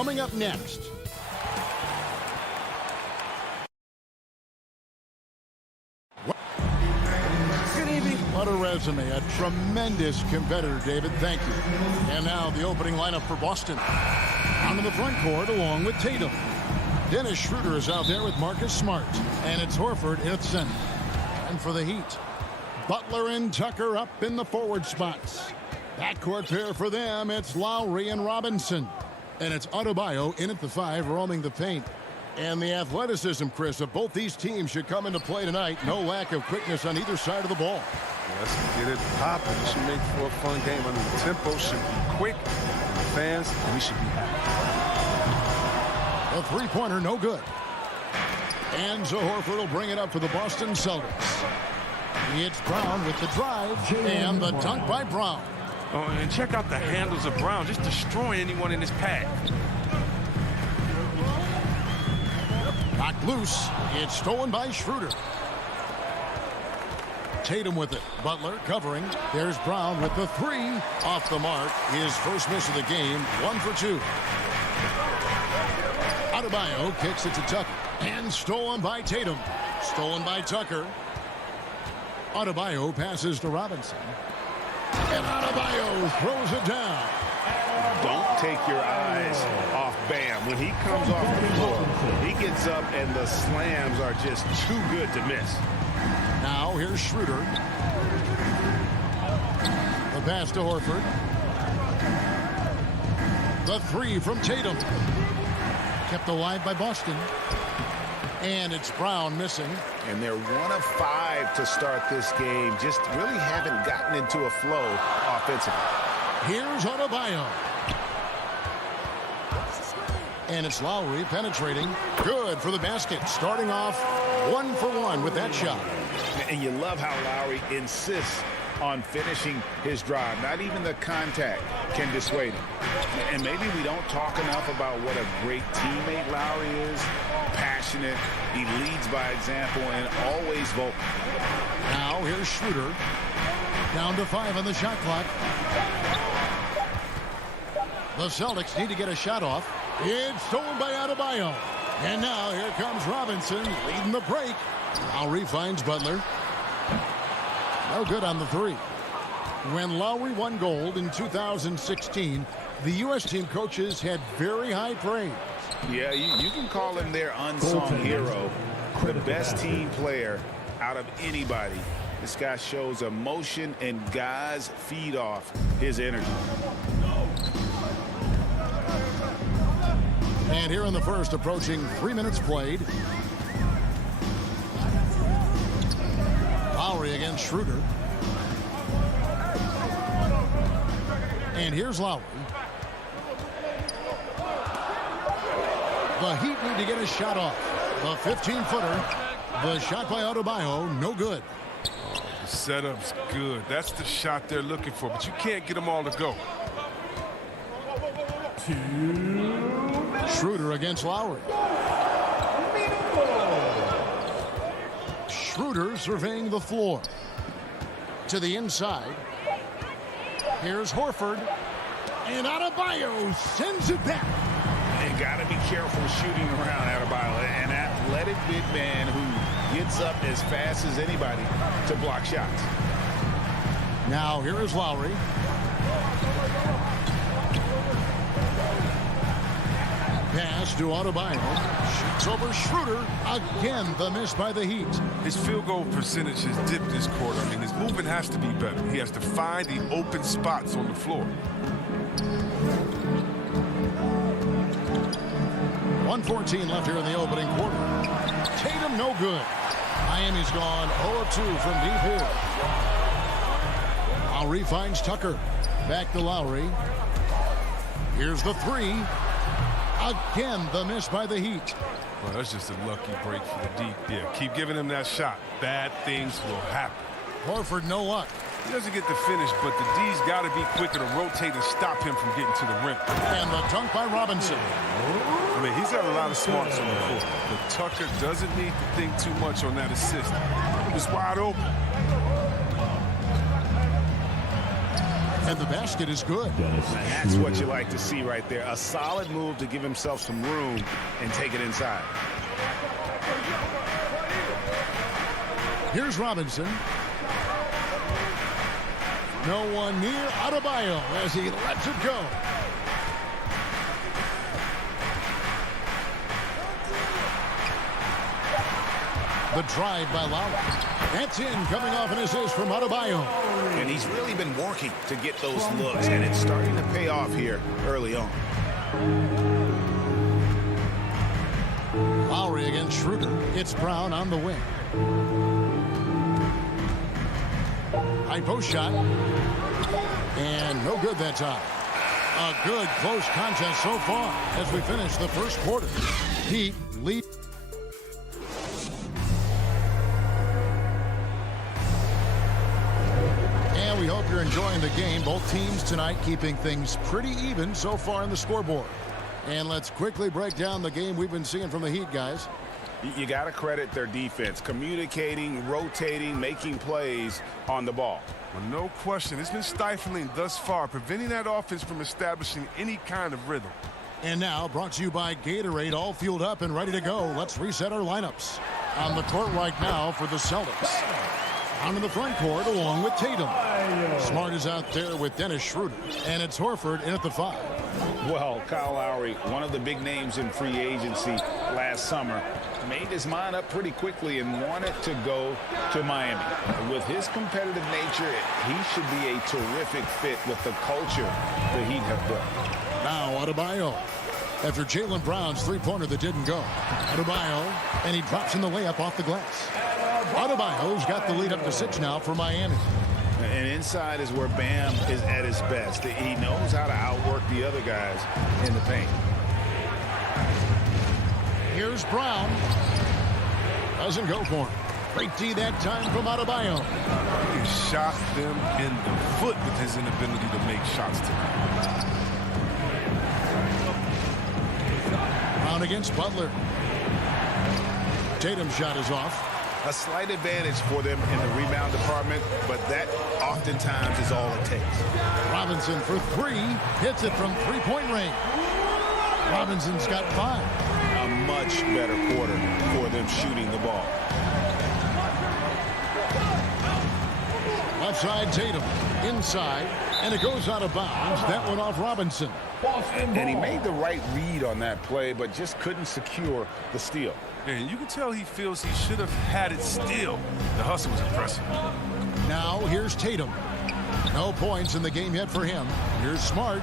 coming up next. Good evening. What a resume. A tremendous competitor, David. Thank you. And now the opening lineup for Boston. Onto the front court along with Tatum. Dennis Schroeder is out there with Marcus Smart. And it's Horford in at center. And for the Heat, Butler and Tucker up in the forward spots. Backcourt pair for them, it's Lowry and Robinson. And it's Adebayo in at the 5, roaming the paint. And the athleticism, Chris, of both these teams should come into play tonight. No lack of quickness on either side of the ball. Let's get it popping. It should make for a fun game. I mean, the tempo should be quick. And the fans, we should be happy. A three-pointer, no good. And so Horford will bring it up for the Boston Celtics. It's Brown with the drive and the dunk by Brown. Oh, and check out the handles of Brown, just destroying anyone in his path. Knocked loose. It's stolen by Schroeder. Tatum with it. Butler covering. There's Brown with the 3. Off the mark. His first miss of the game. 1 for 2. Adebayo kicks it to Tucker. And stolen by Tatum. Stolen by Tucker. Adebayo passes to Robinson. And Adebayo throws it down. Don't take your eyes off Bam. When he comes off the floor, he gets up and the slams are just too good to miss. Now here's Schroeder. The pass to Horford. The 3 from Tatum. Kept alive by Boston. And it's Brown missing. And they're 1 of 5 to start this game. Just really haven't gotten into a flow offensively. Here's Adebayo. And it's Lowry penetrating. Good for the basket. Starting off 1 for 1 with that shot. And you love how Lowry insists on finishing his drive. Not even the contact can dissuade him. And maybe we don't talk enough about what a great teammate Lowry is. Passionate. He leads by example and always vocal. Now here's Schroeder. Down to 5 on the shot clock. The Celtics need to get a shot off. It's stolen by Adebayo. And now here comes Robinson leading the break. Lowry finds Butler. No good on the 3. When Lowry won gold in 2016, the U.S. team coaches had very high praise. Yeah, you can call him their unsung hero. The best team player out of anybody. This guy shows emotion and guys feed off his energy. And here in the first, approaching 3 minutes played. Lowry against Schroeder. And here's Lowry. The Heat need to get a shot off. The 15-footer. The shot by Adebayo, no good. The setup's good. That's the shot they're looking for, but you can't get them all to go. Schroeder against Lowry. Schroeder surveying the floor. To the inside. Here's Horford. And Adebayo sends it back. And got to be careful shooting around Adebayo. An athletic big man who gets up as fast as anybody to block shots. Now here is Lowry. Pass to Adebayo. Shoots over Schroeder. Again, the miss by the Heat. His field goal percentage has dipped this quarter. I mean, his movement has to be better. He has to find the open spots on the floor. 1:14 left here in the opening quarter. Tatum no good. Miami's gone 0-2 from deep here. Lowry finds Tucker. Back to Lowry. Here's the 3. Again, the miss by the Heat. Well, that's just a lucky break for the deep. Yeah, keep giving him that shot. Bad things will happen. Horford, no luck. He doesn't get the finish, but the D's got to be quicker to rotate and stop him from getting to the rim. And the dunk by Robinson. I mean, he's got a lot of smarts on the court, but Tucker doesn't need to think too much on that assist. He was wide open. And the basket is good. And that's what you like to see right there. A solid move to give himself some room and take it inside. Here's Robinson. No one near Adebayo as he lets it go. The drive by Lowry. That's in, coming off an assist from Adebayo. And he's really been working to get those looks, and it's starting to pay off here early on. Lowry against Schroeder. It's Brown on the wing. High post shot. And no good that time. A good close contest so far as we finish the first quarter. Heat lead. And we hope you're enjoying the game. Both teams tonight keeping things pretty even so far in the scoreboard. And let's quickly break down the game we've been seeing from the Heat, guys. You got to credit their defense, communicating, rotating, making plays on the ball. Well, no question. It's been stifling thus far, preventing that offense from establishing any kind of rhythm. And now, brought to you by Gatorade, all fueled up and ready to go. Let's reset our lineups. On the court right now for the Celtics. Onto the front court along with Tatum. Smart is out there with Dennis Schroeder. And it's Horford in at the 5. Well, Kyle Lowry, one of the big names in free agency last summer, made his mind up pretty quickly and wanted to go to Miami. With his competitive nature, he should be a terrific fit with the culture the Heat have built. Now Adebayo. After Jaylen Brown's three-pointer that didn't go. Adebayo, and he drops in the layup off the glass. Adebayo's got the lead up to 6 now for Miami. And inside is where Bam is at his best. He knows how to outwork the other guys in the paint. Here's Brown. Doesn't go for him. Great D that time from Adebayo. He shot them in the foot with his inability to make shots tonight. Brown against Butler. Tatum's shot is off. A slight advantage for them in the rebound department, but that oftentimes is all it takes. Robinson for 3. Hits it from three-point range. Robinson's got 5. A much better quarter for them shooting the ball. Left side Tatum. Inside. And it goes out of bounds. That one off Robinson. And he made the right read on that play, but just couldn't secure the steal. And you can tell he feels he should have had it still. The hustle was impressive. Now here's Tatum. No points in the game yet for him. Here's Smart.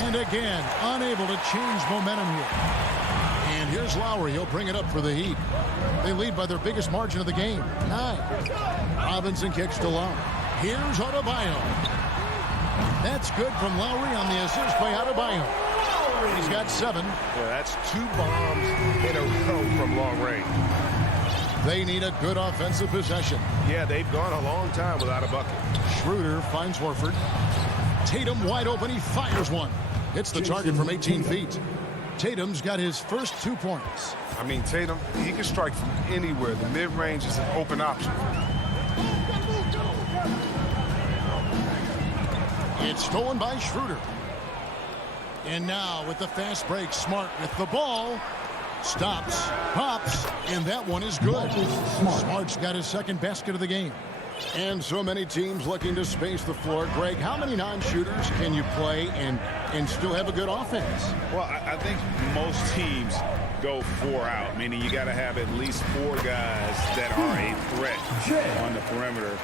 And again, unable to change momentum here. And here's Lowry. He'll bring it up for the Heat. They lead by their biggest margin of the game, 9. Robinson kicks to Lowry. Here's Adebayo. That's good from Lowry on the assist by Adebayo. He's got 7. Yeah, that's 2 bombs in a row from long range. They need a good offensive possession. Yeah, they've gone a long time without a bucket. Schroeder finds Horford. Tatum wide open. He fires one. Hits the target from 18 feet. Tatum's got his first 2 points. I mean, Tatum, he can strike from anywhere. The mid-range is an open option. It's stolen by Schroeder. And now with the fast break, Smart with the ball. Stops, pops, and that one is good. Smart's got his second basket of the game. And so many teams looking to space the floor. Greg, how many non-shooters can you play and still have a good offense? Well, I think most teams go 4 out, meaning you got to have at least 4 guys that are a threat on the perimeter,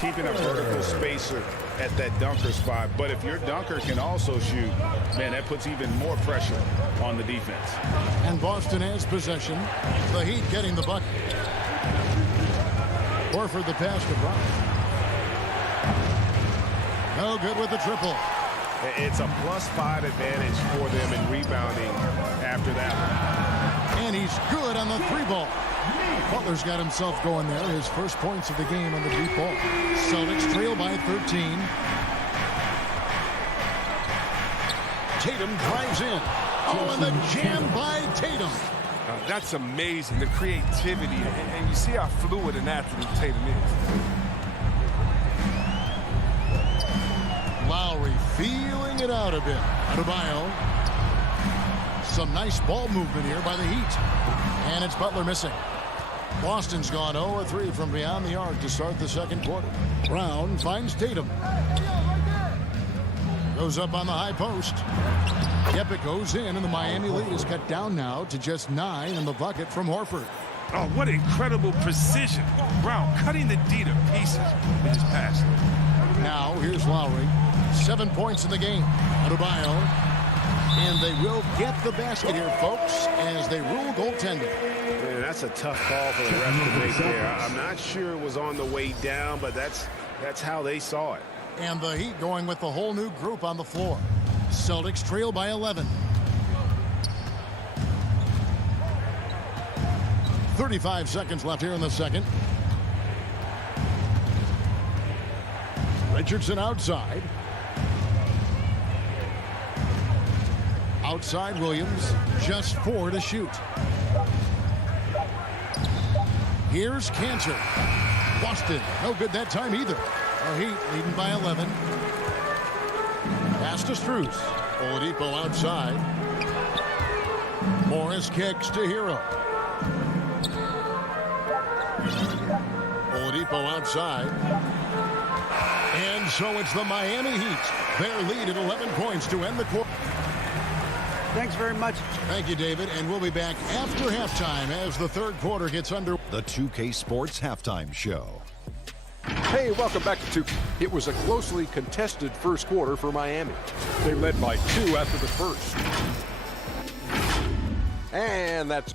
keeping a vertical spacer at that dunker spot. But if your dunker can also shoot, man, that puts even more pressure on the defense. And Boston has possession. The Heat getting the bucket. Horford the pass to Brown. No good with the triple. It's a +5 advantage for them in rebounding after that one. And he's good on the 3-ball. Butler's got himself going there. His first points of the game on the deep ball. Celtics trail by 13. Tatum drives in. Oh, and the jam by Tatum. That's amazing, the creativity, and you see how fluid an athlete Tatum is. Lowry feeling it out a bit. Adebayo. Some nice ball movement here by the Heat. And it's Butler missing. Boston's gone 0-3 from beyond the arc to start the second quarter. Brown finds Tatum. Goes up on the high post. Yep, it goes in, and the Miami lead is cut down now to just 9 in the bucket from Horford. Oh, what incredible precision. Brown cutting the D to pieces with his pass. Now, here's Lowry. 7 points in the game. Adebayo. And they will get the basket here, folks, as they rule goaltending. Man, that's a tough call for the ref to make there. I'm not sure it was on the way down, but that's how they saw it. And the Heat going with the whole new group on the floor. Celtics trail by 11. 35 seconds left here in the second. Richardson outside. Outside Williams, just 4 to shoot. Here's Cantor. Boston, no good that time either. The Heat leading by 11. Pass to Strus. Oladipo outside. Morris kicks to Hero. Oladipo outside. And so it's the Miami Heat. Their lead at 11 points to end the quarter. Thanks very much. Thank you, David. And we'll be back after halftime as the third quarter gets under. The 2K Sports Halftime Show. Hey, welcome back to 2K. It was a closely contested first quarter for Miami. They led by 2 after the first. And that's...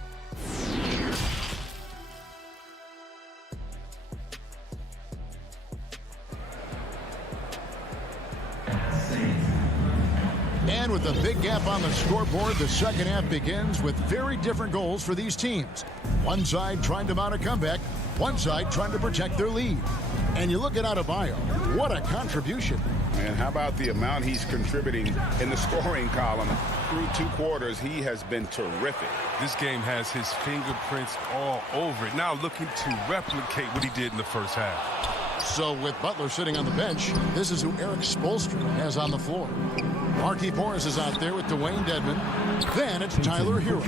And with a big gap on the scoreboard, the second half begins with very different goals for these teams. One side trying to mount a comeback, one side trying to protect their lead. And you look at Adebayo, what a contribution. And how about the amount he's contributing in the scoring column? Through 2 quarters, he has been terrific. This game has his fingerprints all over it. Now looking to replicate what he did in the first half. So with Butler sitting on the bench, this is who Eric Spoelstra has on the floor. Markieff Morris is out there with Dwayne Dedmon. Then it's Tyler Hero.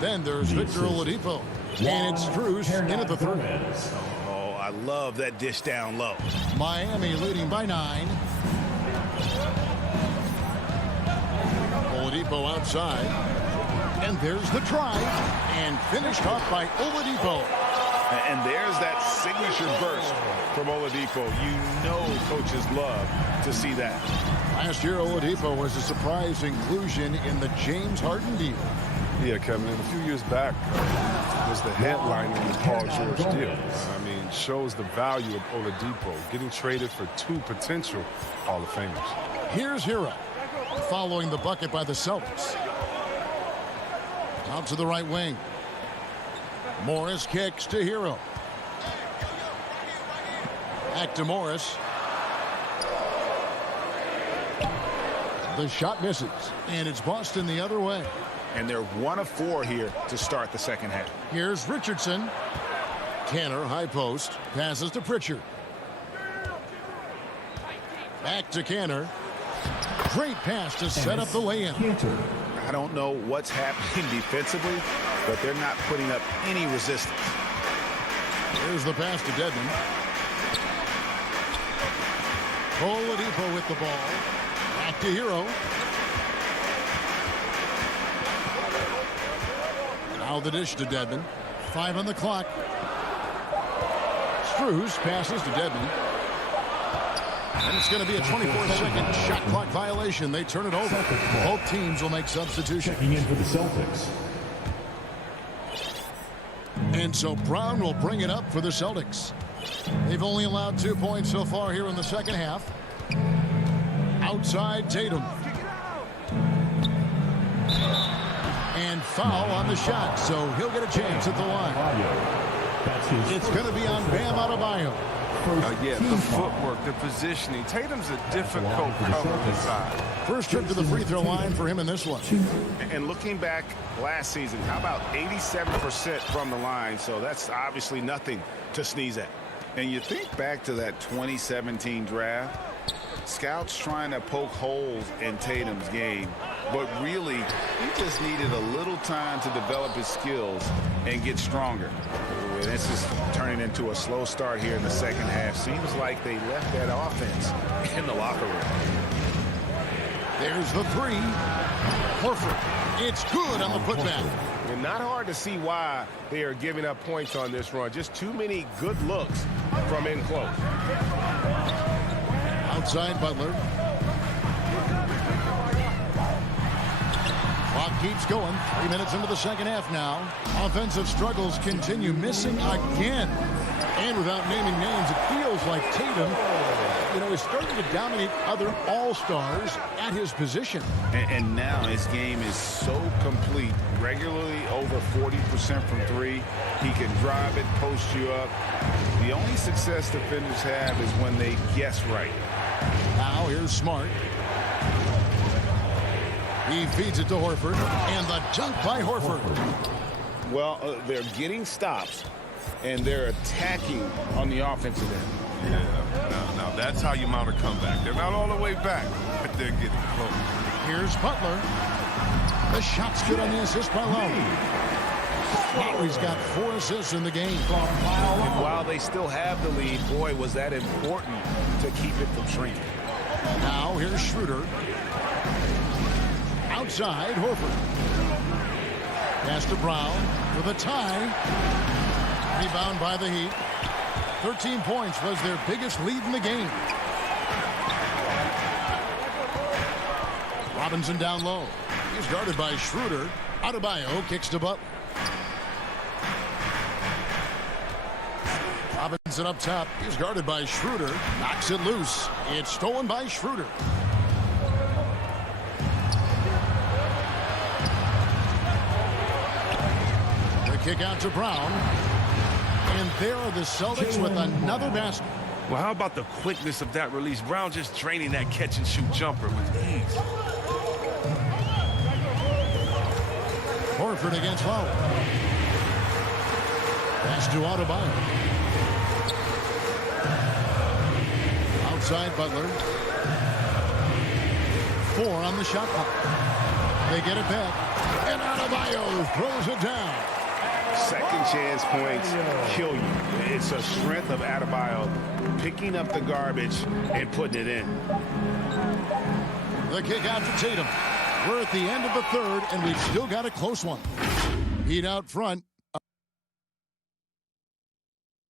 Then there's Victor Oladipo. And it's Strus in at the third. Oh, I love that dish down low. Miami leading by 9. Oladipo outside. And there's the try. And finished off by Oladipo. And there's that signature burst from Oladipo. You know coaches love to see that. Last year, Oladipo was a surprise inclusion in the James Harden deal. Yeah, Kevin, and a few years back was the headliner in the Paul George deal. I mean, shows the value of Oladipo getting traded for 2 potential Hall of Famers. Here's Hero, following the bucket by the Celtics. Out to the right wing. Morris kicks to Hero. Back to Morris. The shot misses, and it's Boston the other way. And they're 1 of 4 here to start the second half. Here's Richardson. Tanner, high post, passes to Pritchard. Back to Cantor. Great pass to set up the lay-in. I don't know what's happening defensively, but they're not putting up any resistance. Here's the pass to Dedmon. Oladipo with the ball. Back to Hero. Now the dish to Dedmon. 5 on the clock. Strus passes to Dedmon. And it's going to be a 24-second shot clock violation. They turn it over. Both teams will make substitutions. Checking in for the Celtics. And so Brown will bring it up for the Celtics. They've only allowed 2 points so far here in the second half. Outside Tatum. And foul on the shot, so he'll get a chance at the line. It's going to be on Bam Adebayo. Yeah, the footwork, the positioning. Tatum's a difficult cover inside. First trip to the free throw line for him in this one. And looking back last season, how about 87% from the line? So that's obviously nothing to sneeze at. And you think back to that 2017 draft, Scouts trying to poke holes in Tatum's game, but really, he just needed a little time to develop his skills and get stronger. And this is turning into a slow start here in the second half. Seems like they left that offense in the locker room. There's the three. Horford. It's good on the putback. And not hard to see why they are giving up points on this run. Just too many good looks from in close. Outside Butler. Clock keeps going. 3 minutes into the second half now. Offensive struggles continue, missing again. And without naming names, it feels like Tatum, is starting to dominate other all-stars at his position. And now his game is so complete. Regularly over 40% from three. He can drive it, post you up. The only success defenders have is when they guess right. Now here's Smart. He feeds it to Horford, and the dunk by Horford. Well, they're getting stops, and they're attacking on the offensive end. Yeah, now that's how you mount a comeback. They're not all the way back, but they're getting close. Here's Butler. The shot's good on the assist by Lowry. Lowry's got 4 assists in the game. And while they still have the lead, boy, was that important to keep it from shrinking. Now here's Schroeder. Outside, Horford. Pass to Brown for the tie. Rebound by the Heat. 13 points was their biggest lead in the game. Robinson down low. He's guarded by Schroeder. Adebayo kicks to Butler. Robinson up top. He's guarded by Schroeder. Knocks it loose. It's stolen by Schroeder. The kick out to Brown. And there are the Celtics with another basket. Well, how about the quickness of that release? Brown just draining that catch-and-shoot jumper with ease. Horford against Lowry. Pass to Adebayo. Outside Butler. 4 on the shot clock. They get it back. And Adebayo throws it down. Second chance points kill you. It's a strength of Adebayo picking up the garbage and putting it in. The kick out to Tatum. We're at the end of the third, and we've still got a close one. Heat out front.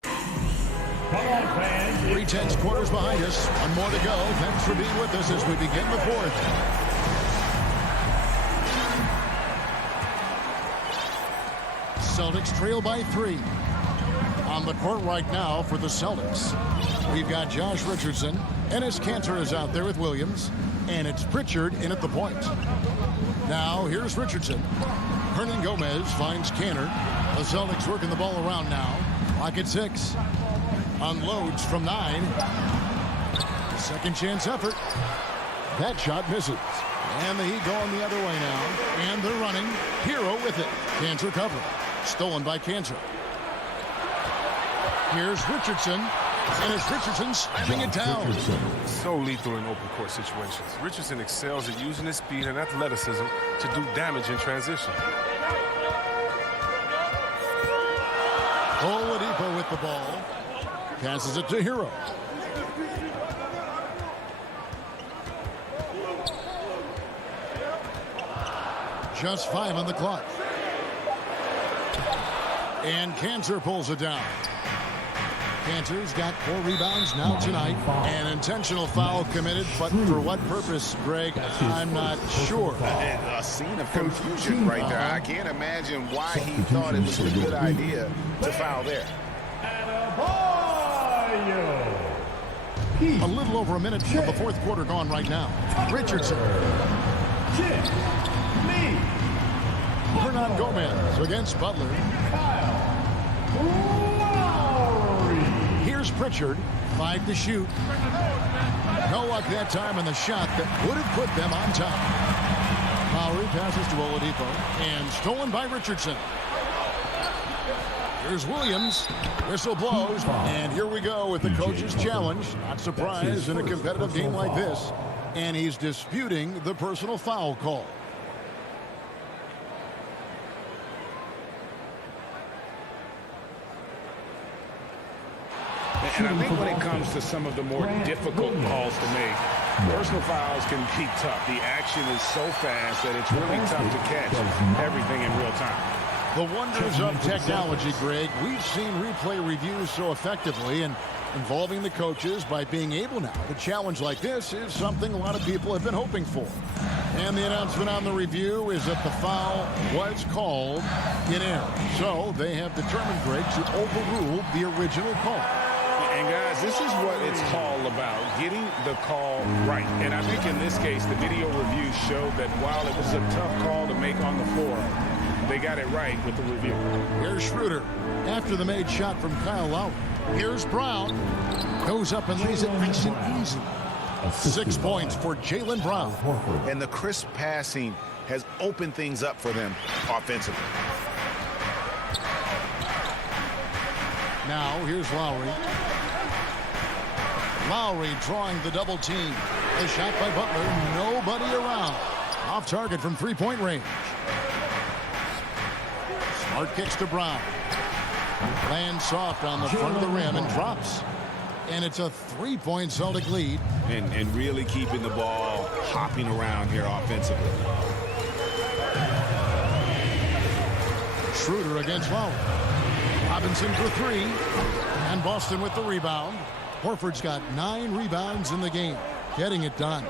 3/10 quarters behind us. One more to go. Thanks for being with us as we begin the fourth. Celtics trail by 3. On the court right now for the Celtics, we've got Josh Richardson. Enes Kanter is out there with Williams. And it's Pritchard in at the point. Now here's Richardson. Hernan Gomez finds Kanter. The Celtics working the ball around now. Clock at 6. Unloads from 9. Second chance effort. That shot misses. And the Heat going the other way now. And they're running. Hero with it. Kanter covered. Stolen by Kanter. Here's Richardson. And it's Richardson slamming it down. So lethal in open court situations. Richardson excels at using his speed and athleticism to do damage in transition. Oladipo with the ball. Passes it to Hero. Just 5 on the clock. And Kanter pulls it down. Kanter's got 4 rebounds now tonight. An intentional foul committed, but for what purpose, Greg, I'm not sure. A scene of confusion right there. I can't imagine why he thought it was a good idea to foul there. A little over a minute of the fourth quarter gone right now. Richardson. Hernan Gomez against Butler. Here's Pritchard. 5 to shoot. No luck that time in the shot that would have put them on top. Lowry passes to Oladipo. And stolen by Richardson. Here's Williams. Whistle blows. And here we go with the coach's challenge. Not surprised in a competitive game like this. And he's disputing the personal foul call. And I think when it comes to some of the more difficult calls to make, personal fouls can be tough. The action is so fast that it's really tough to catch everything in real time. The wonders of technology, Greg. We've seen replay reviews so effectively, and involving the coaches by being able now to challenge like this is something a lot of people have been hoping for. And the announcement on the review is that the foul was called in error. So they have determined, Greg, to overrule the original call. And guys, this is what it's all about, getting the call right. And I think in this case, the video review showed that while it was a tough call to make on the floor, they got it right with the review. Here's Schroeder after the made shot from Kyle Lowry. Here's Brown. Goes up and lays it nice and easy. 6 points for Jaylen Brown. And the crisp passing has opened things up for them offensively. Now here's Lowry. Lowry drawing the double team. A shot by Butler. Nobody around. Off target from three-point range. Smart kicks to Brown. Lands soft on the front of the rim and drops. And it's a three-point Celtic lead. And really keeping the ball hopping around here offensively. Schroeder against Lowry. Robinson for three. And Boston with the rebound. Horford's got 9 rebounds in the game. Getting it done.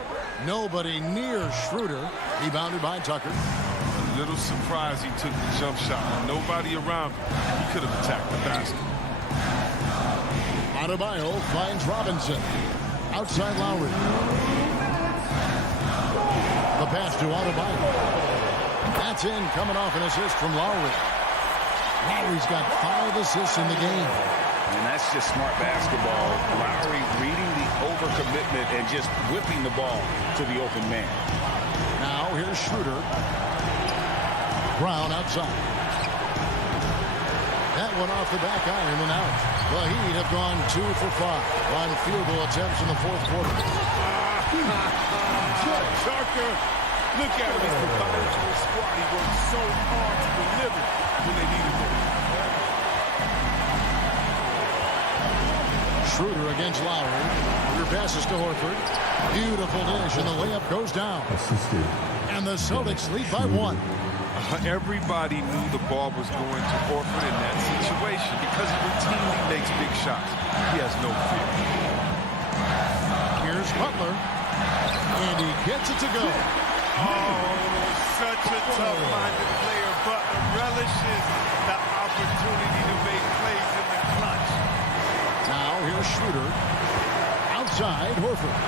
Nobody near Schroeder. Rebounded by Tucker. A little surprised he took the jump shot. With nobody around him, he could have attacked the basket. Adebayo finds Robinson. Outside Lowry. The pass to Adebayo. That's in, coming off an assist from Lowry. Lowry's got 5 assists in the game. And that's just smart basketball. Lowry reading the overcommitment and just whipping the ball to the open man. Now here's Schroeder. Brown outside. That one off the back iron and out. The Heat have gone 2 for 5 on field goal attempts in the fourth quarter. Tucker, look at him. He's provided to his squad. He worked so hard to deliver when they needed him. Schroeder against Lowry. Your passes to Horford. Beautiful dish, and the layup goes down. And the Celtics lead by 1. Everybody knew the ball was going to Horford in that situation because he routinely makes big shots. He has no fear. Here's Butler. And he gets it to go. Oh, such a tough-minded player. Butler relishes the opportunity to make plays in the clutch. Now here's Schroeder. Outside, Horford.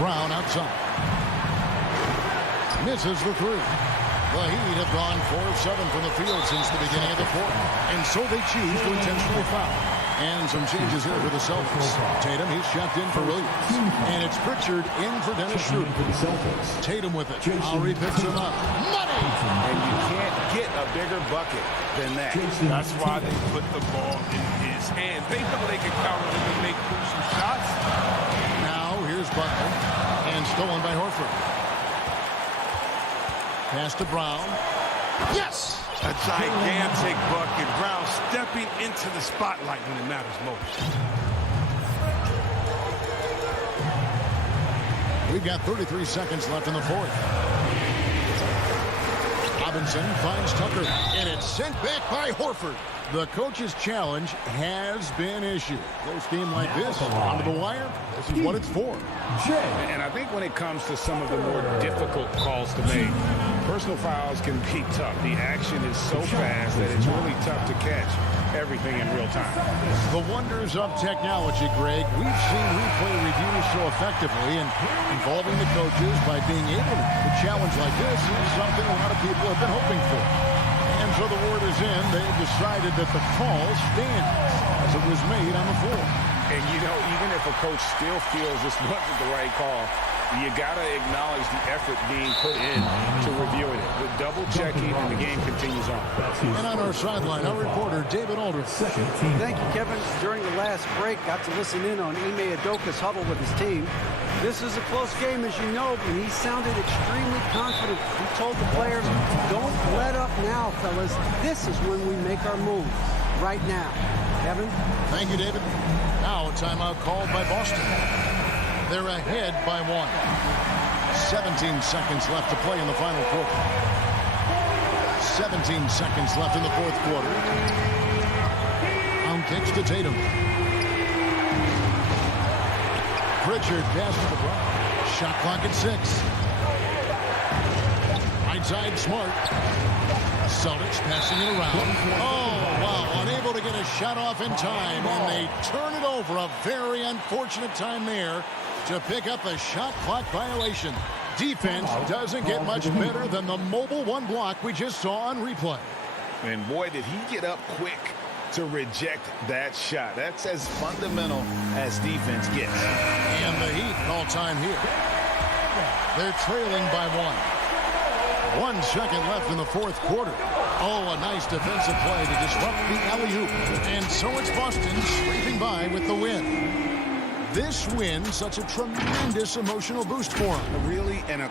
Brown outside. Misses the three. The Heat have gone 4 of 7 from the field since the beginning of the fourth. And so they choose to intentionally foul. And some changes here for the Celtics. Tatum, he's checked in for Williams. And it's Pritchard in for Dennis Schroeder. Tatum with it. Lowry picks him up. Money! And you can't get a bigger bucket than that. That's why they put the ball in his hand. They know they can count on him to make crucial shots. Now here's Butler. And stolen by Horford. Pass to Brown. Yes! A gigantic bucket. Brown stepping into the spotlight when it matters most. We've got 33 seconds left in the fourth. Robinson finds Tucker, and it's sent back by Horford. The coach's challenge has been issued. Close game like this, onto the wire, this is what it's for. And I think when it comes to some of the more difficult calls to make, personal fouls can be tough. The action is so fast that it's really tough to catch everything in real time. The wonders of technology, Greg. We've seen replay reviews so effectively, and involving the coaches by being able to challenge like this is something a lot of people have been hoping for. And so the word is in. They've decided that the call stands as it was made on the floor. And, you know, even if a coach still feels this wasn't the right call, you got to acknowledge the effort being put in to reviewing it. The double checking, and the game continues on. And on our sideline, our reporter, David Aldridge. Thank you, Kevin. During the last break, got to listen in on Ime Udoka's huddle with his team. This is a close game, as you know, but he sounded extremely confident. He told the players, don't let up now, fellas. This is when we make our moves. Right now. Kevin? Thank you, David. Now a timeout called by Boston. They're ahead by 1. 17 seconds left to play in the final quarter. 17 seconds left in the fourth quarter. On kicks to Tatum. Pritchard passes the block. Shot clock at 6. Right side, Smart. Celtics passing it around. Oh, wow. Unable to get a shot off in time, and they turn it over. A very unfortunate time there to pick up a shot clock violation. Defense doesn't get much better than the mobile one block we just saw on replay. And boy, did he get up quick to reject that shot. That's as fundamental as defense gets. And the Heat call time here. They're trailing by 1. 1 second left in the fourth quarter. Oh, a nice defensive play to disrupt the alley-oop. And so it's Boston scraping by with the win. This win, such a tremendous emotional boost for them. Really, and a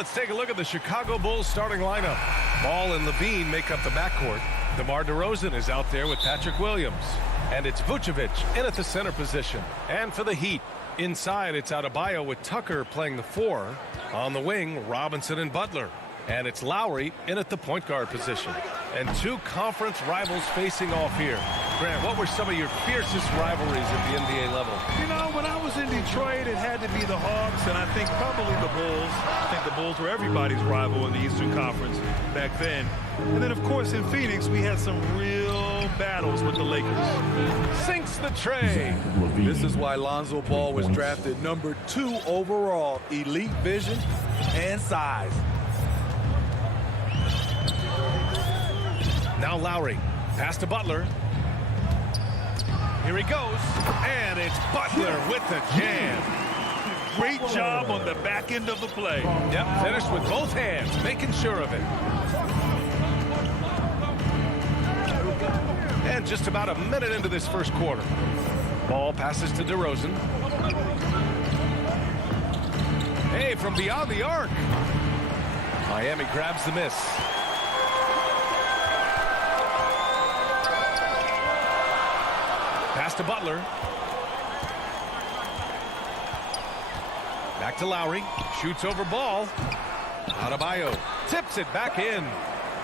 let's take a look at the Chicago Bulls starting lineup. Ball and Levine make up the backcourt. DeMar DeRozan is out there with Patrick Williams. And it's Vucevic in at the center position. And for the Heat, inside it's Adebayo with Tucker playing the 4. On the wing, Robinson and Butler. And it's Lowry in at the point guard position. And two conference rivals facing off here. Grant, what were some of your fiercest rivalries at the NBA level? You know, when I was in Detroit, it had to be the Hawks, and I think probably the Bulls. I think the Bulls were everybody's rival in the Eastern Conference back then. And then, of course, in Phoenix, we had some real battles with the Lakers. Sinks the tray. This is why Lonzo Ball was drafted number 2 overall. Elite vision and size. Now Lowry, pass to Butler. Here he goes, and it's Butler with the jam. Great job on the back end of the play. Yep, finished with both hands, making sure of it. And just about a minute into this first quarter. Ball passes to DeRozan. Hey, from beyond the arc. Miami grabs the miss. Pass to Butler. Back to Lowry. Shoots over ball. Adebayo tips it back in.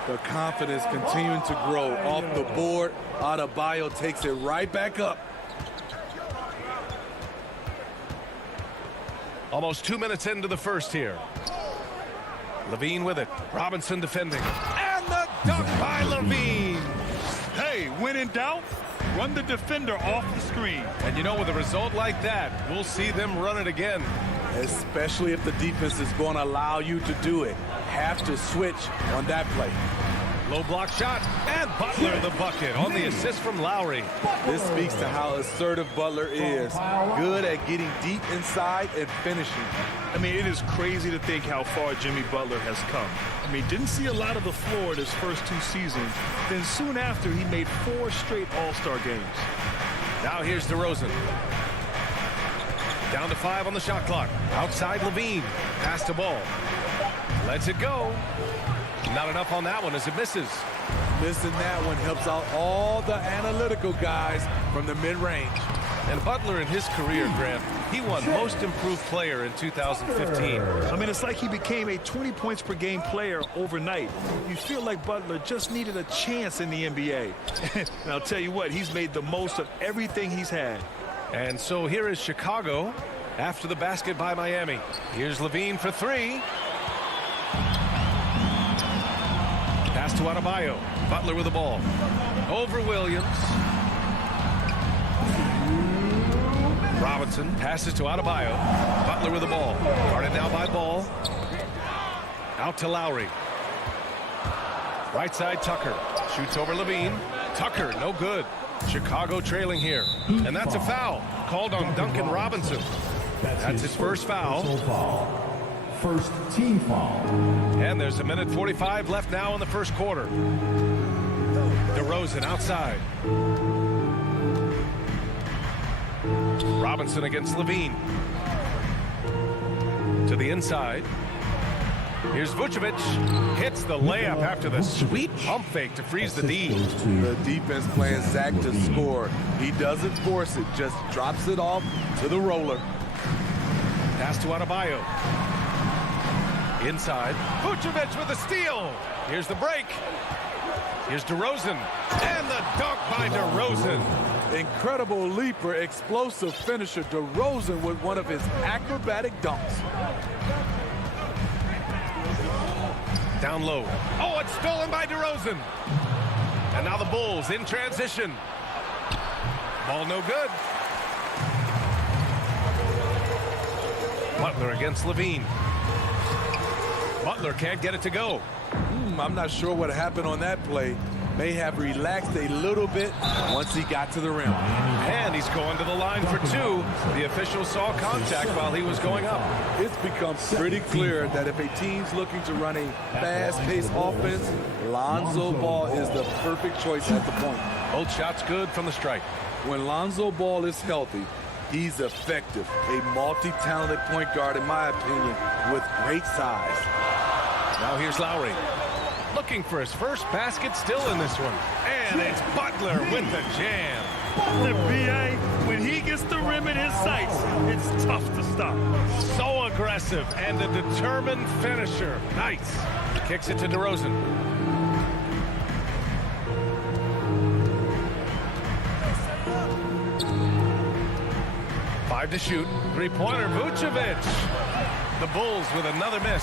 The confidence continuing to grow off the board. Adebayo takes it right back up. Almost 2 minutes into the first here. Levine with it. Robinson defending. And the dunk by Levine. Hey, when in doubt, run the defender off the screen. And you know, with a result like that, we'll see them run it again. Especially if the defense is going to allow you to do it. Have to switch on that play. Low block shot, and Butler the bucket on the assist from Lowry. This speaks to how assertive Butler is. Good at getting deep inside and finishing. I mean, it is crazy to think how far Jimmy Butler has come. I mean, didn't see a lot of the floor in his first 2 seasons. Then soon after, he made 4 straight All-Star games. Now here's DeRozan. Down to 5 on the shot clock. Outside Levine. Pass the ball. Lets it go. Not enough on that one as it misses. Missing that one helps out all the analytical guys from the mid-range. And Butler in his career, Grant, he won Most Improved Player in 2015. I mean, it's like he became a 20 points per game player overnight. You feel like Butler just needed a chance in the NBA. And I'll tell you what, he's made the most of everything he's had. And so here is Chicago after the basket by Miami. Here's Levine for 3. Pass to Adebayo. Butler with the ball. Over Williams. Robinson passes to Adebayo. Butler with the ball. Guarded now by Ball. Out to Lowry. Right side Tucker. Shoots over Levine. Tucker, no good. Chicago trailing here. And that's a foul. Called on Duncan Robinson. That's his first foul. First team foul. And there's 1:45 left now in the first quarter. DeRozan outside. Robinson against Levine. To the inside. Here's Vucevic. Hits the layup after the sweet pump fake to freeze the D. The defense playing Zach to score. He doesn't force it, just drops it off to the roller. Pass to Adebayo. Inside. Vucevic with the steal. Here's the break. Here's DeRozan. And the dunk by DeRozan. Incredible leaper, explosive finisher. DeRozan with one of his acrobatic dunks. Down low. Oh, it's stolen by DeRozan. And now the Bulls in transition. Ball no good. Butler against Levine. Butler can't get it to go. I'm not sure what happened on that play. May have relaxed a little bit once he got to the rim. And he's going to the line for 2. The official saw contact while he was going up. It's become pretty clear that if a team's looking to run a fast-paced offense, Lonzo Ball is the perfect choice at the point. Both shots good from the stripe. When Lonzo Ball is healthy, he's effective. A multi-talented point guard, in my opinion, with great size. Now here's Lowry. Looking for his first basket still in this one. And it's Butler with the jam. The BA, when he gets the rim in his sights, it's tough to stop. So aggressive and a determined finisher. Nice. Kicks it to DeRozan. Five to shoot. Three-pointer, Vucevic. The Bulls with another miss.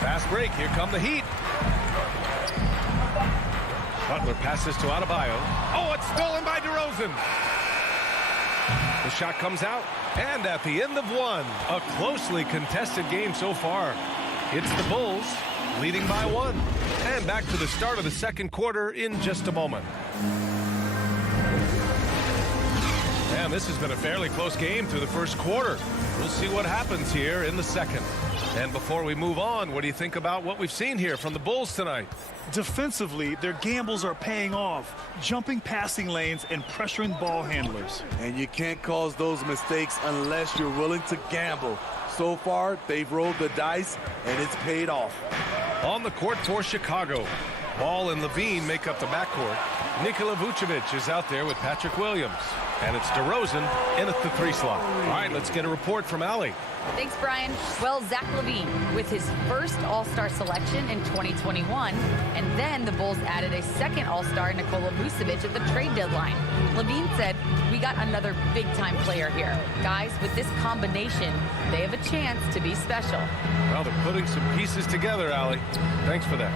Fast break. Here come the Heat. Butler passes to Adebayo. Oh, it's stolen by DeRozan. The shot comes out. And at the end of one, a closely contested game so far. It's the Bulls leading by 1. And back to the start of the second quarter in just a moment. And this has been a fairly close game through the first quarter. We'll see what happens here in the second. And before we move on, what do you think about what we've seen here from the Bulls tonight? Defensively, their gambles are paying off, jumping passing lanes and pressuring ball handlers. And you can't cause those mistakes unless you're willing to gamble. So far, they've rolled the dice, and it's paid off. On the court for Chicago, Ball and Levine make up the backcourt. Nikola Vucevic is out there with Patrick Williams. And it's DeRozan in at the 3 slot. All right, let's get a report from Allie. Thanks, Brian. Well, Zach Levine with his first All-Star selection in 2021, and then the Bulls added a second All-Star, Nikola Vucevic, at the trade deadline. Levine said, "We got another big-time player here. Guys, with this combination, they have a chance to be special." Well, they're putting some pieces together, Allie. Thanks for that.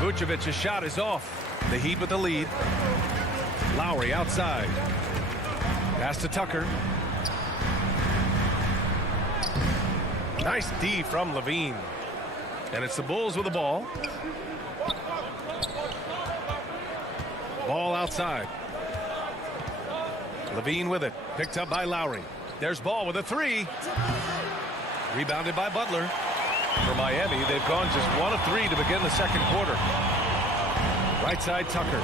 Vucevic's shot is off. The Heat with the lead. Lowry outside. Pass to Tucker. Nice D from Levine. And it's the Bulls with the ball. Ball outside. Levine with it. Picked up by Lowry. There's Ball with a three. Rebounded by Butler. For Miami, they've gone just 1 of 3 to begin the second quarter. Right side, Tucker.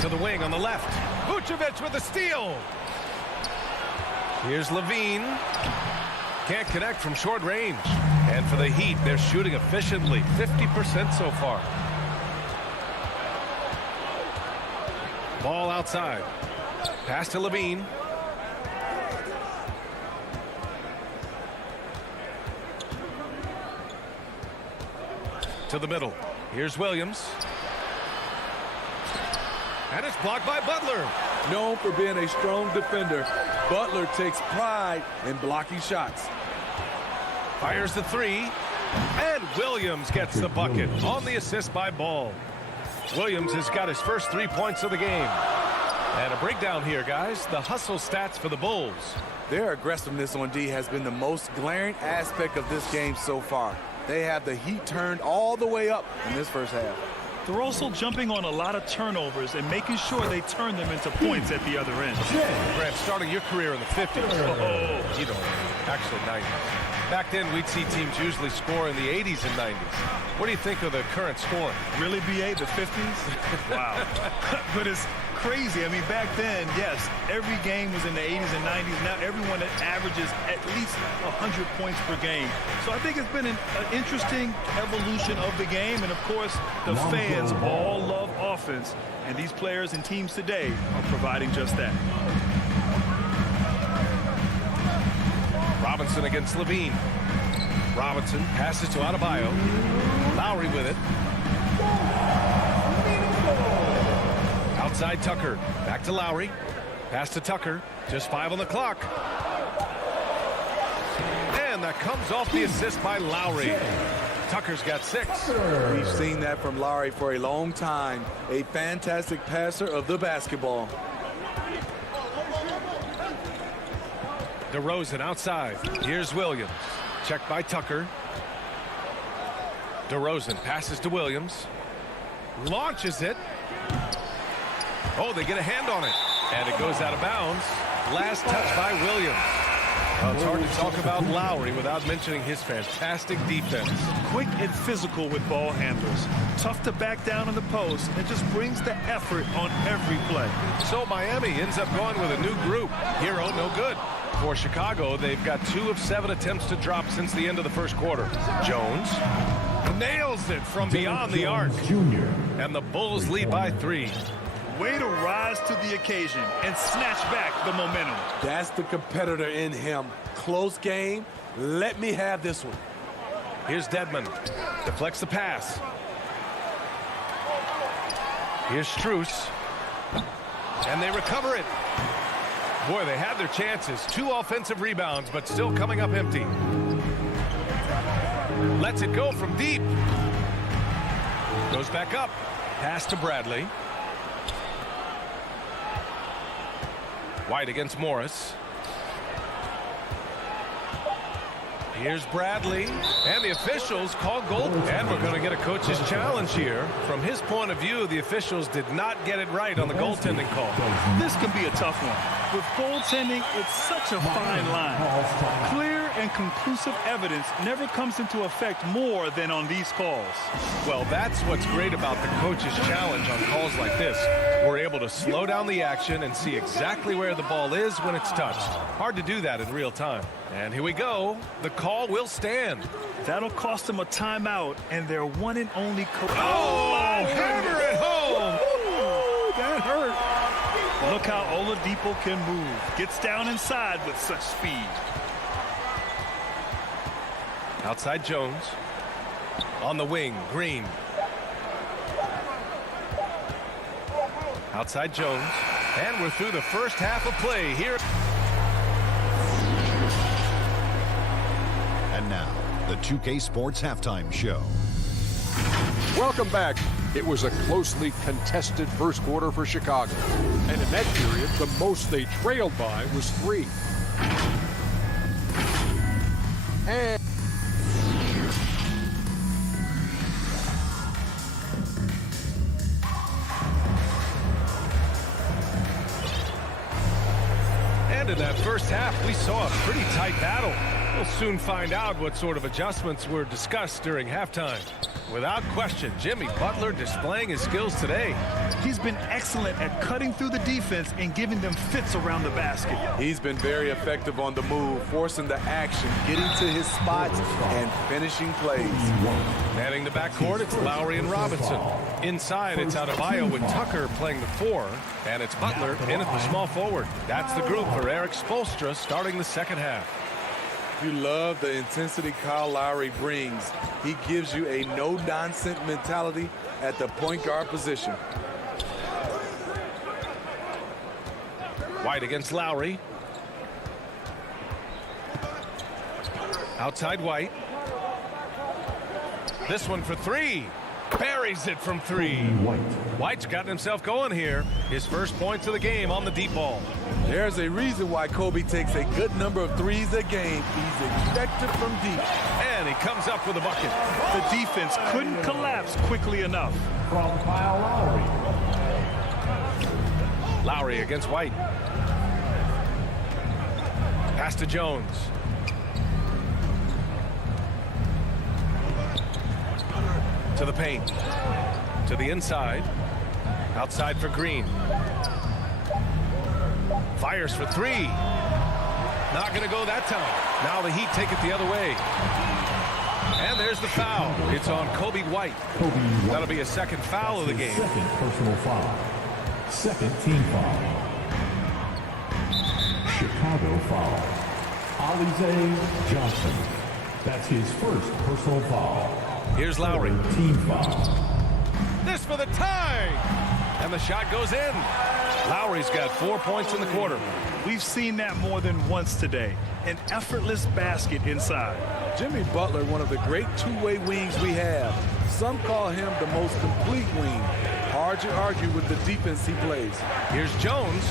To the wing on the left. Vucevic with the steal. Here's Levine. Can't connect from short range. And for the Heat, they're shooting efficiently. 50% so far. Ball outside. Pass to Levine. To the middle. Here's Williams. And it's blocked by Butler. Known for being a strong defender, Butler takes pride in blocking shots. Fires the three. And Williams gets the bucket on the assist by Ball. Williams has got his first 3 points of the game. And a breakdown here, guys. The hustle stats for the Bulls. Their aggressiveness on D has been the most glaring aspect of this game so far. They have the heat turned all the way up in this first half. They're also jumping on a lot of turnovers and making sure they turn them into points at the other end. Grant, starting your career in the 50s. Oh, you know, actually 90s. Back then, we'd see teams usually score in the 80s and 90s. What do you think of the current scoring? Really, BA, the 50s? Wow. But it's crazy. I mean, back then, yes, every game was in the 80s and 90s. Now everyone averages at least 100 points per game. So I think it's been an interesting evolution of the game. And, of course, the fans all love offense. And these players and teams today are providing just that. Robinson against Levine. Robinson passes to Adebayo. Lowry with it. Outside Tucker. Back to Lowry. Pass to Tucker. Just 5 on the clock. And that comes off the assist by Lowry. Tucker's got 6. We've seen that from Lowry for a long time. A fantastic passer of the basketball. DeRozan outside. Here's Williams. Checked by Tucker. DeRozan passes to Williams. Launches it. Oh, they get a hand on it. And it goes out of bounds. Last touch by Williams. Well, it's hard to talk about Lowry without mentioning his fantastic defense. Quick and physical with ball handlers. Tough to back down in the post and just brings the effort on every play. So Miami ends up going with a new group. Hero, no good. For Chicago, they've got 2 of 7 attempts to drop since the end of the first quarter. Jones nails it from beyond the arc. And the Bulls lead by 3. Way to rise to the occasion and snatch back the momentum. That's the competitor in him. Close game. Let me have this one. Here's Dedmon. Deflects the pass. Here's Strus. And they recover it. Boy, they had their chances. 2 offensive rebounds, but still coming up empty. Lets it go from deep. Goes back up. Pass to Bradley. White against Morris. Here's Bradley. And the officials call goal. And we're going to get a coach's challenge here. From his point of view, the officials did not get it right on the goaltending call. This can be a tough one. With goaltending, it's such a fine line. Clear and conclusive evidence never comes into effect more than on these calls. Well, that's what's great about the coach's challenge on calls like this. We're able to slow down the action and see exactly where the ball is when it's touched. Hard to do that in real time. And here we go. The call will stand. That'll cost them a timeout and their one and only coach. Oh, hammer it home. Ooh, that hurt. Look how Oladipo can move. Gets down inside with such speed. Outside Jones. On the wing, Green. Outside Jones. And we're through the first half of play here. And now, the 2K Sports Halftime Show. Welcome back. It was a closely contested first quarter for Chicago. And in that period, the most they trailed by was 3. And in that first half, we saw a pretty tight battle. We'll soon find out what sort of adjustments were discussed during halftime. Without question, Jimmy Butler displaying his skills today. He's been excellent at cutting through the defense and giving them fits around the basket. He's been very effective on the move, forcing the action, getting to his spots, and finishing plays. Manning the backcourt, it's Lowry and Robinson. Inside, it's Adebayo with Tucker playing the 4, and it's Butler in at the small forward. That's the group for Eric Spoelstra starting the second half. You love the intensity Kyle Lowry brings. He gives you a no-nonsense mentality at the point guard position. White against Lowry. Outside White. This one for 3. Buries it from 3. White's gotten himself going here. His first points of the game on the deep ball. There's a reason why Kobe takes a good number of threes a game. He's expected from deep. And he comes up with a bucket. The defense couldn't collapse quickly enough. From Kyle Lowry. Lowry against White. Pass to Jones. To the paint. To the inside. Outside for Green. Fires for 3. Not going to go that time. Now the Heat take it the other way. And there's the foul. It's on Kobe White. That'll be a second foul of the game. Second personal foul. Second team foul. Chicago foul. Alize Johnson. That's his first personal foul. Here's Lowry. Team foul. This for the tie. And the shot goes in. Lowry's got 4 points in the quarter. We've seen that more than once today. An effortless basket inside. Jimmy Butler, one of the great two-way wings we have. Some call him the most complete wing. Hard to argue with the defense he plays. Here's Jones.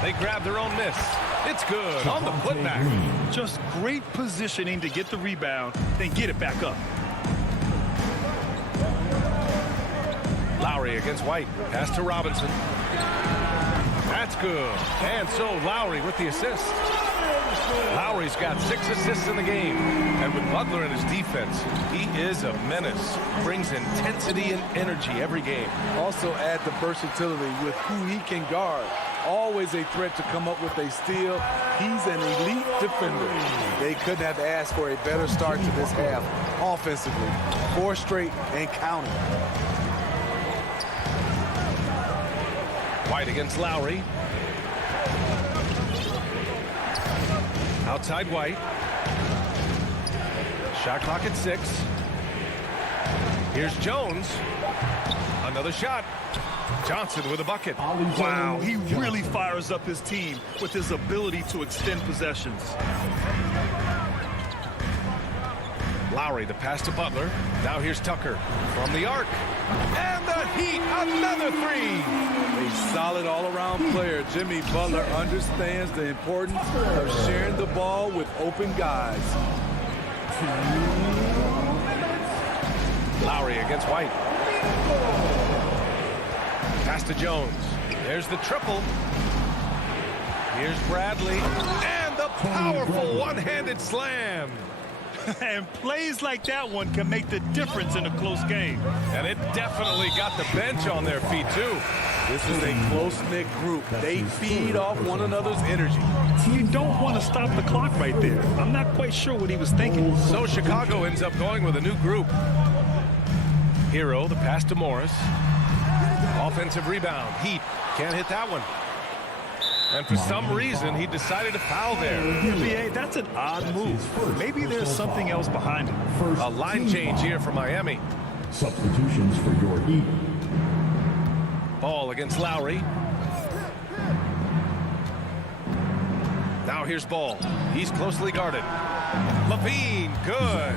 They grab their own miss. It's good on the putback. Just great positioning to get the rebound, then get it back up. Lowry against White. Pass to Robinson. That's good. And so Lowry with the assist. Lowry's got 6 assists in the game. And with Butler and his defense, he is a menace. Brings intensity and energy every game. Also add the versatility with who he can guard. Always a threat to come up with a steal. He's an elite defender. They couldn't have asked for a better start to this half offensively. 4 straight and counting. White against Lowry. Outside White. Shot clock at 6. Here's Jones. Another shot. Johnson with a bucket. Wow, he really fires up his team with his ability to extend possessions. Lowry, the pass to Butler. Now here's Tucker from the arc. And the Heat, another 3. A solid all-around player. Jimmy Butler understands the importance of sharing the ball with open guys. Lowry against White. Pass to Jones. There's the triple. Here's Bradley. And the powerful one-handed slam. And plays like that one can make the difference in a close game. And it definitely got the bench on their feet, too. This is a close-knit group. They feed off one another's energy. You don't want to stop the clock right there. I'm not quite sure what he was thinking. So Chicago ends up going with a new group. Hero, the pass to Morris. Offensive rebound. Heat can't hit that one. And for some reason, he decided to foul there. NBA, that's an odd move. Maybe there's something else behind it. A line change here for Miami. Substitutions for your Heat. Ball against Lowry. Now here's Ball. He's closely guarded. Levine, good.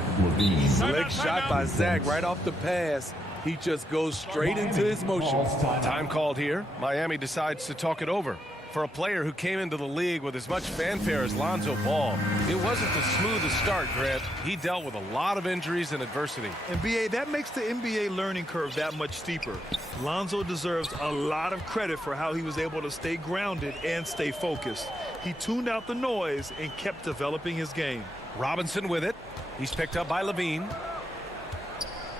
Slick shot by Zach right off the pass. He just goes straight into his motions. Time called here. Miami decides to talk it over. For a player who came into the league with as much fanfare as Lonzo Ball, it wasn't the smoothest start, Grant. He dealt with a lot of injuries and adversity. And BA, that makes the NBA learning curve that much steeper. Lonzo deserves a lot of credit for how he was able to stay grounded and stay focused. He tuned out the noise and kept developing his game. Robinson with it. He's picked up by Levine.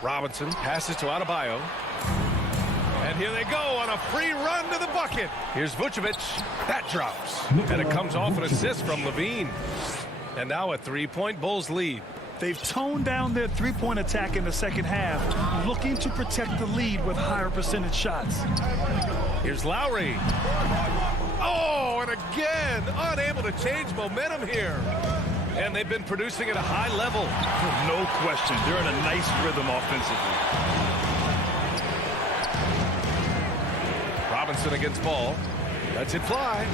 Robinson passes to Adebayo. And here they go on a free run to the bucket. Here's Vucevic. That drops. And it comes off an assist from Levine. And now a three-point Bulls lead. They've toned down their three-point attack in the second half, looking to protect the lead with higher percentage shots. Here's Lowry. Oh, and again, unable to change momentum here. And they've been producing at a high level. No question. They're in a nice rhythm offensively. Robinson against Ball. Lets it fly.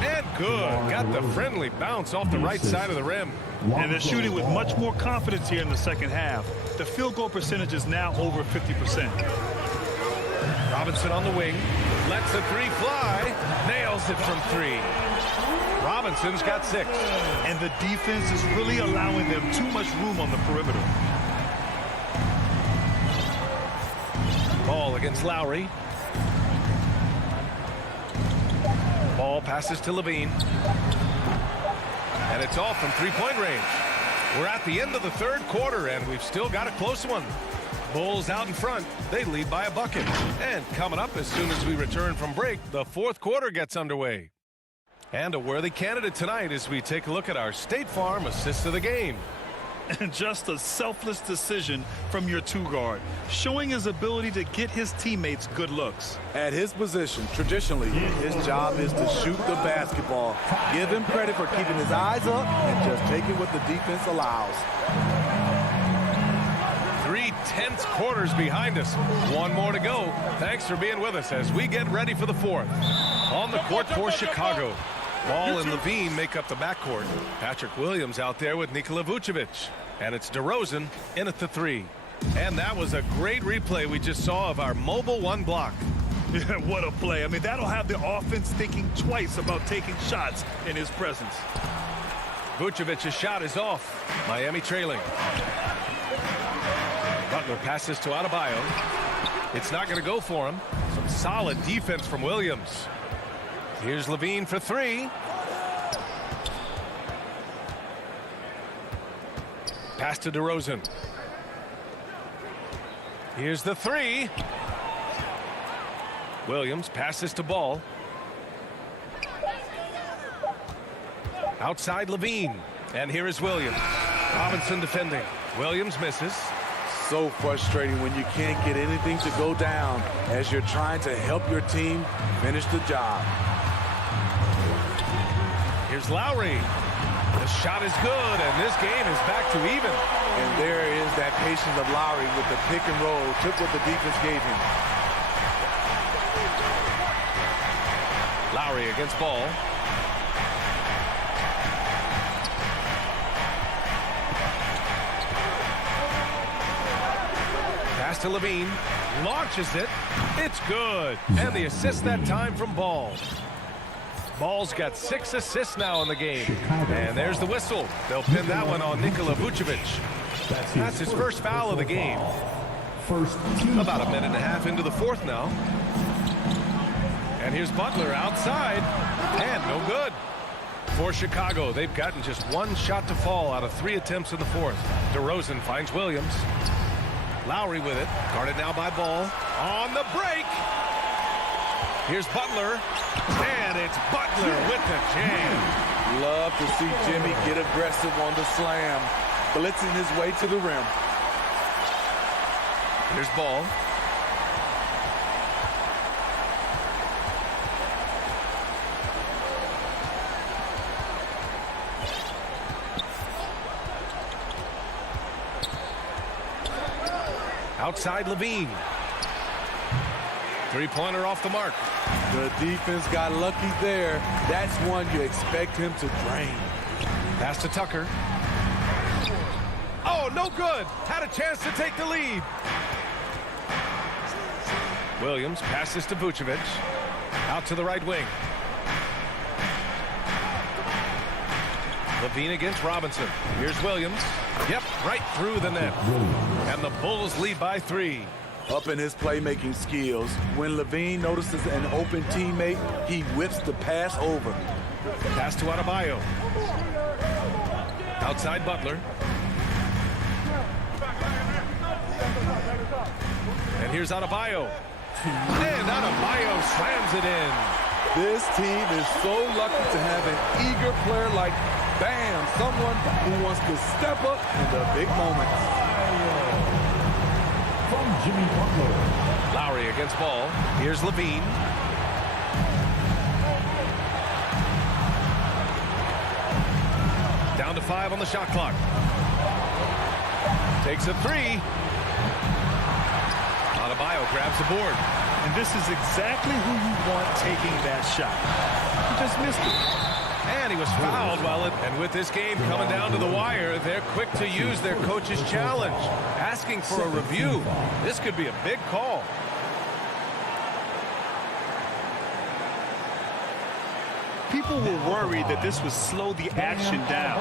And good. Got the friendly bounce off the right side of the rim. And they're shooting with much more confidence here in the second half. The field goal percentage is now over 50%. Robinson on the wing. Lets the three fly. Nails it from three. Robinson's got 6. And the defense is really allowing them too much room on the perimeter. Ball against Lowry. Ball passes to Levine. And it's off from three-point range. We're at the end of the third quarter, and we've still got a close one. Bulls out in front. They lead by a bucket. And coming up as soon as we return from break, the fourth quarter gets underway. And a worthy candidate tonight as we take a look at our State Farm assist of the game. And just a selfless decision from your two-guard, showing his ability to get his teammates good looks. At his position, traditionally, his job is to shoot the basketball. Give him credit for keeping his eyes up and just taking what the defense allows. 3 tense quarters behind us. One more to go. Thanks for being with us as we get ready for the fourth. On the court for Chicago. Ball and Levine make up the backcourt. Patrick Williams out there with Nikola Vucevic. And it's DeRozan in at the 3. And that was a great replay we just saw of our mobile one block. Yeah, what a play. I mean, that'll have the offense thinking twice about taking shots in his presence. Vucevic's shot is off. Miami trailing. Butler passes to Adebayo. It's not going to go for him. Some solid defense from Williams. Here's Levine for 3. Pass to DeRozan. Here's the 3. Williams passes to Ball. Outside Levine. And here is Williams. Robinson defending. Williams misses. So frustrating when you can't get anything to go down as you're trying to help your team finish the job. Here's Lowry. The shot is good, and this game is back to even. And there is that patience of Lowry with the pick and roll. Took what the defense gave him. Lowry against Ball. Pass to Levine. Launches it. It's good. And the assist that time from Ball. Ball's got 6 assists now in the game. And there's the whistle. They'll pin that one on Nikola Vucevic. That's his first foul of the game. About a minute and a half into the fourth now. And here's Butler outside. And no good. For Chicago, they've gotten just 1 shot to fall out of 3 attempts in the fourth. DeRozan finds Williams. Lowry with it. Guarded now by Ball. On the break. Here's Butler. And it's Butler with the jam. Love to see Jimmy get aggressive on the slam. Blitzing his way to the rim. Here's Ball. Outside Levine. Three-pointer off the mark. The defense got lucky there. That's one you expect him to drain. Pass to Tucker. Oh, no good. Had a chance to take the lead. Williams passes to Vucevic. Out to the right wing. Levine against Robinson. Here's Williams. Yep, right through the net. And the Bulls lead by 3. Up in his playmaking skills, when Levine notices an open teammate, he whips the pass over. Pass to Adebayo. Outside Butler. And here's Adebayo. And Adebayo slams it in. This team is so lucky to have an eager player like Bam, someone who wants to step up in the big moments. From Jimmy Butler. Lowry against Ball. Here's Levine. Down to 5 on the shot clock. Takes a 3. Adebayo grabs the board. And this is exactly who you want taking that shot. He just missed it. And he was fouled and with this game coming down to the wire, they're quick to use their coach's challenge, asking for a review. This could be a big call. People were worried that this would slow the action down.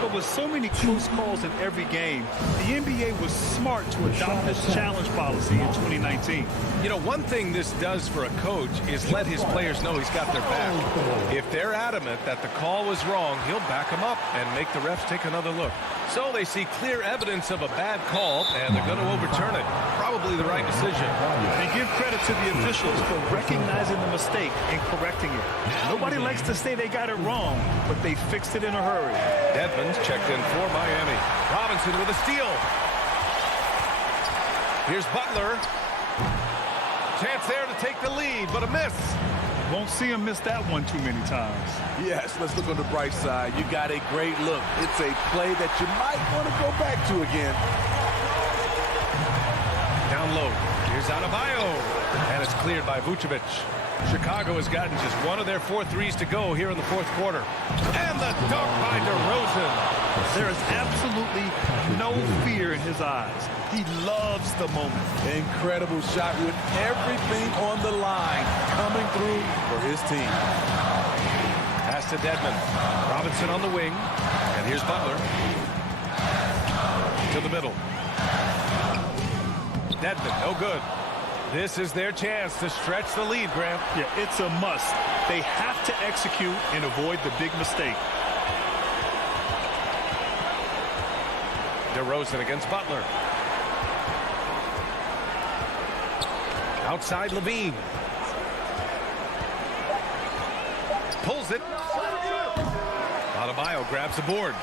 But with so many close calls in every game, the NBA was smart to adopt this challenge policy in 2019. You know, one thing this does for a coach is let his players know he's got their back. If they're adamant that the call was wrong, he'll back them up and make the refs take another look. So they see clear evidence of a bad call, and they're going to overturn it. Probably the right decision. They give credit to the officials for recognizing the mistake and correcting it. Nobody likes to say they got it wrong, but they fixed it in a hurry. Edmonds checked in for Miami. Robinson with a steal. Here's Butler. Chance there to take the lead, but a miss. Won't see him miss that one too many times. Yes, let's look on the bright side. You got a great look. It's a play that you might want to go back to again. Down low. Here's Adebayo. And it's cleared by Vucevic. Chicago has gotten just one of their 4 threes to go here in the fourth quarter. And the dunk by DeRozan. There is absolutely no fear in his eyes. He loves the moment. Incredible shot with everything on the line coming through for his team. Pass to Dedmon. Robinson on the wing. And here's Butler. To the middle. Dedmon, no good. This is their chance to stretch the lead, Graham. Yeah, it's a must. They have to execute and avoid the big mistake. DeRozan against Butler. Outside Levine. Pulls it. Adebayo grabs the board.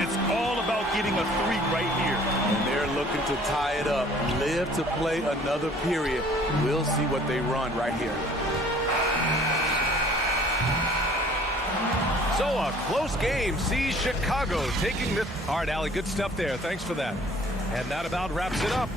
It's all about getting a 3 right here. And they're looking to tie it up. Live to play another period. We'll see what they run right here. So a close game sees Chicago taking this. All right, Allie, good stuff there. Thanks for that. And that about wraps it up.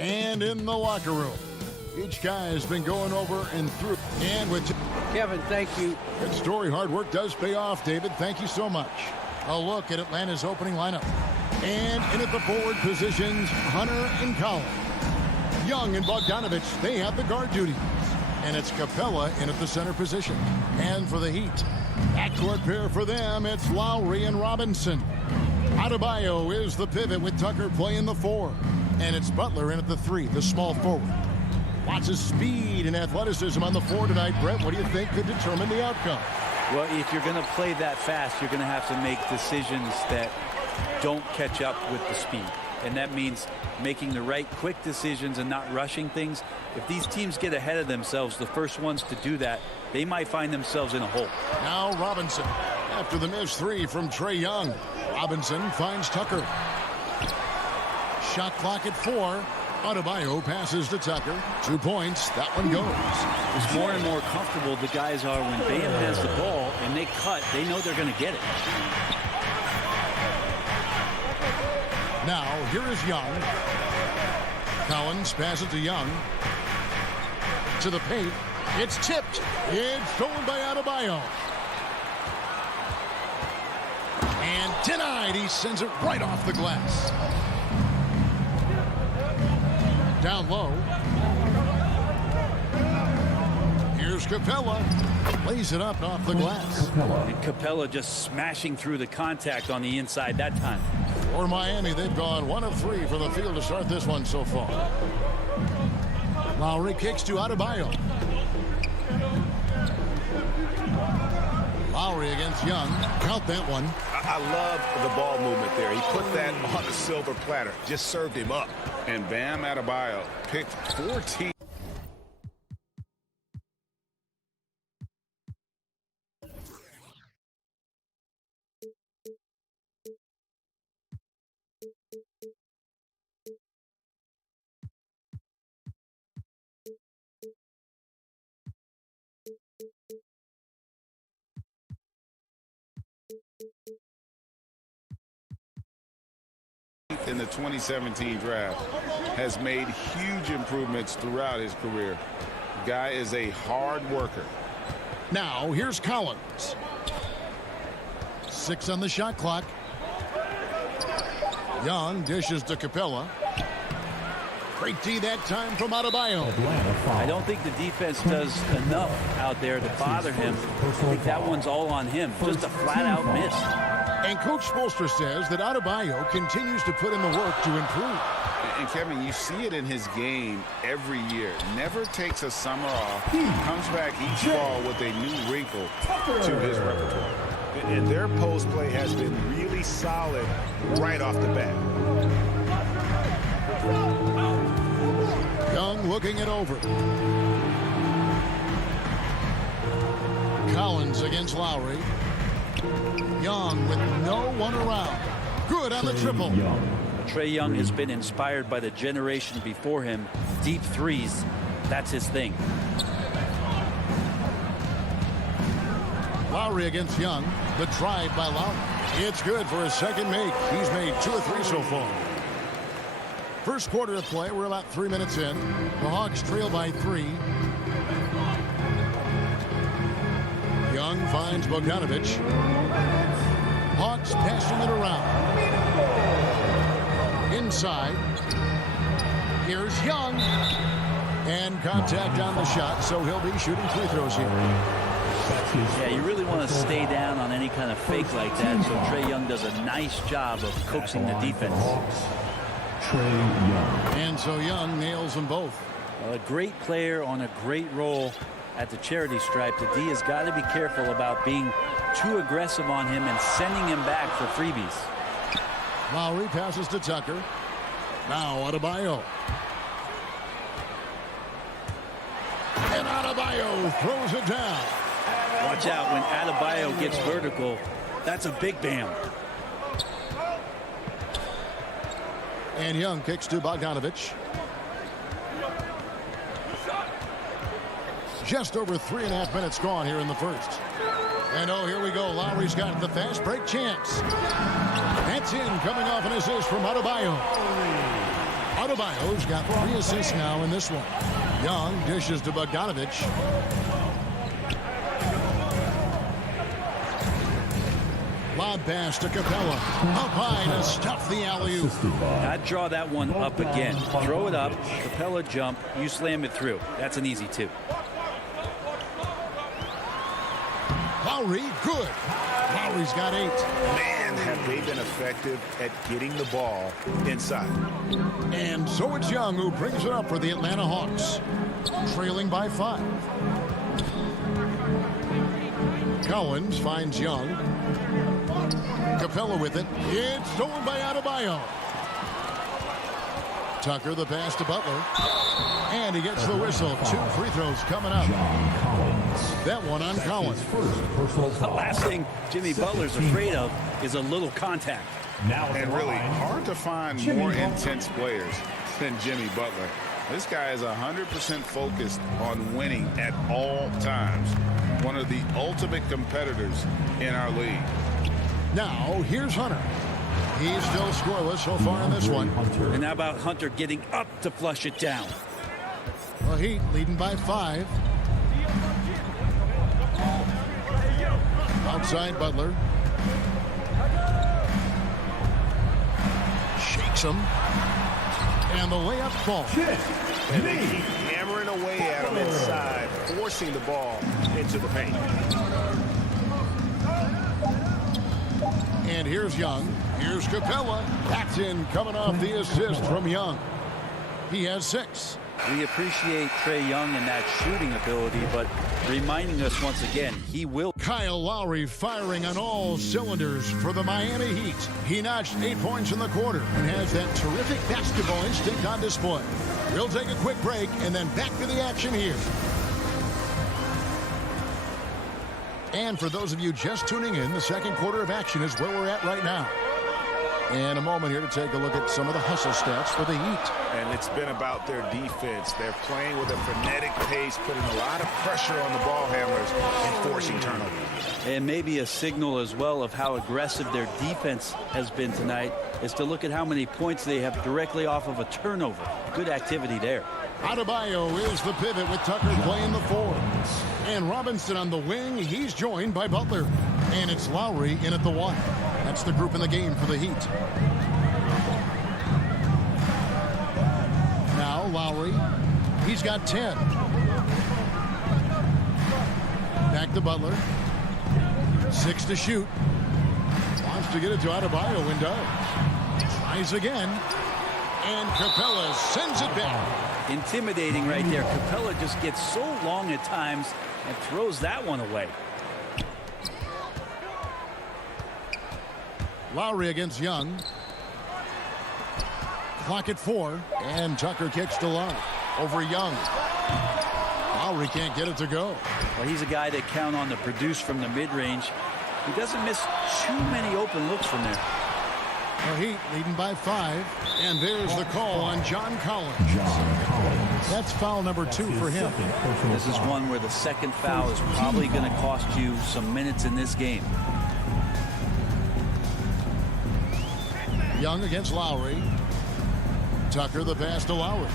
And in the locker room, each guy has been going over and through. And with Kevin, thank you. Good story. Hard work does pay off, David. Thank you so much. A look at Atlanta's opening lineup. And in at the forward positions, Hunter and Collins. Young and Bogdanovich, they have the guard duties. And it's Capella in at the center position. And for the Heat, backcourt pair for them, it's Lowry and Robinson. Adebayo is the pivot with Tucker playing the 4. And it's Butler in at the 3, the small forward. Lots of speed and athleticism on the 4 tonight. Brett, what do you think could determine the outcome? Well, if you're going to play that fast, you're going to have to make decisions that don't catch up with the speed. And that means making the right quick decisions and not rushing things. If these teams get ahead of themselves, the first ones to do that, they might find themselves in a hole. Now Robinson, after the missed 3 from Trae Young. Robinson finds Tucker. Shot clock at 4. Adebayo passes to Tucker. 2 points. That one goes. It's more and more comfortable the guys are when Bam has the ball and they cut. They know they're going to get it. Now, here is Young. Collins passes to Young. To the paint. It's tipped. It's stolen by Adebayo. And denied. He sends it right off the glass. Down low. Here's Here's Capella. Lays it up off the glass. And Capella just smashing through the contact on the inside that time. For Miami, they've gone 1 of 3 from the field to start this one so far. Lowry kicks to Adebayo. Lowry against Young. Count that one. I love the ball movement there. He put that on a silver platter. Just served him up. And Bam Adebayo picked 14. In the 2017 draft, has made huge improvements throughout his career. The guy is a hard worker. Now here's Collins. 6 on the shot clock. Young dishes to Capella. Great D that time from Adebayo. I don't think the defense does enough out there to bother him. I think that one's all on him. Just a flat-out miss. And Coach Spoelstra says that Adebayo continues to put in the work to improve. And Kevin, you see it in his game every year. Never takes a summer off. Comes back each fall with a new wrinkle to his repertoire. And their post play has been really solid right off the bat. Young looking it over. Collins against Lowry. Young with no one around. Good on the triple. Trae Young has been inspired by the generation before him. Deep threes, that's his thing. Lowry against Young. The drive by Lowry. It's good for his second make. He's made 2 of 3 so far. First quarter of play. We're about 3 minutes in. The Hawks trail by 3. Young finds Bogdanovich. Hawks passing it around. Inside. Here's Young. And contact on the shot, so he'll be shooting free throws here. Yeah, you really want to stay down on any kind of fake like that, so Trae Young does a nice job of coaxing the defense. And so Young nails them both. A great player on a great role at the charity stripe. The D has got to be careful about being too aggressive on him and sending him back for freebies. Lowry passes to Tucker. Now Adebayo. And Adebayo throws it down. Watch out when Adebayo gets vertical. That's a big bam. And Young kicks to Bogdanovich. Just over 3.5 minutes gone here in the first. And oh, here we go. Lowry's got the fast break chance. That's in, coming off an assist from Adebayo. Adebayo's got 3 assists now in this one. Young dishes to Bogdanovich. Lob pass to Capella. Up high to stuff the alley-oop. I'd draw that one up again. Throw it up, Capella jump, you slam it through. That's an easy 2. Lowry, good. Lowry's got 8. Man, have they been effective at getting the ball inside. And so it's Young who brings it up for the Atlanta Hawks. Trailing by 5. Collins finds Young. Capella with it. It's stolen by Adebayo. Tucker the pass to Butler. And he gets the whistle. 2 free throws coming up. That one on Collins. The last thing Jimmy Butler's afraid of is a little contact. And really hard to find more intense players than Jimmy Butler. This guy is 100% focused on winning at all times. One of the ultimate competitors in our league. Now, here's Hunter. He's still scoreless so far in this one. And how about Hunter getting up to flush it down? Well, Heat leading by 5. Outside Butler. Shakes him. And the layup falls. And they keep hammering hammering away at him inside, forcing the ball into the paint. And here's Young. Here's Capella. That's in, coming off the assist from Young. He has 6. We appreciate Trae Young and that shooting ability, but reminding us once again, he will. Kyle Lowry firing on all cylinders for the Miami Heat. He notched 8 points in the quarter and has that terrific basketball instinct on display. We'll take a quick break and then back to the action here. And for those of you just tuning in, the second quarter of action is where we're at right now. And a moment here to take a look at some of the hustle stats for the Heat. And it's been about their defense. They're playing with a frenetic pace, putting a lot of pressure on the ball handlers and forcing turnovers. And maybe a signal as well of how aggressive their defense has been tonight is to look at how many points they have directly off of a turnover. Good activity there. Adebayo is the pivot with Tucker playing the 4. And Robinson on the wing. He's joined by Butler. And it's Lowry in at the 1. That's the group in the game for the Heat. Now Lowry. He's got 10. Back to Butler. 6 to shoot. Wants to get it to Adebayo and does. Tries again. And Capella sends it back. Intimidating right there. Capella just gets so long at times and throws that one away. Lowry against Young. Clock at 4. And Tucker kicks to Lowry. Over Young. Lowry can't get it to go. Well, he's a guy that count on to produce from the mid-range. He doesn't miss too many open looks from there. The Heat leading by 5. And there's the call on John Collins. That's foul number 2 for him. This is one where the second foul is probably going to cost you some minutes in this game. Young against Lowry. Tucker the pass to Lowry.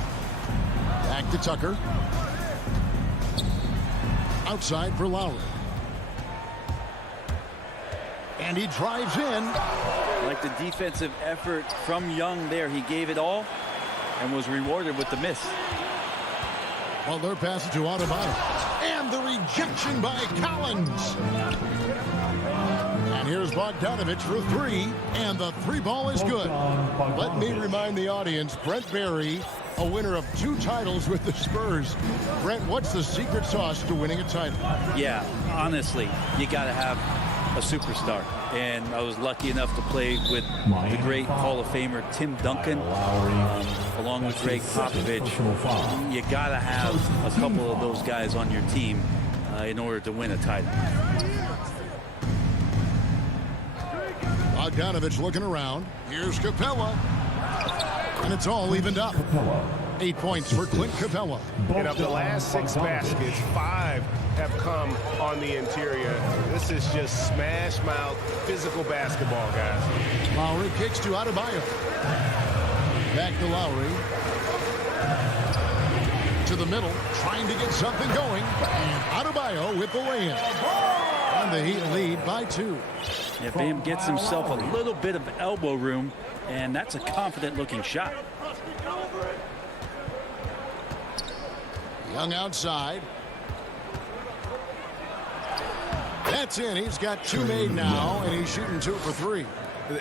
Back to Tucker. Outside for Lowry. And he drives in. Like the defensive effort from Young there. He gave it all and was rewarded with the miss. Butler passes to Adebayo. And the rejection by Collins. And here's Bogdanovich for 3. And the 3 ball is good. Let me remind the audience, Brent Barry, a winner of 2 titles with the Spurs. Brent, what's the secret sauce to winning a title? Yeah, honestly, you got to have a superstar. And I was lucky enough to play with the great Hall of Famer Tim Duncan, along with Greg Popovich. You got to have a couple of those guys on your team in order to win a title. Bogdanovich looking around. Here's Capella. And it's all evened up. 8 points for Clint Capella. And of the last 6 baskets, 5 have come on the interior. This is just smash mouth physical basketball, guys. Lowry kicks to Adebayo. Back to Lowry. To the middle, trying to get something going. And Adebayo with the lay-in. And the Heat lead by 2. Yeah, Bam gets himself a little bit of elbow room, and that's a confident-looking shot. Young outside. That's in. He's got 2 made now, and he's shooting 2 for 3.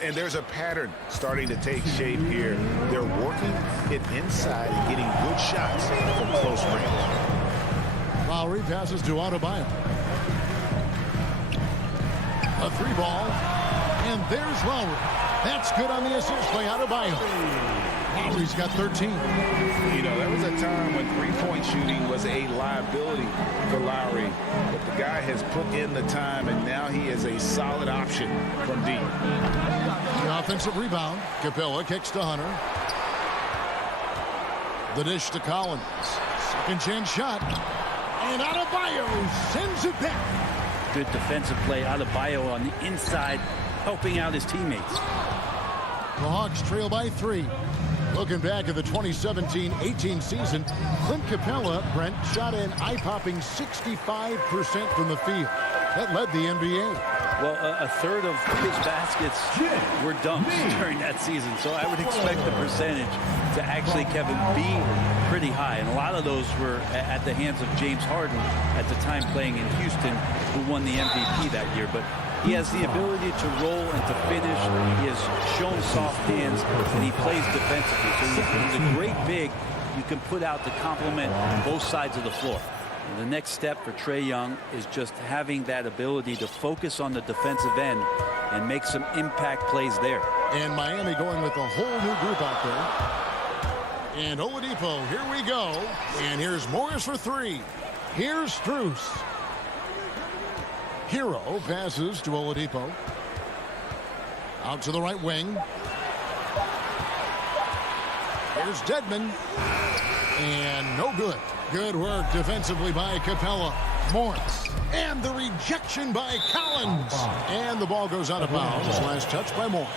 And there's a pattern starting to take shape here. They're working it inside and getting good shots from close range. Lowry passes to Adebayo. A 3 ball. And there's Lowry. That's good on the assist by Adebayo. Lowry's got 13. You know, there was a time when 3-point shooting was a liability for Lowry. But the guy has put in the time, and now he is a solid option from deep. The offensive rebound. Capella kicks to Hunter. The dish to Collins. Second chance shot. And Adebayo sends it back. Good defensive play. Adebayo on the inside, helping out his teammates. The Hawks trail by 3. Looking back at the 2017-18 season, Clint Capella, Brent, shot an eye-popping 65% from the field. That led the NBA. Well, a third of his baskets were dunks during that season, so I would expect the percentage to actually, Kevin, be pretty high. And a lot of those were at the hands of James Harden at the time playing in Houston, who won the MVP that year. But he has the ability to roll and to finish. He has shown soft hands, and he plays defensively. So he's a great big you can put out to complement both sides of the floor. And the next step for Trae Young is just having that ability to focus on the defensive end and make some impact plays there. And Miami going with a whole new group out there. And Oladipo, here we go. And here's Morris for three. Here's Strus. Hero passes to Oladipo. Out to the right wing. Here's Dedmon. And no good. Good work defensively by Capella. Morris. And the rejection by Collins. And the ball goes out of bounds. Last touch by Morris.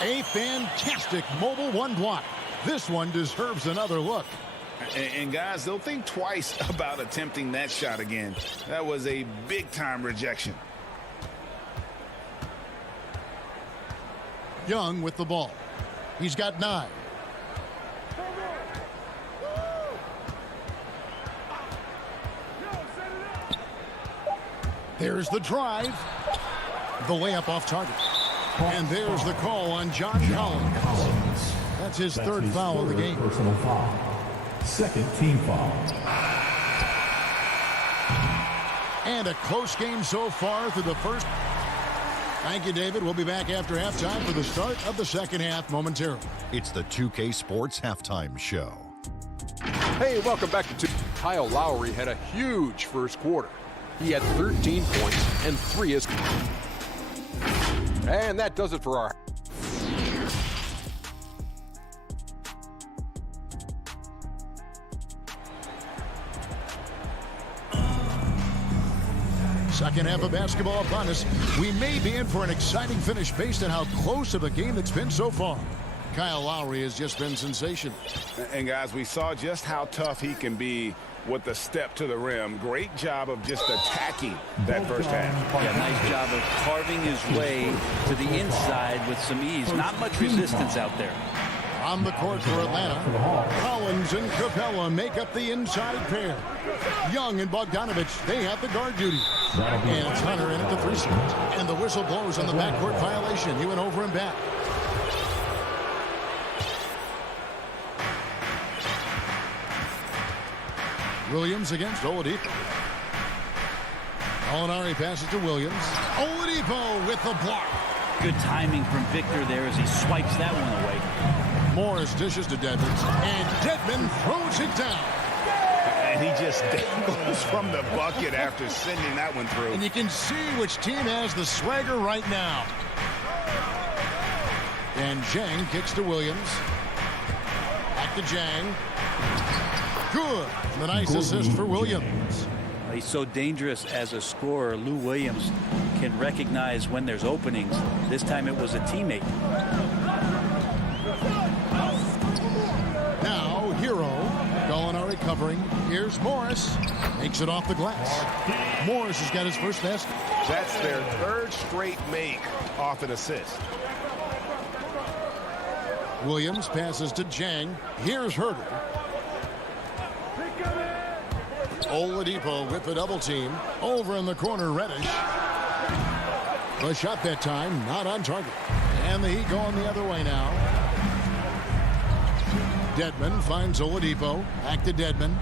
A fantastic mobile one block. This one deserves another look. And guys, they'll think twice about attempting that shot again. That was a big-time rejection. Young with the ball. He's got 9. There's the drive. The layup off target. And there's the call on John Collins. That's his third foul of the game. Personal foul. Second team foul. And a close game so far through the first. Thank you, David. We'll be back after halftime for the start of the second half momentarily. It's the 2K Sports Halftime Show. Hey, welcome back to 2K. Kyle Lowry had a huge first quarter. He had 13 points and 3 assists. And that does it for our second half of basketball upon us. We may be in for an exciting finish based on how close of a game it's been so far. Kyle Lowry has just been sensational. And guys, we saw just how tough he can be with the step to the rim. Great job of just attacking that first half. Yeah, nice job of carving his way to the inside with some ease. Not much resistance out there. On the court for Atlanta, Collins and Capella make up the inside pair. Young and Bogdanovich, they have the guard duty. And it's Hunter in at the 3 spot. And the whistle blows on the backcourt violation. He went over and back. Williams against Oladipo. Gallinari passes to Williams. Oladipo with the block. Good timing from Victor there as he swipes that one away. Morris dishes to Dedmon. And Dedmon throws it down. And he just dangles from the bucket after sending that one through. And you can see which team has the swagger right now. And Jang kicks to Williams. Back to Jang. Good. The nice assist for Williams. He's so dangerous as a scorer. Lou Williams can recognize when there's openings. This time it was a teammate. Now, Hero. Gallinari covering. Here's Morris. Makes it off the glass. Morris has got his first basket. That's their third straight make off an assist. Williams passes to Jang. Here's Herder. Oladipo with the double team. Over in the corner, Reddish. The shot that time, not on target. And the Heat going the other way now. Dedmon finds Oladipo. Back to Dedmon.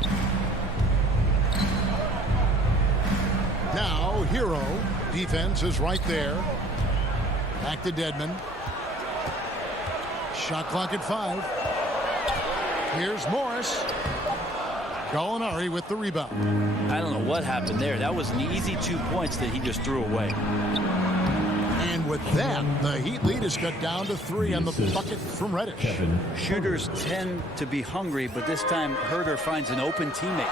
Now, Hero. Defense is right there. Back to Dedmon. Shot clock at 5. Here's Morris. Gallinari with the rebound. I don't know what happened there. That was an easy 2 points that he just threw away. And with that, the Heat lead is cut down to 3 on the bucket from Reddish. Shooters tend to be hungry, but this time Herder finds an open teammate.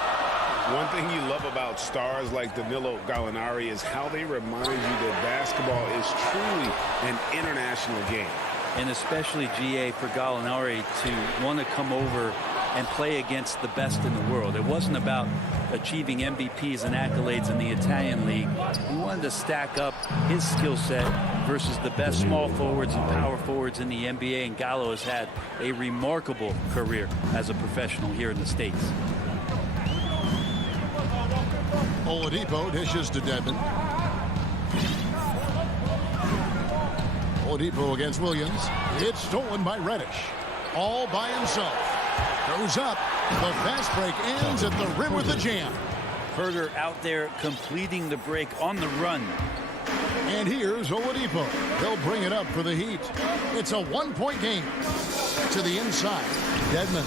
One thing you love about stars like Danilo Gallinari is how they remind you that basketball is truly an international game. And especially, GA, for Gallinari to want to come over and play against the best in the world. It wasn't about achieving MVPs and accolades in the Italian league. He wanted to stack up his skill set versus the best small forwards and power forwards in the NBA, and Gallo has had a remarkable career as a professional here in the States. Oladipo dishes to Dedmon. Oladipo against Williams. It's stolen by Reddish. All by himself. Goes up. The fast break ends at the rim with the jam. Herter out there completing the break on the run. And here's Oladipo. He'll bring it up for the Heat. It's a one-point game. To the inside. Dedmon.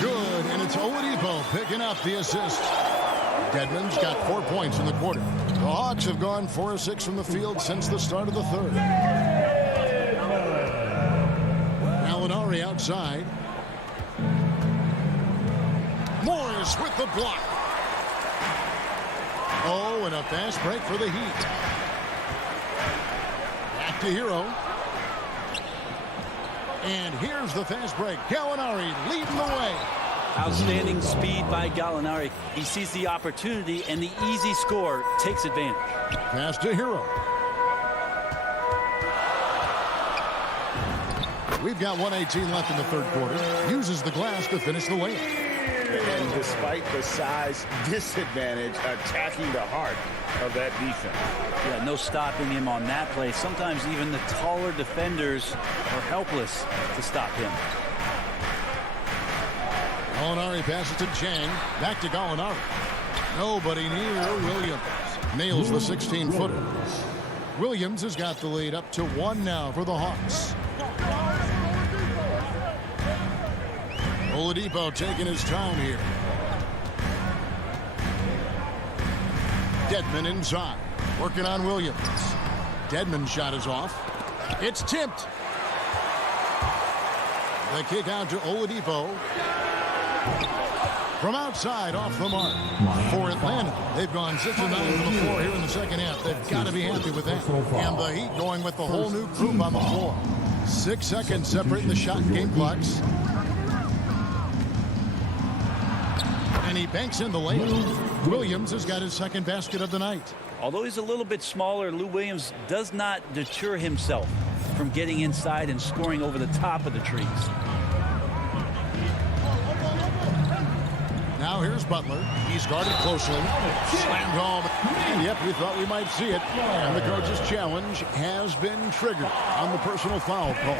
Good. And it's Oladipo picking up the assist. Dedmon's got 4 points in the quarter. The Hawks have gone 4 of 6 from the field since the start of the third. Gallinari outside. Morris with the block. Oh, and a fast break for the Heat. Back to Hero. And here's the fast break. Gallinari leading the way. Outstanding speed by Gallinari. He sees the opportunity, and the easy score takes advantage. Pass to Hero. We've got 1:18 left in the third quarter. Uses the glass to finish the layup. And despite the size disadvantage, attacking the heart of that defense. Yeah, no stopping him on that play. Sometimes even the taller defenders are helpless to stop him. Gallinari passes to Chang. Back to Gallinari. Nobody near Williams. Nails the 16-footer. Williams has got the lead up to 1 now for the Hawks. Oladipo taking his time here. Dedmon inside. Working on Williams. Dedmon's shot is off. It's tipped. The kick out to Oladipo. From outside, off the mark. For Atlanta, they've gone 6 of 9 from the floor here in the second half. They've got to be happy with that. And the Heat going with the whole new group on the floor. 6 seconds separating the shot and game clocks. And he banks in the layup. Williams has got his second basket of the night. Although he's a little bit smaller, Lou Williams does not deter himself from getting inside and scoring over the top of the trees. Now here's Butler. He's guarded closely. Slammed home. And yep, we thought we might see it. And the coach's challenge has been triggered on the personal foul call.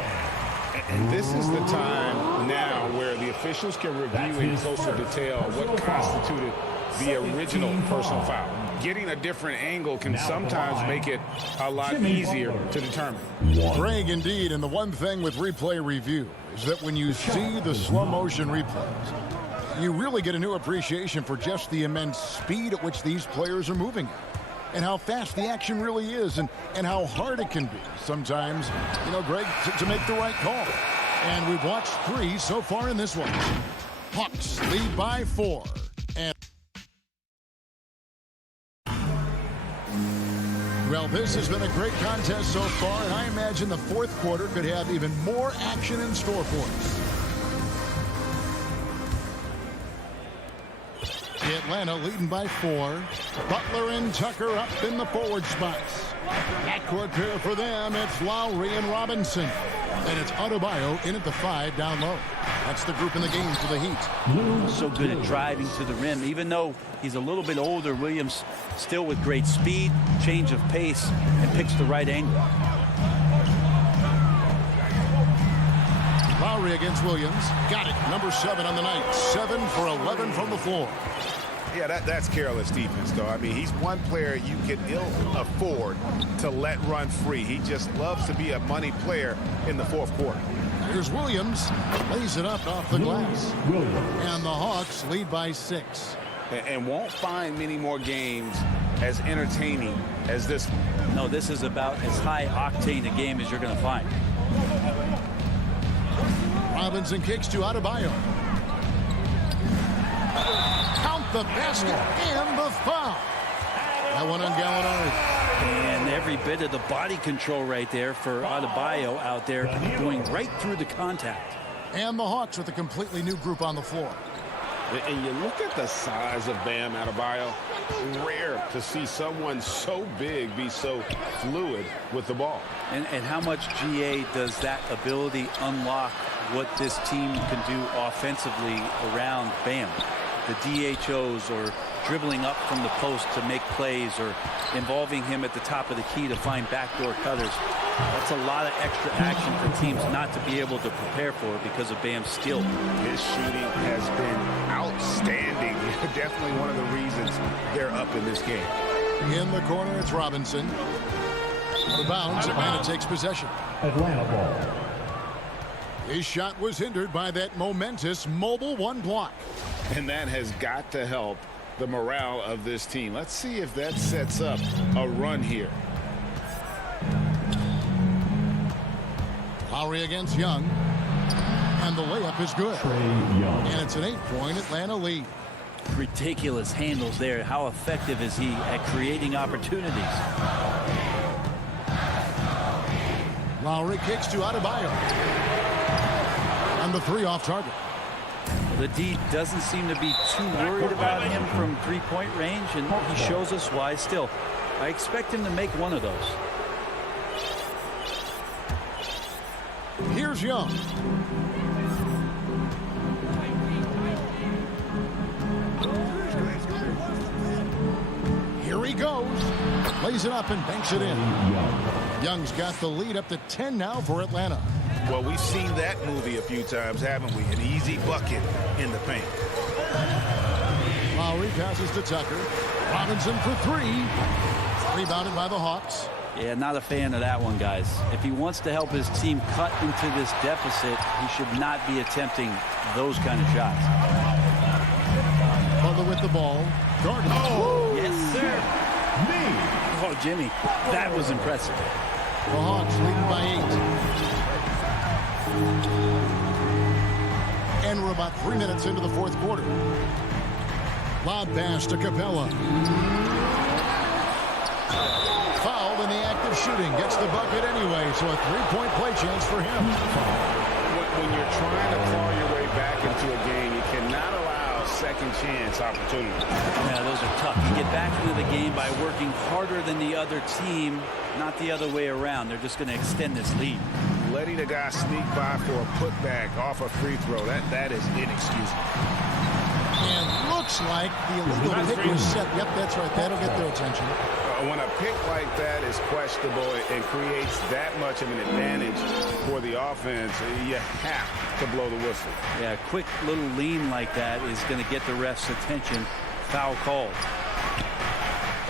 And this is the time now where the officials can review in closer detail what constituted the original personal foul. Getting a different angle can sometimes make it a lot easier to determine. Greg, indeed, and the one thing with replay review is that when you see the slow motion replays, you really get a new appreciation for just the immense speed at which these players are moving at. And how fast the action really is, and how hard it can be sometimes, you know, Greg, to make the right call. And we've watched 3 so far in this one. Hawks lead by 4. And well, this has been a great contest so far, and I imagine the fourth quarter could have even more action in store for us. Atlanta leading by 4. Butler and Tucker up in the forward spots. Backcourt pair for them. It's Lowry and Robinson. And it's Adebayo in at the 5 down low. That's the group in the game for the Heat. So good at driving to the rim. Even though he's a little bit older, Williams still with great speed, change of pace, and picks the right angle. Lowry against Williams. Got it. Number 7 on the night. 7 for 11 from the floor. Yeah, that's careless defense, though. I mean, he's one player you can ill afford to let run free. He just loves to be a money player in the fourth quarter. Here's Williams. Lays it up off the glass. And the Hawks lead by 6. And won't find many more games as entertaining as this one. No, this is about as high octane a game as you're going to find. Robinson kicks to Adebayo. Count the basket and the foul. That one on Gallinari. And every bit of the body control right there for Adebayo out there, going right through the contact. And the Hawks with a completely new group on the floor. And you look at the size of Bam Adebayo, rare to see someone so big be so fluid with the ball. And how much, GA, does that ability unlock what this team can do offensively around Bam? The DHOs or dribbling up from the post to make plays or involving him at the top of the key to find backdoor cutters. That's a lot of extra action for teams not to be able to prepare for because of Bam's skill. His shooting has been outstanding. Definitely one of the reasons they're up in this game. In the corner, it's Robinson. Out of bounds, Atlanta takes possession. Atlanta ball. His shot was hindered by that momentous mobile one block. And that has got to help the morale of this team. Let's see if that sets up a run here. Lowry against Young. And the layup is good. And it's an 8-point Atlanta lead. Ridiculous handles there. How effective is he at creating opportunities? Lowry kicks to Adebayo. And the three off target. The D doesn't seem to be too worried about him from three-point range, and he shows us why still. I expect him to make one of those. Here's Young. Here he goes. Lays it up and banks it in. Young's got the lead up to 10 now for Atlanta. Well, we've seen that movie a few times, haven't we? An easy bucket in the paint. Lowry passes to Tucker. Robinson for three. Rebounded by the Hawks. Yeah, not a fan of that one, guys. If he wants to help his team cut into this deficit, he should not be attempting those kind of shots. Butler with the ball. Gardner. Oh, yes, sir. Oh, Jimmy, that was impressive. The Hawks leading by 8. And we're about 3 minutes into the fourth quarter. Lob pass to Capella. Fouled in the act of shooting. Gets the bucket anyway, so a three-point play chance for him. When you're trying to claw your way back into a game, you cannot allow second chance opportunities. Yeah, those are tough. You get back into the game by working harder than the other team, not the other way around. They're just going to extend this lead. Letting a guy sneak by for a putback off a free throw, that is inexcusable. And looks like the illegal pick was set. Yep, that's right. That'll get their attention. When a pick like that is questionable and creates that much of an advantage for the offense, you have to blow the whistle. Yeah, a quick little lean like that is going to get the ref's attention. Foul called.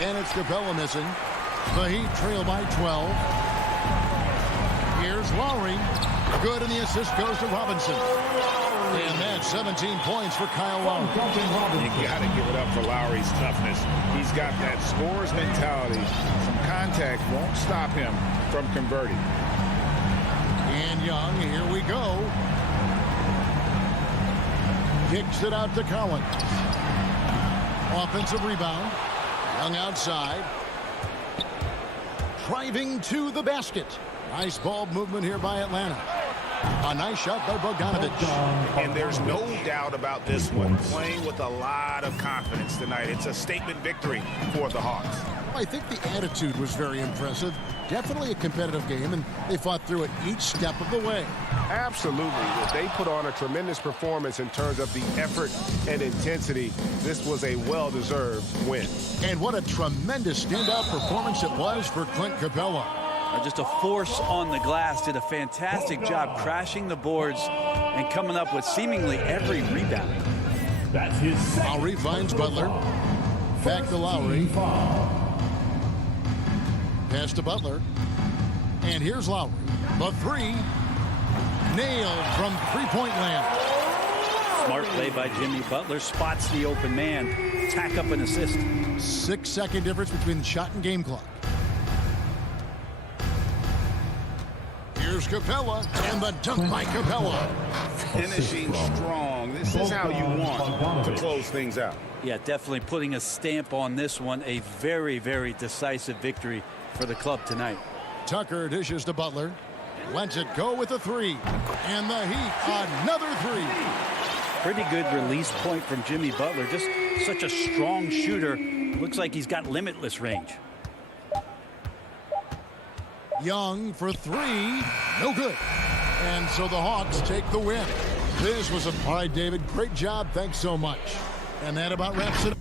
And it's Capella missing. The Heat trail by 12. Here's Lowry. Good, and the assist goes to Robinson. And that's 17 points for Kyle Lowry. You got to give it up for Lowry's toughness. He's got that scorer's mentality. Some contact won't stop him from converting. And Young, here we go. Kicks it out to Collins. Offensive rebound. Young outside. Driving to the basket. Nice ball movement here by Atlanta. A nice shot by Bogdanovich. And there's no doubt about this one. Playing with a lot of confidence tonight. It's a statement victory for the Hawks. I think the attitude was very impressive. Definitely a competitive game, and they fought through it each step of the way. Absolutely. They put on a tremendous performance in terms of the effort and intensity. This was a well-deserved win. And what a tremendous standout performance it was for Clint Capella. Just a force on the glass. Did a fantastic job crashing the boards and coming up with seemingly every rebound. That's his second. Lowry finds Butler. Back to Lowry. Pass to Butler. And here's Lowry. The three. Nailed from three-point land. Smart play by Jimmy Butler. Spots the open man. Tack up an assist. 6-second difference between the shot and game clock. Here's Capella, and the dunk by Capella. Finishing strong. This is how you want to close things out. Yeah, definitely putting a stamp on this one. A very, very decisive victory for the club tonight. Tucker dishes to Butler. Lets it go with a three. And the Heat, another three. Pretty good release point from Jimmy Butler. Just such a strong shooter. Looks like he's got limitless range. Young for three. No good. And so the Hawks take the win. This was a... All right, David. Great job. Thanks so much. And that about wraps it up.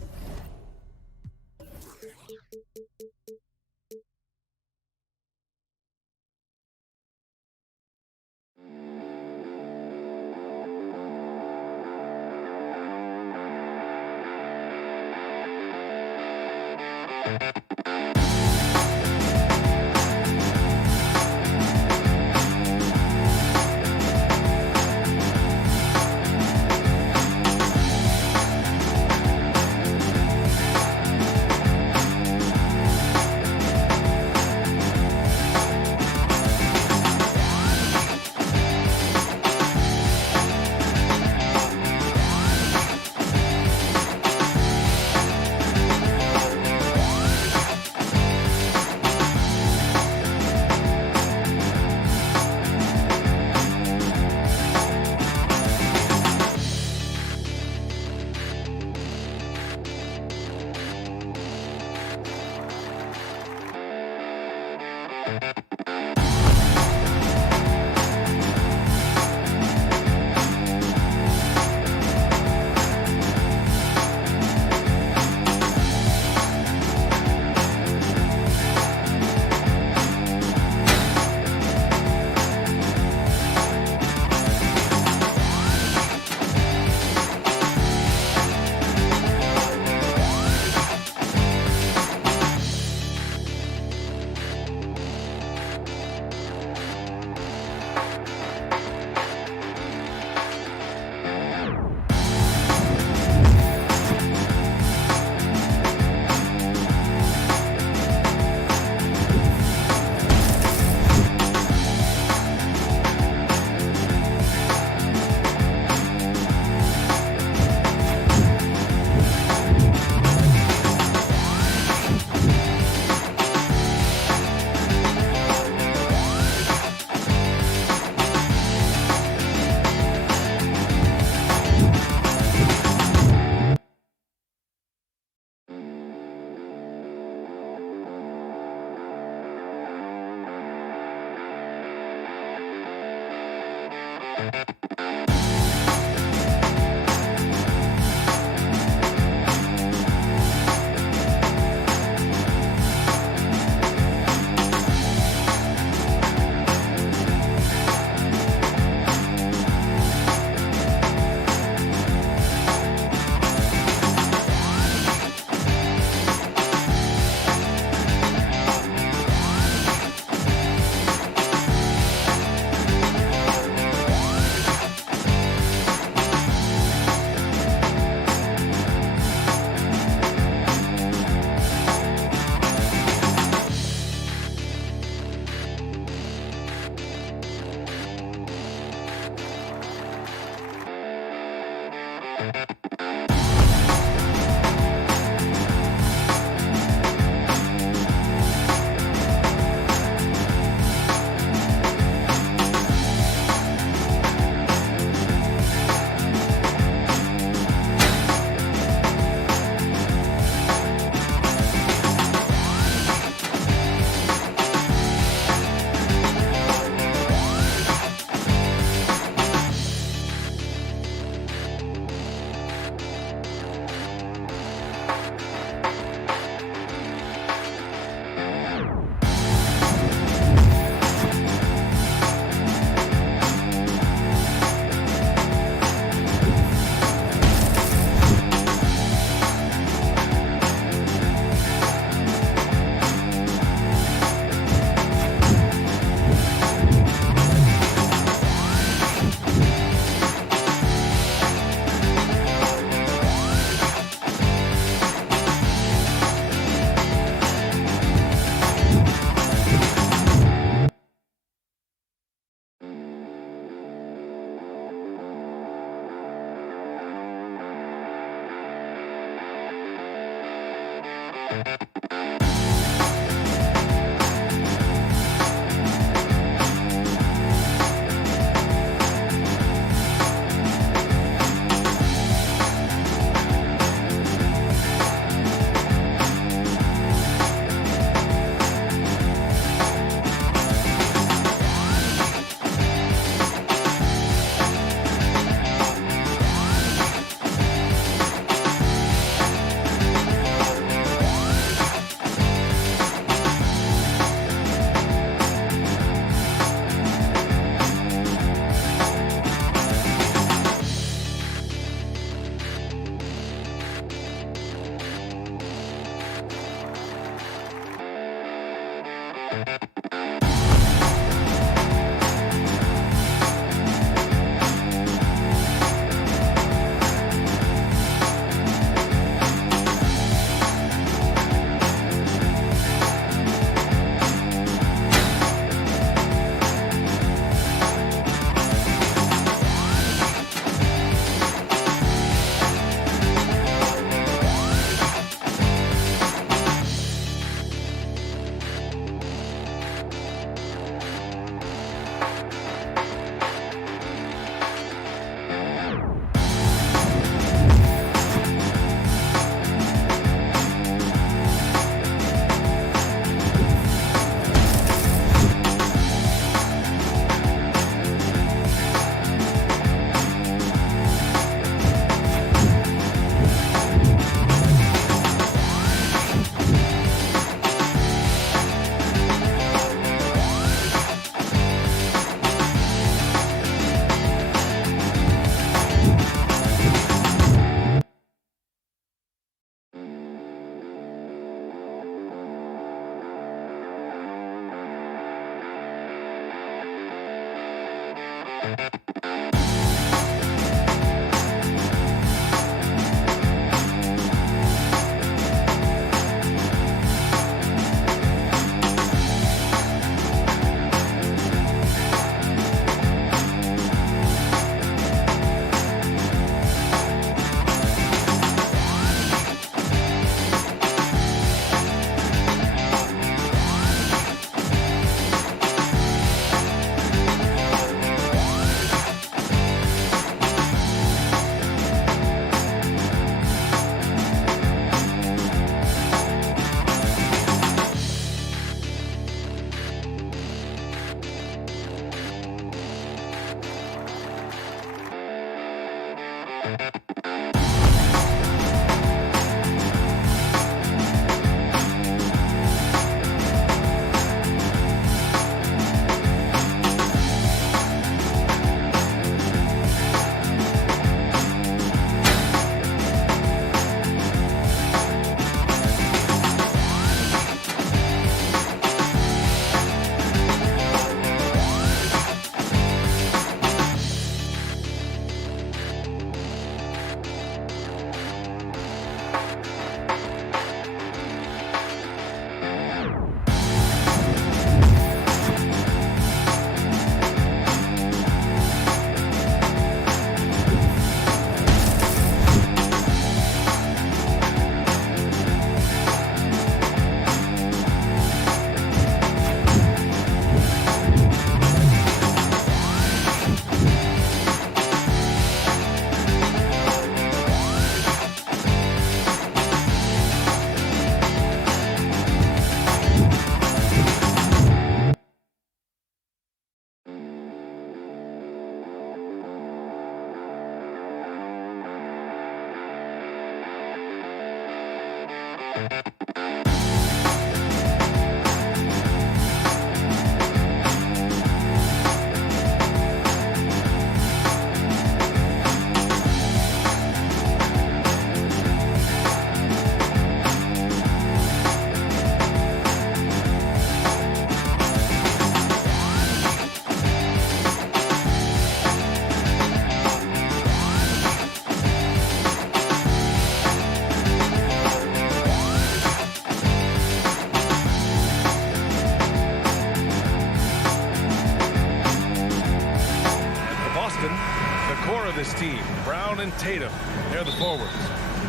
This team, Brown and Tatum, they're the forwards.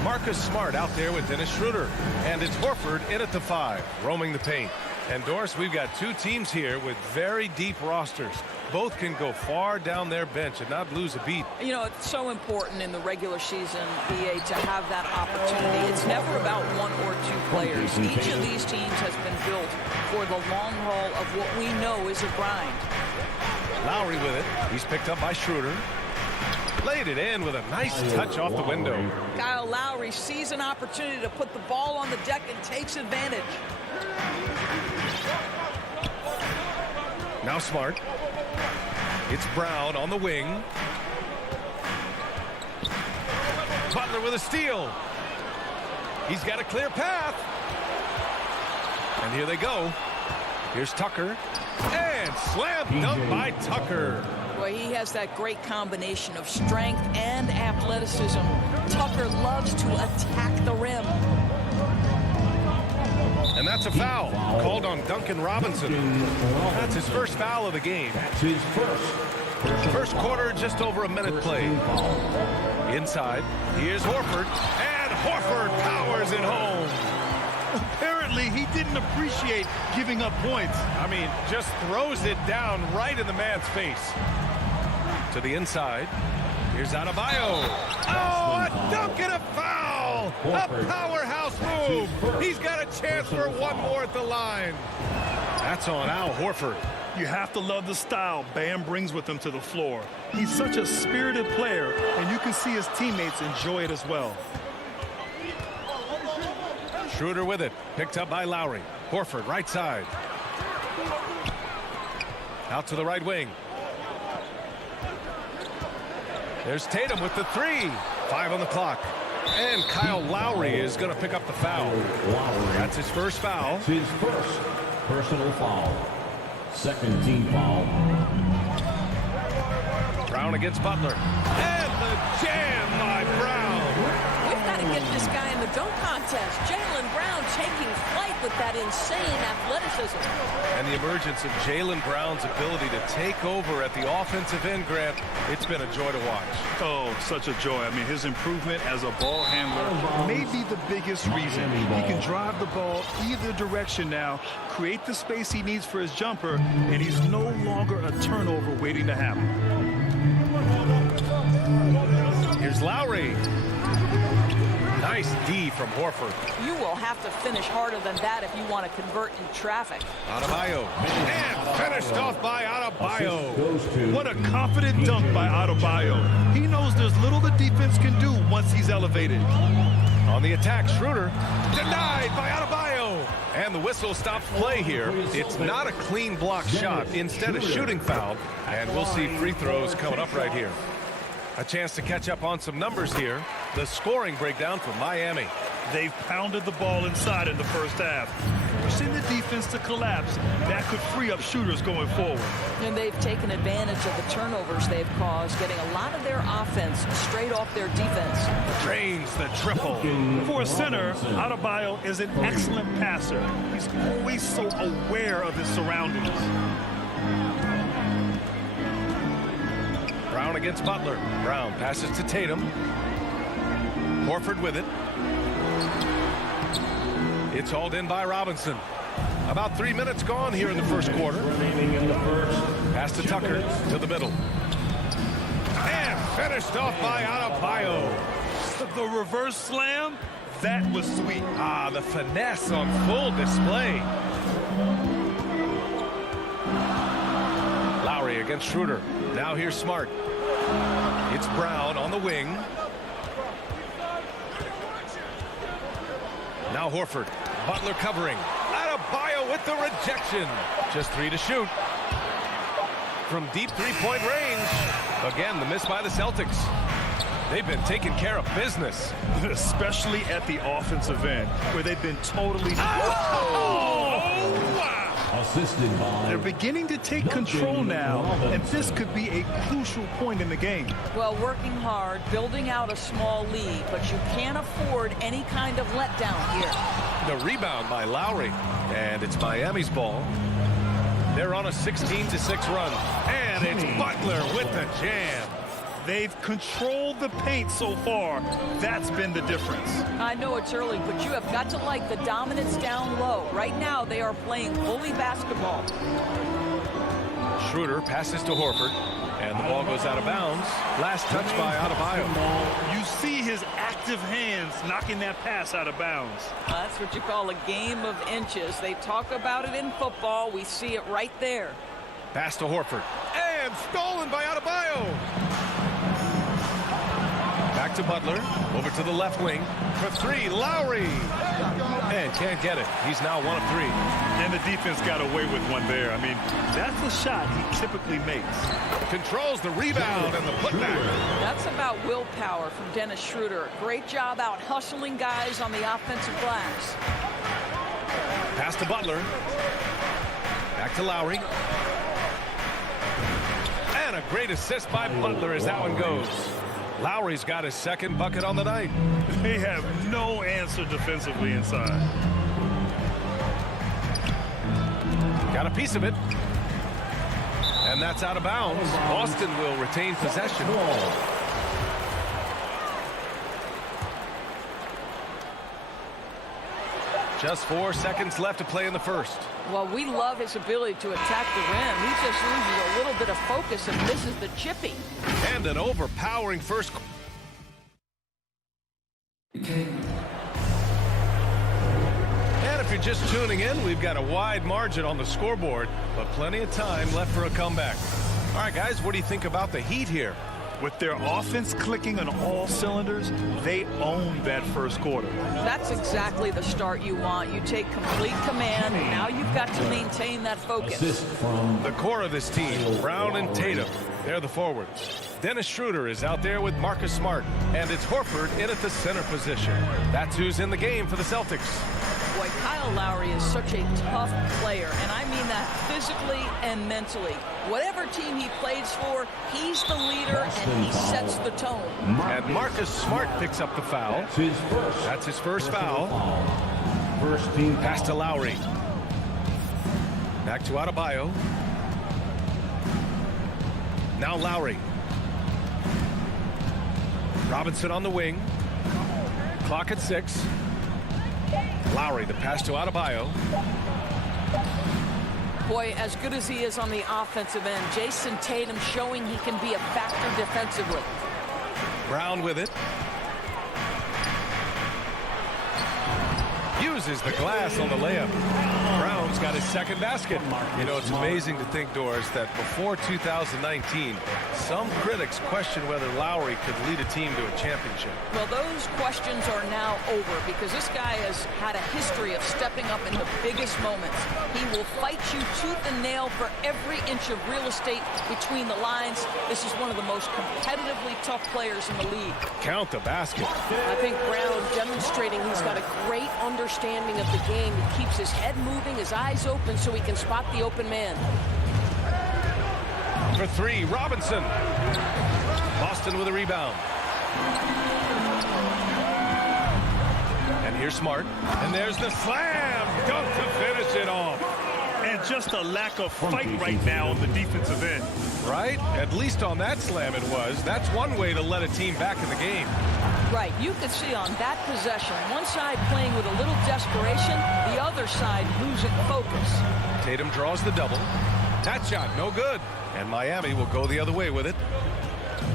Marcus Smart out there with Dennis Schroeder. And it's Horford in at the 5, roaming the paint. And Doris, we've got two teams here with very deep rosters. Both can go far down their bench and not lose a beat. You know, it's so important in the regular season, BA, to have that opportunity. It's never about one or two players. Each of these teams has been built for the long haul of what we know is a grind. Lowry with it. He's picked up by Schroeder. Laid it in with a nice touch off the window. Kyle Lowry sees an opportunity to put the ball on the deck and takes advantage. Now Smart. It's Brown on the wing. Butler with a steal. He's got a clear path. And here they go. Here's Tucker. And slam dunk by Tucker. Boy, he has that great combination of strength and athleticism. Tucker loves to attack the rim. And that's a foul called on Duncan Robinson. That's his first foul of the game. That's his First quarter, just over a minute played. Inside, here's Horford. And Horford powers it home. Apparently, he didn't appreciate giving up points. I mean, just throws it down right in the man's face. To the inside. Here's Adebayo. Oh, a dunk and a foul! A powerhouse move. He's got a chance for one more at the line. That's on Al Horford. You have to love the style Bam brings with him to the floor. He's such a spirited player, and you can see his teammates enjoy it as well. Schroeder with it. Picked up by Lowry. Horford, right side. Out to the right wing. There's Tatum with the 3. 5 on the clock. And Kyle Lowry is going to pick up the foul. That's his first foul. That's his first personal foul. Second team foul. Brown against Butler. And the jam by Brown. We've got to get this guy in the dunk contest. Jaylen Brown taking flight with that insane athleticism. And the emergence of Jaylen Brown's ability to take over at the offensive end, Grant, it's been a joy to watch. Oh, such a joy. I mean, his improvement as a ball handler may be the biggest reason. He can drive the ball either direction now, create the space he needs for his jumper, and he's no longer a turnover waiting to happen. Here's Lowry. Nice D from Horford. You will have to finish harder than that if you want to convert in traffic. Adebayo. And finished off by Adebayo. What a confident dunk by Adebayo. He knows there's little the defense can do once he's elevated. On the attack, Schroeder. Denied by Adebayo. And the whistle stops play here. It's not a clean block shot. Instead, a shooting foul. And we'll see free throws coming up right here. A chance to catch up on some numbers here. The scoring breakdown for Miami. They've pounded the ball inside in the first half, forcing the defense to collapse. That could free up shooters going forward. And they've taken advantage of the turnovers they've caused, getting a lot of their offense straight off their defense. Drains the triple. For a center, Adebayo is an excellent passer. He's always so aware of his surroundings. Brown against Butler. Brown passes to Tatum. Horford with it. It's hauled in by Robinson. About 3 minutes gone here in the first quarter. Pass to Tucker to the middle. And finished off by Adebayo. The reverse slam, that was sweet. Ah, the finesse on full display. Lowry against Schroeder. Now here's Smart. It's Brown on the wing. Now Horford. Butler covering. Adebayo with the rejection. Just 3 to shoot. From deep three-point range. Again, the miss by the Celtics. They've been taking care of business. Especially at the offensive end, where they've been totally... Assisted by... They're beginning to take control now, and this could be a crucial point in the game. Well, working hard, building out a small lead, but you can't afford any kind of letdown here. The rebound by Lowry, and it's Miami's ball. They're on a 16-6 run, and it's Butler with the jam. They've controlled the paint so far. That's been the difference. I know it's early, but you have got to like the dominance down low. Right now, they are playing bully basketball. Schroeder passes to Horford, and the ball goes out of bounds. Last touch by Adebayo. You see his active hands knocking that pass out of bounds. That's what you call a game of inches. They talk about it in football. We see it right there. Pass to Horford, and stolen by Adebayo. Back to Butler, over to the left wing for 3, Lowry. And can't get it. He's now 1 of 3. And the defense got away with one there. I mean, that's the shot he typically makes. Controls the rebound and the putback. That's about willpower from Dennis Schroeder. Great job out hustling guys on the offensive glass. Pass to Butler. Back to Lowry. And a great assist by Butler as that one goes. Lowry's got his second bucket on the night. They have no answer defensively inside. Got a piece of it. And that's out of bounds. Boston will retain possession. Just 4 seconds left to play in the first. Well, we love his ability to attack the rim. He just loses a little bit of focus and misses the chipping. And an overpowering first. And if you're just tuning in, we've got a wide margin on the scoreboard, but plenty of time left for a comeback. All right, guys, what do you think about the Heat here? With their offense clicking on all cylinders, they own that first quarter. That's exactly the start you want. You take complete command. Now you've got to maintain that focus. The core of this team, Brown and Tatum, they're the forwards. Dennis Schroeder is out there with Marcus Smart, and it's Horford in at the center position. That's who's in the game for the Celtics. Boy, Kyle Lowry is such a tough player, and I mean that physically and mentally. Whatever team he plays for, he's the leader, and he sets the tone. And Marcus Smart picks up the foul. That's his first foul. First team pass to Lowry. Back to Adebayo. Now Lowry. Robinson on the wing. Clock at 6. Lowry, the pass to Adebayo. Boy, as good as he is on the offensive end, Jason Tatum showing he can be a factor defensively. Brown with it. Uses the glass on the layup. Brown's got his second basket. You know, it's amazing to think, Doris, that before 2019, some critics questioned whether Lowry could lead a team to a championship. Well, those questions are now over because this guy has had a history of stepping up in the biggest moments. He will fight you tooth and nail for every inch of real estate between the lines. This is one of the most competitively tough players in the league. Count the basket. I think Brown demonstrating he's got a great understanding of the game. He keeps his head moving, his eyes open so he can spot the open man. For 3, Robinson. Boston with a rebound. And here's Smart. And there's the slam dunk to finish it off. And just a lack of fight right now on the defensive end. Right? At least on that slam it was. That's one way to let a team back in the game. Right, you could see on that possession, one side playing with a little desperation, the other side losing focus. Tatum draws the double. That shot, no good. And Miami will go the other way with it.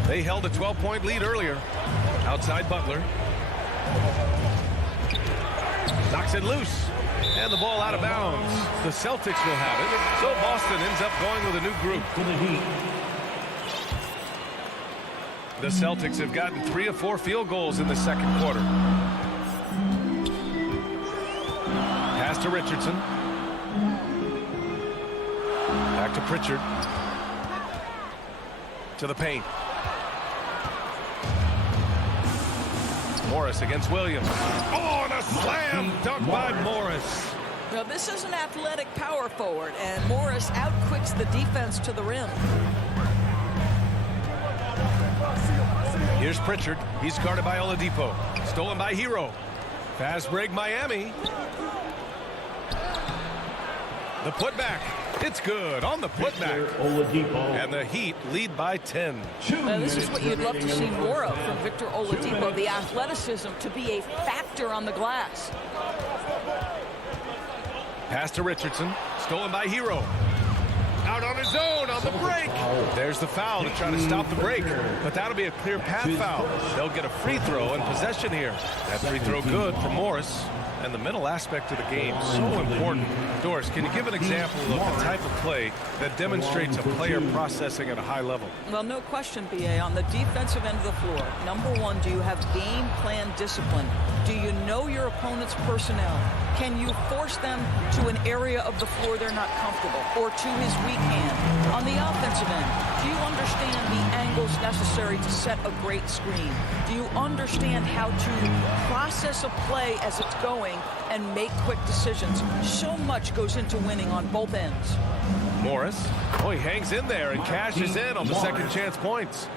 They held a 12-point lead earlier. Outside Butler. Knocks it loose. And the ball out of bounds. The Celtics will have it. So Boston ends up going with a new group. The Celtics have gotten 3 of 4 field goals in the second quarter. Pass to Richardson. Back to Pritchard. To the paint. Morris against Williams. Oh, and a slam dunk by Morris. Now, this is an athletic power forward, and Morris outquicks the defense to the rim. Here's Pritchard. He's guarded by Oladipo. Stolen by Hero. Fast break Miami. The putback. It's good on the putback. And the Heat lead by 10. Now, this is what you'd love to see more of from Victor Oladipo. The athleticism to be a factor on the glass. Pass to Richardson. Stolen by Hero. Out on his own on the break. There's the foul to try to stop the break. But that'll be a clear path foul. They'll get a free throw in possession here. That free throw good for Morris. And the mental aspect of the game, so important. Doris, can you give an example of the type of play that demonstrates a player processing at a high level? Well, no question, B.A. On the defensive end of the floor, number one, do you have game plan discipline? Do you know your opponent's personnel? Can you force them to an area of the floor they're not comfortable or to his weak hand? On the offensive end, do you understand the angles necessary to set a great screen? Do you understand how to process a play as it's going and make quick decisions? So much goes into winning on both ends. Morris, oh, he hangs in there and cashes in on the second chance points.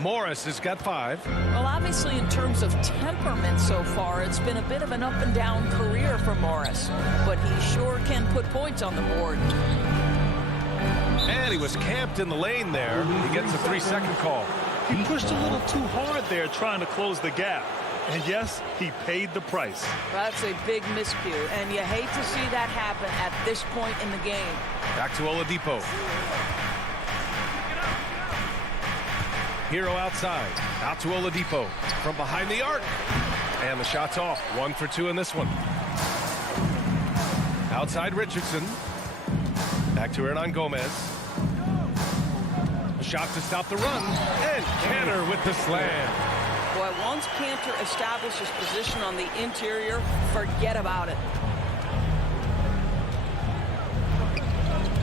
Morris has got 5. Well, obviously, in terms of temperament so far, it's been a bit of an up-and-down career for Morris. But he sure can put points on the board. And he was camped in the lane there. He gets a 3-second call. He pushed a little too hard there trying to close the gap. And yes, he paid the price. That's a big miscue, and you hate to see that happen at this point in the game. Back to Oladipo. Hero outside. Out to Oladipo. From behind the arc. And the shot's off. 1 for 2 in this one. Outside Richardson. Back to Hernan Gomez. A shot to stop the run. And Cantor with the slam. Boy, once Cantor establishes position on the interior, forget about it.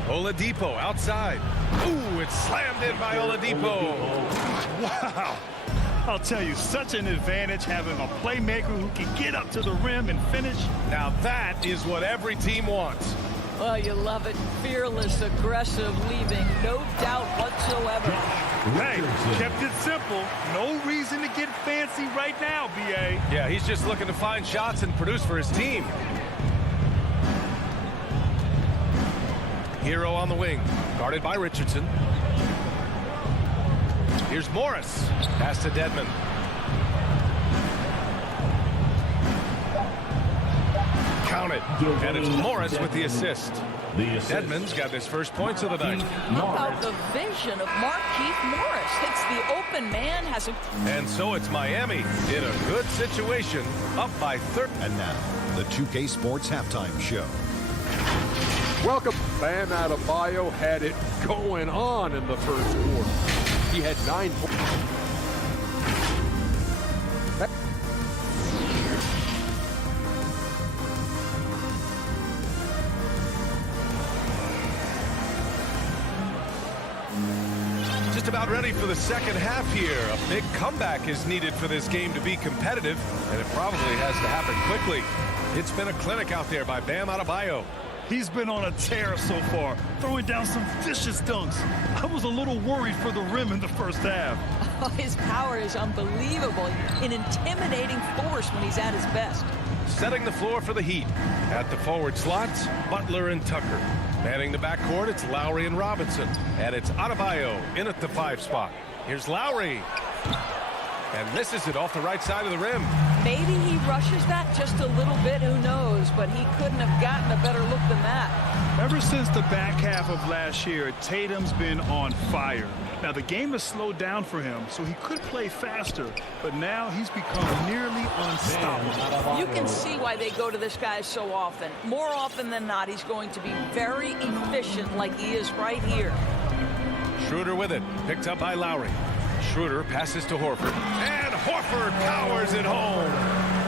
Oladipo outside. Ooh, it's slammed in by Oladipo. Wow. I'll tell you, such an advantage having a playmaker who can get up to the rim and finish. Now that is what every team wants. Well, you love it. Fearless, aggressive, leaving. No doubt whatsoever. Hey, kept it simple. No reason to get fancy right now, B.A. Yeah, he's just looking to find shots and produce for his team. Hero on the wing, guarded by Richardson. Here's Morris. Pass to Dedmon. Count it. And it's Morris with the assist. Dedmon's got his first points of the night. How about the vision of Markieff Morris? Hits the open man, has a... And so it's Miami in a good situation, up by 30. And now, the 2K Sports Halftime Show. Welcome. Bam Adebayo had it going on in the first quarter. He had 9 points. Just about ready for the second half here. A big comeback is needed for this game to be competitive, and it probably has to happen quickly. It's been a clinic out there by Bam Adebayo. He's been on a tear so far, throwing down some vicious dunks. I was a little worried for the rim in the first half. Oh, his power is unbelievable. An intimidating force when he's at his best. Setting the floor for the Heat. At the forward slots, Butler and Tucker. Manning the backcourt, it's Lowry and Robinson. And it's Adebayo in at the 5 spot. Here's Lowry. And misses it off the right side of the rim. Maybe he rushes that just a little bit, who knows, but he couldn't have gotten a better look than that. Ever since the back half of last year, Tatum's been on fire. Now, the game has slowed down for him, so he could play faster, but now he's become nearly unstoppable. You can see why they go to this guy so often. More often than not, he's going to be very efficient like he is right here. Schroeder with it, picked up by Lowry. Schroeder passes to Horford, and Horford powers it home.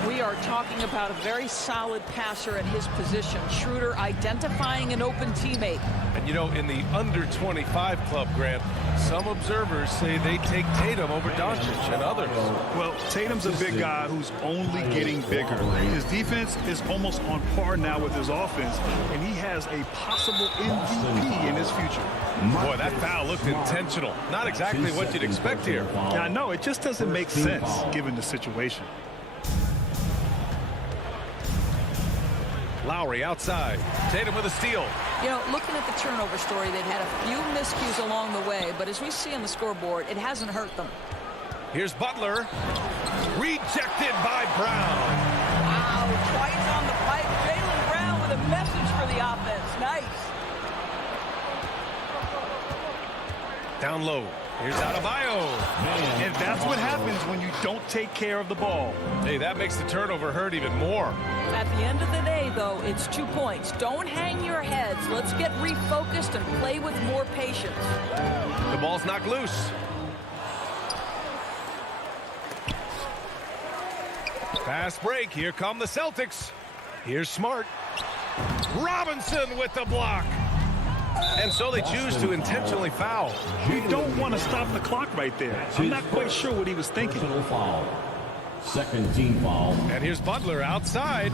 We are talking about a very solid passer at his position. Schroeder identifying an open teammate. And you know, in the under 25 club, Grant, some observers say they take Tatum over Doncic and others. Well, Tatum's a big guy who's only getting bigger. His defense is almost on par now with his offense, and he has a possible MVP in his future. Boy, that foul looked intentional. Not exactly what you'd expect here. Yeah, I know. It just doesn't make sense given the situation. Lowry outside. Tatum with a steal. You know, looking at the turnover story, they've had a few miscues along the way, but as we see on the scoreboard, it hasn't hurt them. Here's Butler. Rejected by Brown. Wow, twice on the pipe. Jaylen Brown with a message for the offense. Nice. Down low. Here's Adebayo. And that's what happens when you don't take care of the ball. Hey, that makes the turnover hurt even more. At the end of the day, though, it's 2 points. Don't hang your heads. Let's get refocused and play with more patience. The ball's knocked loose. Fast break. Here come the Celtics. Here's Smart. Robinson with the block. And so they choose to intentionally foul. You don't want to stop the clock right there. I'm not quite sure what he was thinking. Second team foul. And here's Butler outside.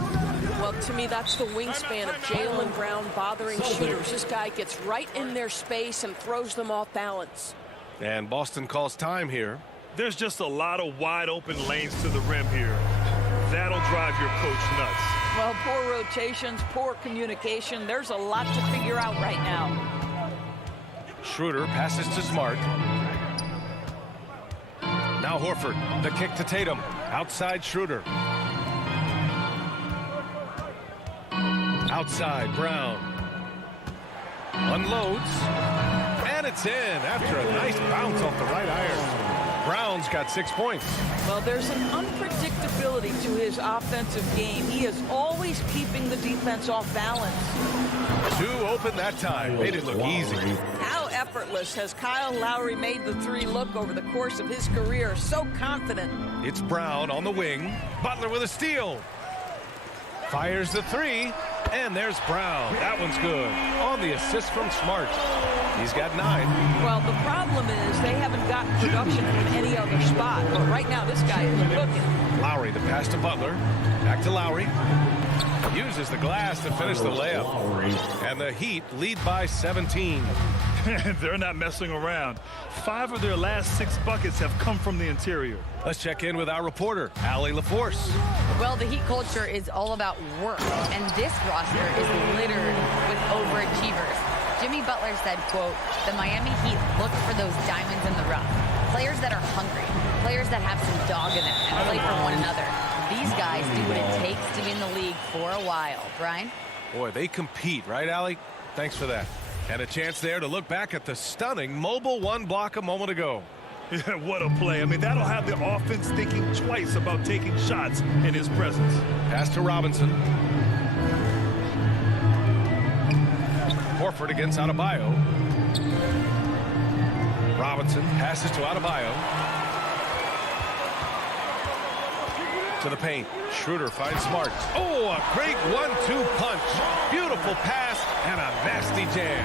Well, to me, that's the wingspan of Jaylen Brown bothering shooters. This guy gets right in their space and throws them off balance. And Boston calls time here. There's just a lot of wide open lanes to the rim here. That'll drive your coach nuts. Well, poor rotations, poor communication. There's a lot to figure out right now. Schroeder passes to Smart. Now Horford, the kick to Tatum. Outside Schroeder. Outside Brown. Unloads. And it's in after a nice bounce off the right iron. Brown's got 6 points. Well, there's an unpredictability to his offensive game. He is always keeping the defense off balance. 2 open that time. Made it look easy. How effortless has Kyle Lowry made the 3 look over the course of his career? So confident. It's Brown on the wing. Butler with a steal. Fires the 3. And there's Brown. That one's good. On the assist from Smart. He's got 9. Well, the problem is they haven't gotten production from any other spot. But right now, this guy is cooking. Lowry, the pass to Butler. Back to Lowry. Uses the glass to finish the layup. And the Heat lead by 17. They're not messing around. 5 of their last 6 buckets have come from the interior. Let's check in with our reporter, Allie LaForce. Well, the Heat culture is all about work, and this roster is littered with overachievers. Jimmy Butler said, quote, "The Miami Heat look for those diamonds in the rough. Players that are hungry, players that have some dog in them and play for one another. These guys do what it takes to be in the league for a while." Brian? Boy, they compete, right, Allie? Thanks for that. And a chance there to look back at the stunning mobile 1 block a moment ago. Yeah, what a play. I mean, that'll have the offense thinking twice about taking shots in his presence. Pass to Robinson. Horford against Adebayo. Robinson passes to Adebayo. To the paint. Schroeder finds Smart. Oh, a great 1-2 punch. Beautiful pass and a nasty jam.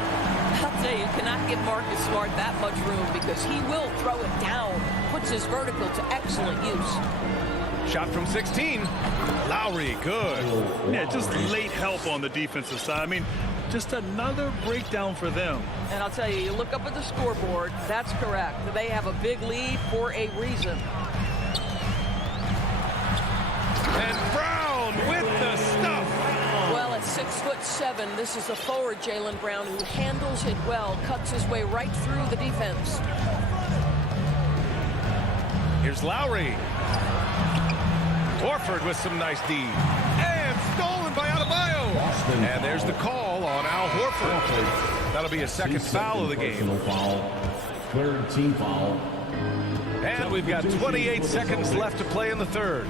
I'll tell you, you cannot give Marcus Smart that much room because he will throw it down. Puts his vertical to excellent use. Shot from 16. Lowry, good. Yeah, just late help on the defensive side. I mean, just another breakdown for them. And I'll tell you, you look up at the scoreboard, that's correct. They have a big lead for a reason. And Brown with the stuff. Well, at 6'7", this is a forward, Jaylen Brown, who handles it well, cuts his way right through the defense. Here's Lowry. Horford with some nice D. And stolen by Adebayo. And there's the call on Al Horford. That'll be a second foul of the game. Third team foul. And we've got 28 seconds left to play in the third.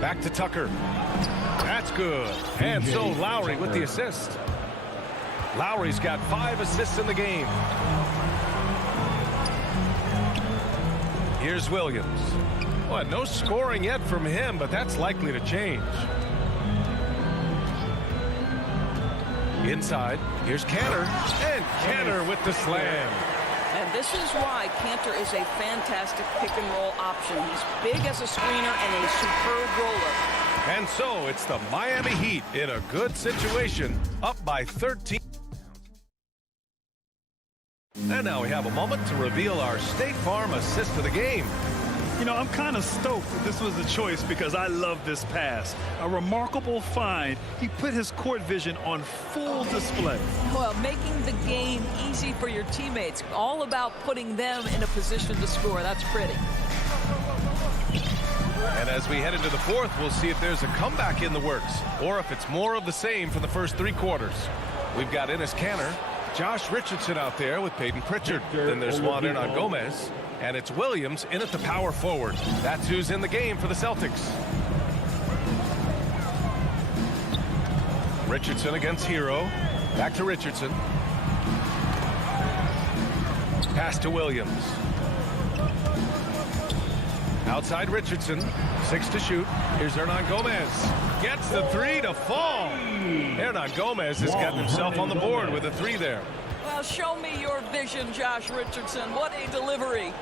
Back to Tucker. That's good. And so Lowry with the assist. Lowry's got 5 assists in the game. Here's Williams. Well, no scoring yet from him, but that's likely to change. Inside, here's Cantor. And Cantor with the slam. And this is why Cantor is a fantastic pick-and-roll option. He's big as a screener and a superb roller. And so it's the Miami Heat in a good situation, up by 13. And now we have a moment to reveal our State Farm assist of the game. You know, I'm kind of stoked that this was the choice because I love this pass. A remarkable find. He put his court vision on full display. Well, making the game easy for your teammates. All about putting them in a position to score. That's pretty. And as we head into the fourth, we'll see if there's a comeback in the works or if it's more of the same for the first 3 quarters. We've got Enes Kanter, Josh Richardson out there with Peyton Pritchard. Then there's Juan Hernan Gomez. And it's Williams in at the power forward. That's who's in the game for the Celtics. Richardson against Hero. Back to Richardson. Pass to Williams. Outside Richardson. 6 to shoot. Here's Hernan Gomez. Gets the 3 to fall. Hernan Gomez has gotten himself on the board with a 3 there. Well, show me your vision, Josh Richardson. What a delivery.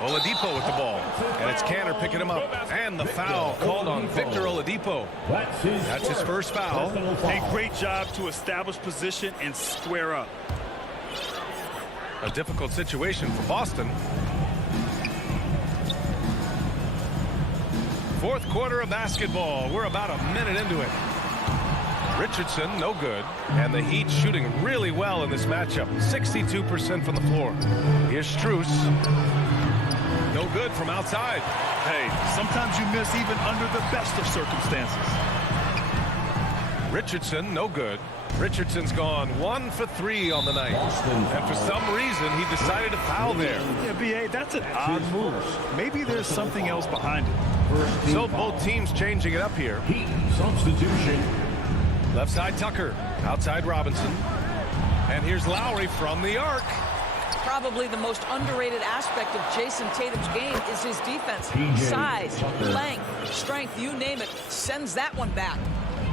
Oladipo with the ball. And it's Cantor picking him up. And the foul called on Victor Oladipo. That's his first foul. A great job to establish position and square up. A difficult situation for Boston. Fourth quarter of basketball. We're about a minute into it. Richardson, no good. And the Heat shooting really well in this matchup. 62% from the floor. Here's Strus. No good from outside. Hey, sometimes you miss even under the best of circumstances. Richardson, no good. Richardson's gone 1 for 3 on the night. And for some reason, he decided to foul there. Yeah, B.A., that's an odd move. Maybe there's something else behind it. So both teams changing it up here. Heat substitution. Left side Tucker. Outside Robinson. And here's Lowry from the arc. Probably the most underrated aspect of Jason Tatum's game is his defense. Size, length, strength, you name it, sends that one back.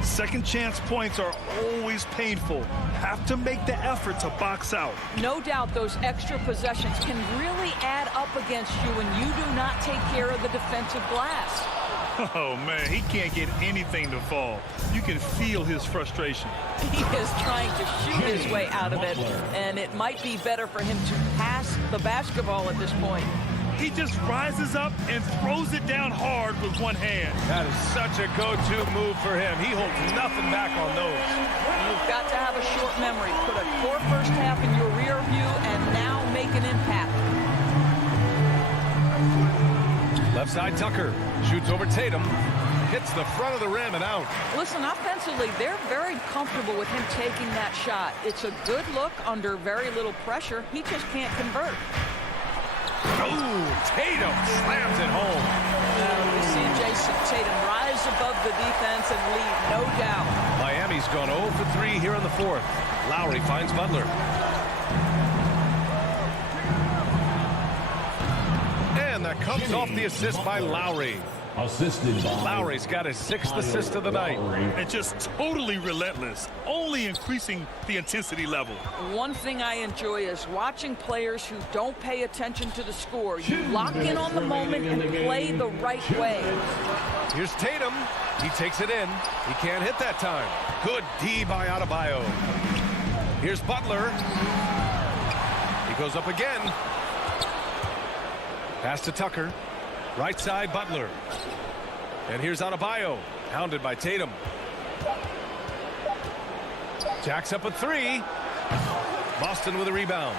Second chance points are always painful. Have to make the effort to box out. No doubt those extra possessions can really add up against you when you do not take care of the defensive glass. Oh, man, he can't get anything to fall. You can feel his frustration. He is trying to shoot his way out of it, and it might be better for him to pass the basketball at this point. He just rises up and throws it down hard with one hand. That is such a go-to move for him. He holds nothing back on those. You've got to have a short memory. Put a poor first half in your rear view and now make an impact. Left side Tucker shoots over Tatum, hits the front of the rim and out. Listen, offensively, they're very comfortable with him taking that shot. It's a good look under very little pressure. He just can't convert. Ooh, Tatum slams it home. We see Jason Tatum rise above the defense and lead, no doubt. Miami's gone 0 for 3 here in the fourth. Lowry finds Butler. And that comes off the assist by Lowry. Assisted by Lowry's got his 6th assist of the night. And just totally relentless, only increasing the intensity level. One thing I enjoy is watching players who don't pay attention to the score. You lock in on the moment and play the right way. Here's Tatum. He takes it in. He can't hit that time. Good D by Adebayo. Here's Butler. He goes up again. Pass to Tucker. Right side, Butler. And here's Adebayo, hounded by Tatum. Jacks up a 3. Boston with a rebound.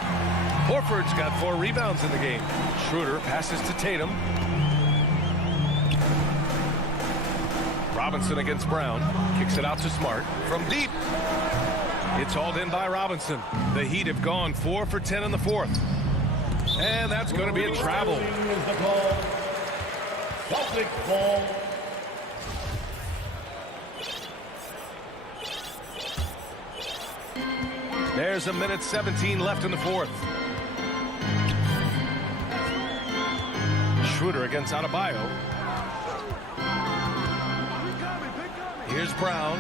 Horford's got 4 rebounds in the game. Schroeder passes to Tatum. Robinson against Brown. Kicks it out to Smart. From deep. It's hauled in by Robinson. The Heat have gone 4 for 10 in the fourth. And that's going to be a travel. Celtic ball. There's 1:17 left in the fourth. Schroeder against Adebayo. Here's Brown.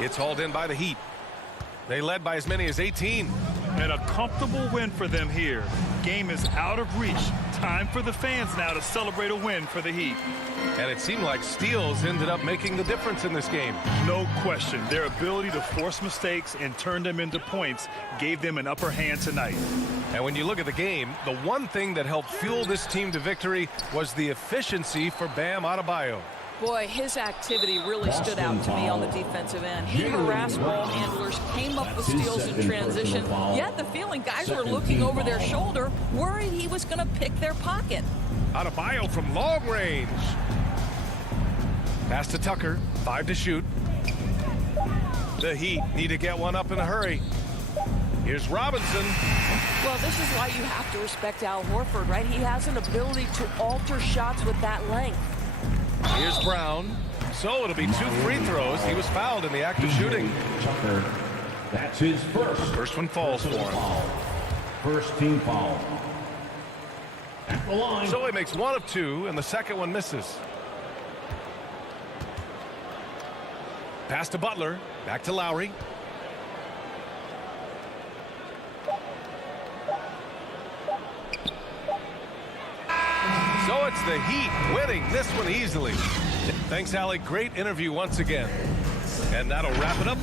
It's hauled in by the Heat. They led by as many as 18. And a comfortable win for them here. Game is out of reach. Time for the fans now to celebrate a win for the Heat. And it seemed like steals ended up making the difference in this game. No question. Their ability to force mistakes and turn them into points gave them an upper hand tonight. And when you look at the game, the one thing that helped fuel this team to victory was the efficiency for Bam Adebayo. Boy, his activity really stood out to me on the defensive end. He harassed ball handlers, came up with steals in transition. You had the feeling guys were looking over their shoulder, worried he was going to pick their pocket. Adebayo from long range. Pass to Tucker, 5 to shoot. The Heat need to get one up in a hurry. Here's Robinson. Well, this is why you have to respect Al Horford, right? He has an ability to alter shots with that length. Here's Brown. So it'll be 2 free throws. He was fouled in the act of shooting. Tucker. That's his first. First one falls for him. First team foul. At the line. So he makes 1 of 2, and the second one misses. Pass to Butler. Back to Lowry. So it's the Heat winning this one easily. Thanks, Allie. Great interview once again. And that'll wrap it up.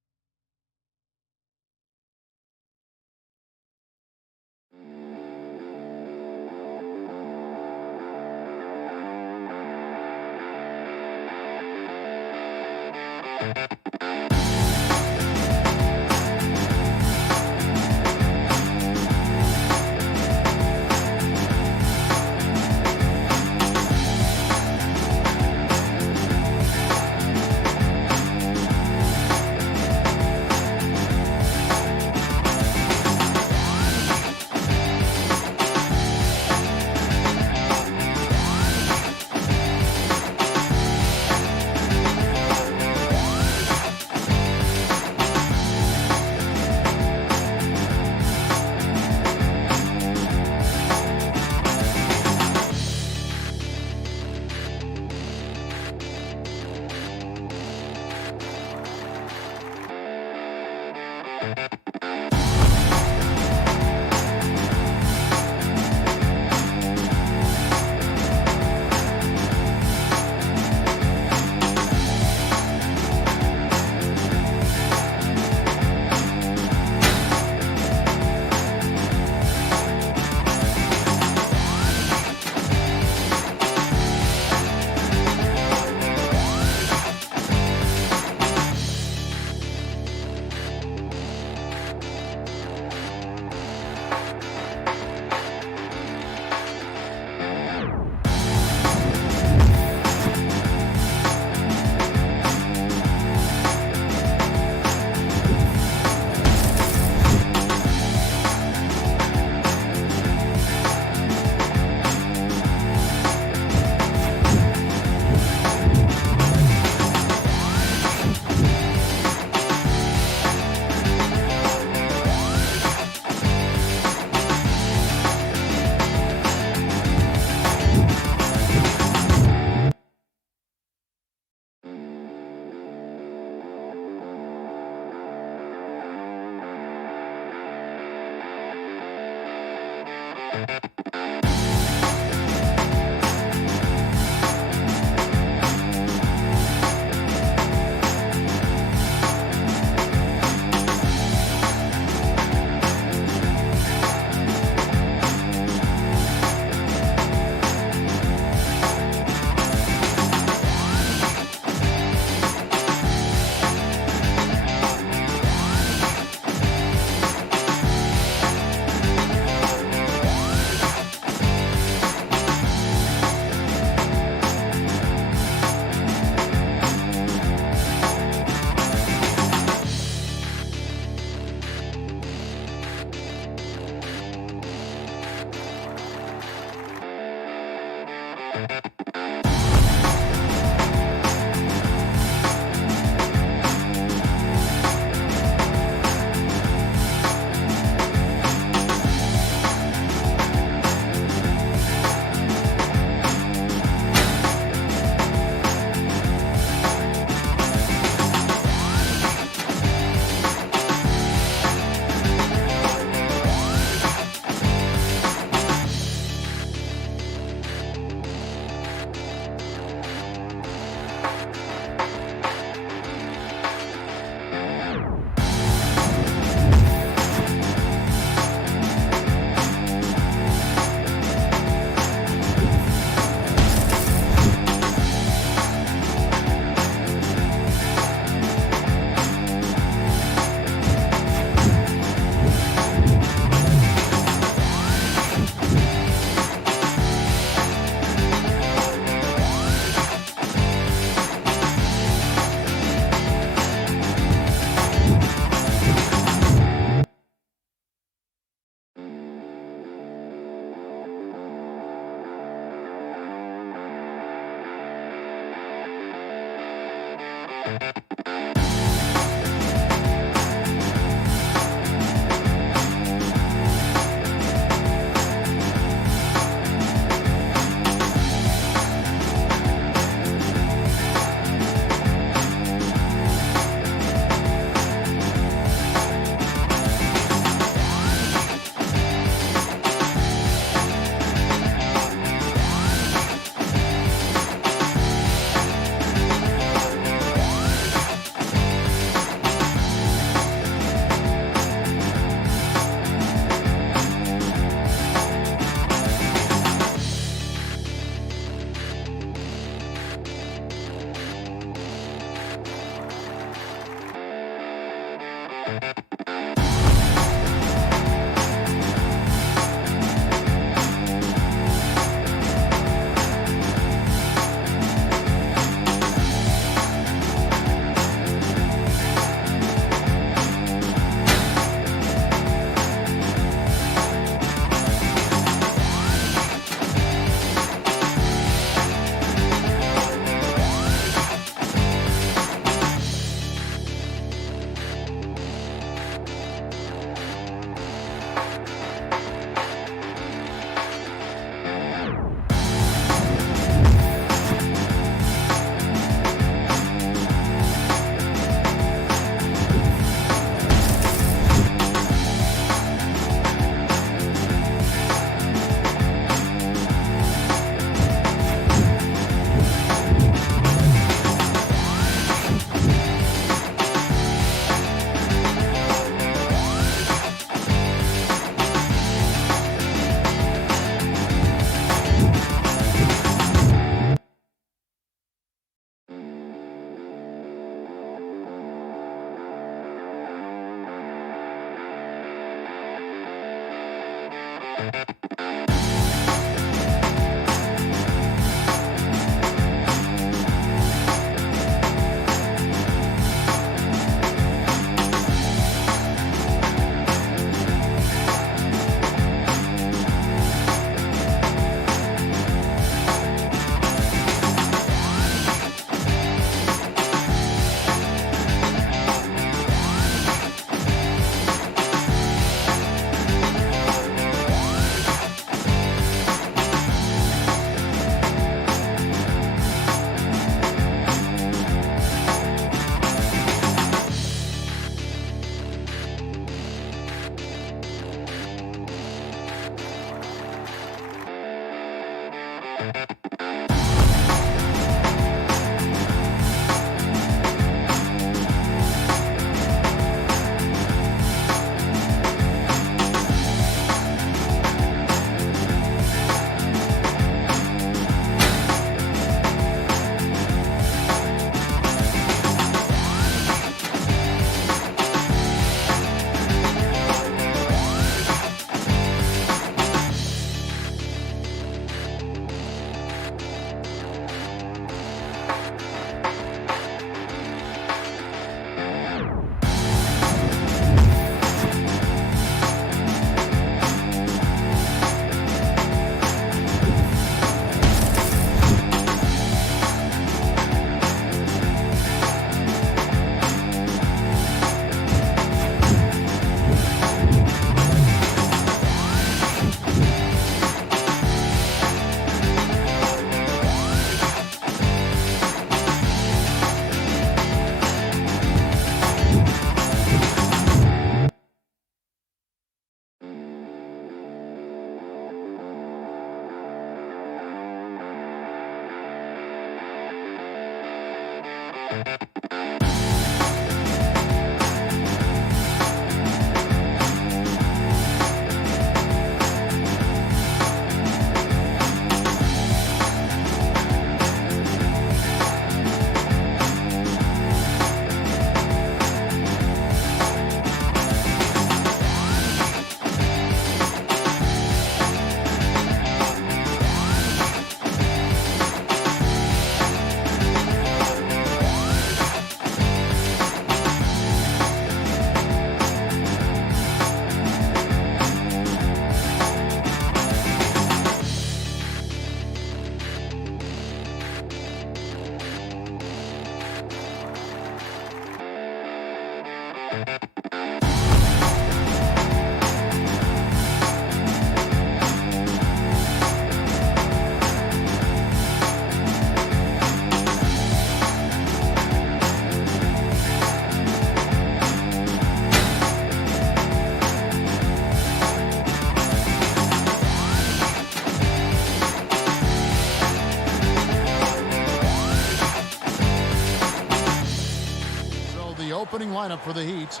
Opening lineup for the Heat.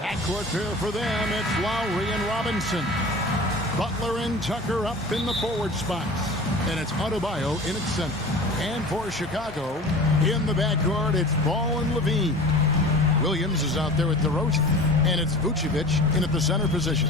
Backcourt pair for them. It's Lowry and Robinson. Butler and Tucker up in the forward spots. And it's Adebayo in its center. And for Chicago, in the backcourt, it's Ball and Levine. Williams is out there with DeRozan. And it's Vucevic in at the center position.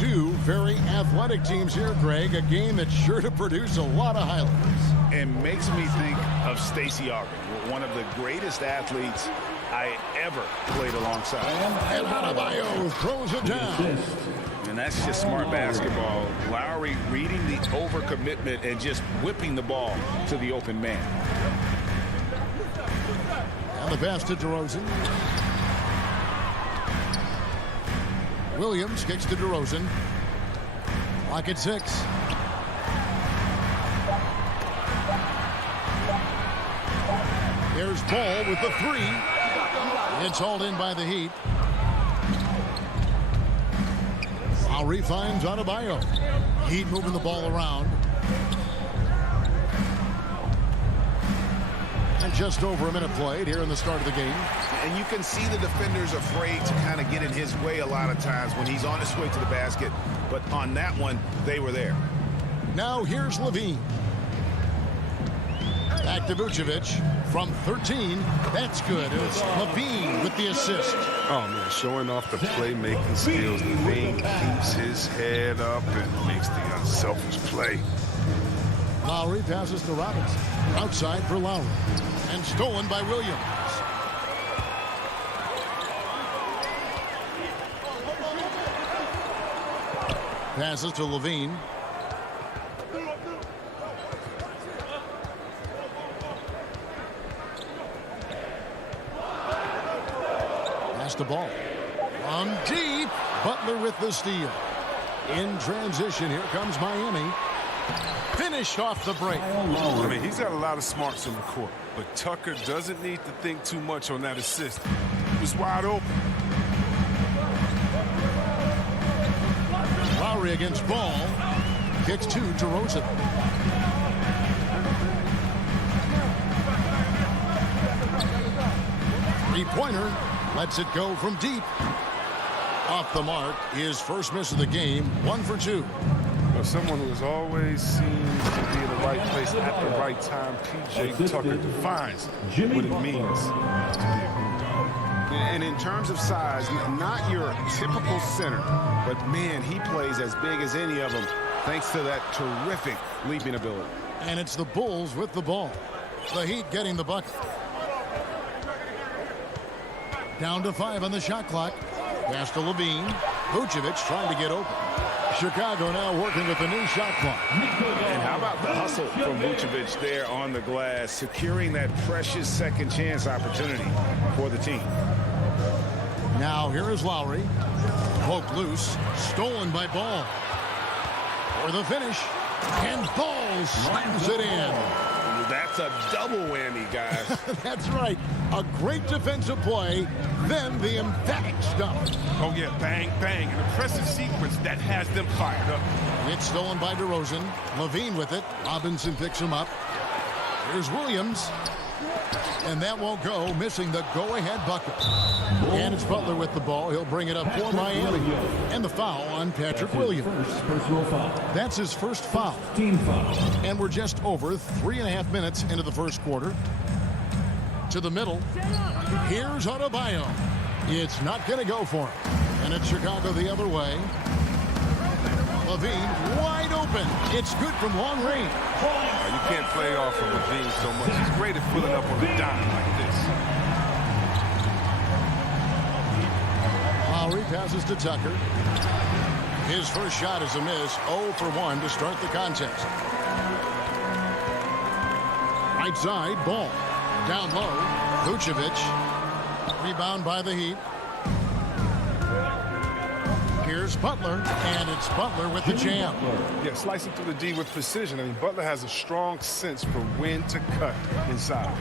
Two very athletic teams here, Greg. A game that's sure to produce a lot of highlights. It makes me think of Stacey Augmon, one of the greatest athletes I ever played alongside. And Adebayo throws it down. And that's just smart basketball. Lowry reading the overcommitment and just whipping the ball to the open man. And the pass to DeRozan. Williams kicks to DeRozan. Clock at 6. There's Ball with the 3. It's hauled in by the Heat. Lowry finds Adebayo. Heat moving the ball around. And just over a minute played here in the start of the game. And you can see the defenders afraid to kind of get in his way a lot of times when he's on his way to the basket. But on that one, they were there. Now here's Levine. Back to Vucevic from 13. That's good. And it's Levine with the assist. Oh, man, showing off the playmaking skills. Levine keeps his head up and makes the unselfish play. Lowry passes to Robinson. Outside for Lowry. And stolen by Williams. Passes to Levine. Pass the ball. On deep. Butler with the steal. In transition, here comes Miami. Finished off the break. I mean, he's got a lot of smarts on the court, but Tucker doesn't need to think too much on that assist. He was wide open. Lowry against Ball. Kicks to DeRozan. Three-pointer. Lets it go from deep. Off the mark. His first miss of the game. 1 for 2. Someone who has always seems to be in the right place at the right time. P.J. Tucker defines what it means. And in terms of size, not your typical center, but man, he plays as big as any of them thanks to that terrific leaping ability. And it's the Bulls with the ball. The Heat getting the bucket. Down to 5 on the shot clock. Pass to Levine. Vucevic trying to get open. Chicago now working with the new shot clock. And how about the hustle from Vucevic there on the glass, securing that precious second chance opportunity for the team. Now here is Lowry. Poked loose. Stolen by Ball. For the finish. And Ball slams it in. That's a double whammy, guys. That's right. A great defensive play, then the emphatic stuff. Oh, yeah, bang, bang. An impressive sequence that has them fired up. It's stolen by DeRozan. Levine with it. Robinson picks him up. Here's Williams. And that won't go, missing the go-ahead bucket. And it's Butler with the ball. He'll bring it up for Miami. And the foul on Patrick Williams. That's his first foul. Team foul. And we're just over 3.5 minutes into the first quarter. To the middle. Here's Adebayo. It's not going to go for him. And it's Chicago the other way. Levine wide open. It's good from long range. You can't play off of Levine so much. He's great at pulling up on a dime like this. Lowry passes to Tucker. His first shot is a miss. 0 for 1 to start the contest. Right side, Ball. Down low, Vucevic. Rebound by the Heat. Here's Butler, and it's Butler with the jam. Yeah, slicing through the D with precision. I mean, Butler has a strong sense for when to cut inside.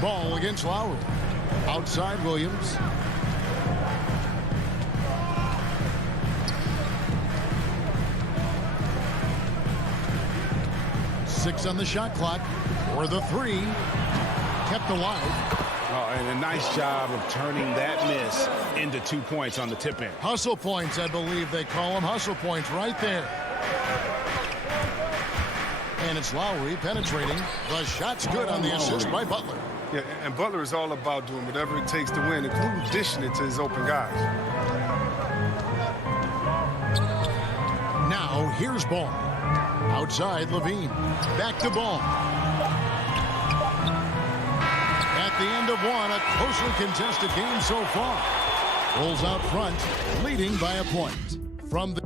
Ball against Lowry. Outside Williams. Six on the shot clock. For the three. Kept alive. Oh, and a nice job of turning that miss into 2 points on the tip in. Hustle points, I believe they call them. Hustle points right there. And it's Lowry penetrating. The shot's good on the assist by Butler. Yeah, and Butler is all about doing whatever it takes to win, including dishing it to his open guys. Now, here's Ball. Outside, Levine. Back to Ball. At the end of one, a closely contested game so far. Rolls out front, leading by a point. From the...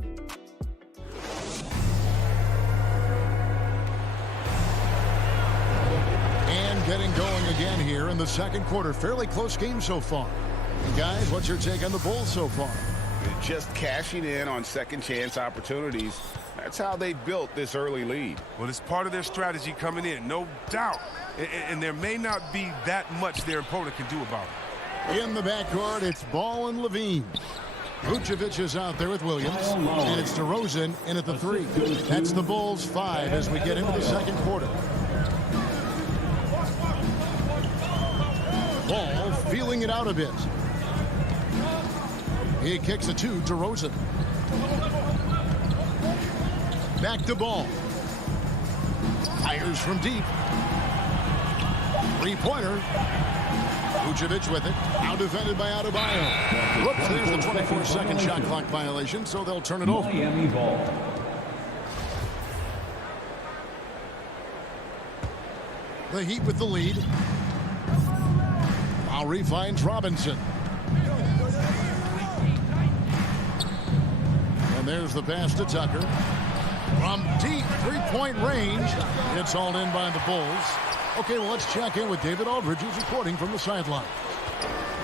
And getting going again here in the second quarter. Fairly close game so far. And guys, what's your take on the Bulls so far? Just cashing in on second chance opportunities. That's how they built this early lead. Well, it's part of their strategy coming in, no doubt. And there may not be that much their opponent can do about it. In the backcourt, it's Ball and Levine. Vucevic is out there with Williams. And it's DeRozan in at the three. That's the Bulls 5 as we get into the second quarter. Ball feeling it out a bit. He kicks it to DeRozan. Back to Ball. Fires from deep. Three-pointer. Vucevic with it. Out defended by Adebayo. Whoops, there's the 24-second shot clock violation, so they'll turn it over. Miami ball. The Heat with the lead. Lowry finds Robinson. And there's the pass to Tucker. From deep three-point range. It's hauled in by the Bulls. Okay, well, let's check in with David Aldridge, who's reporting from the sideline.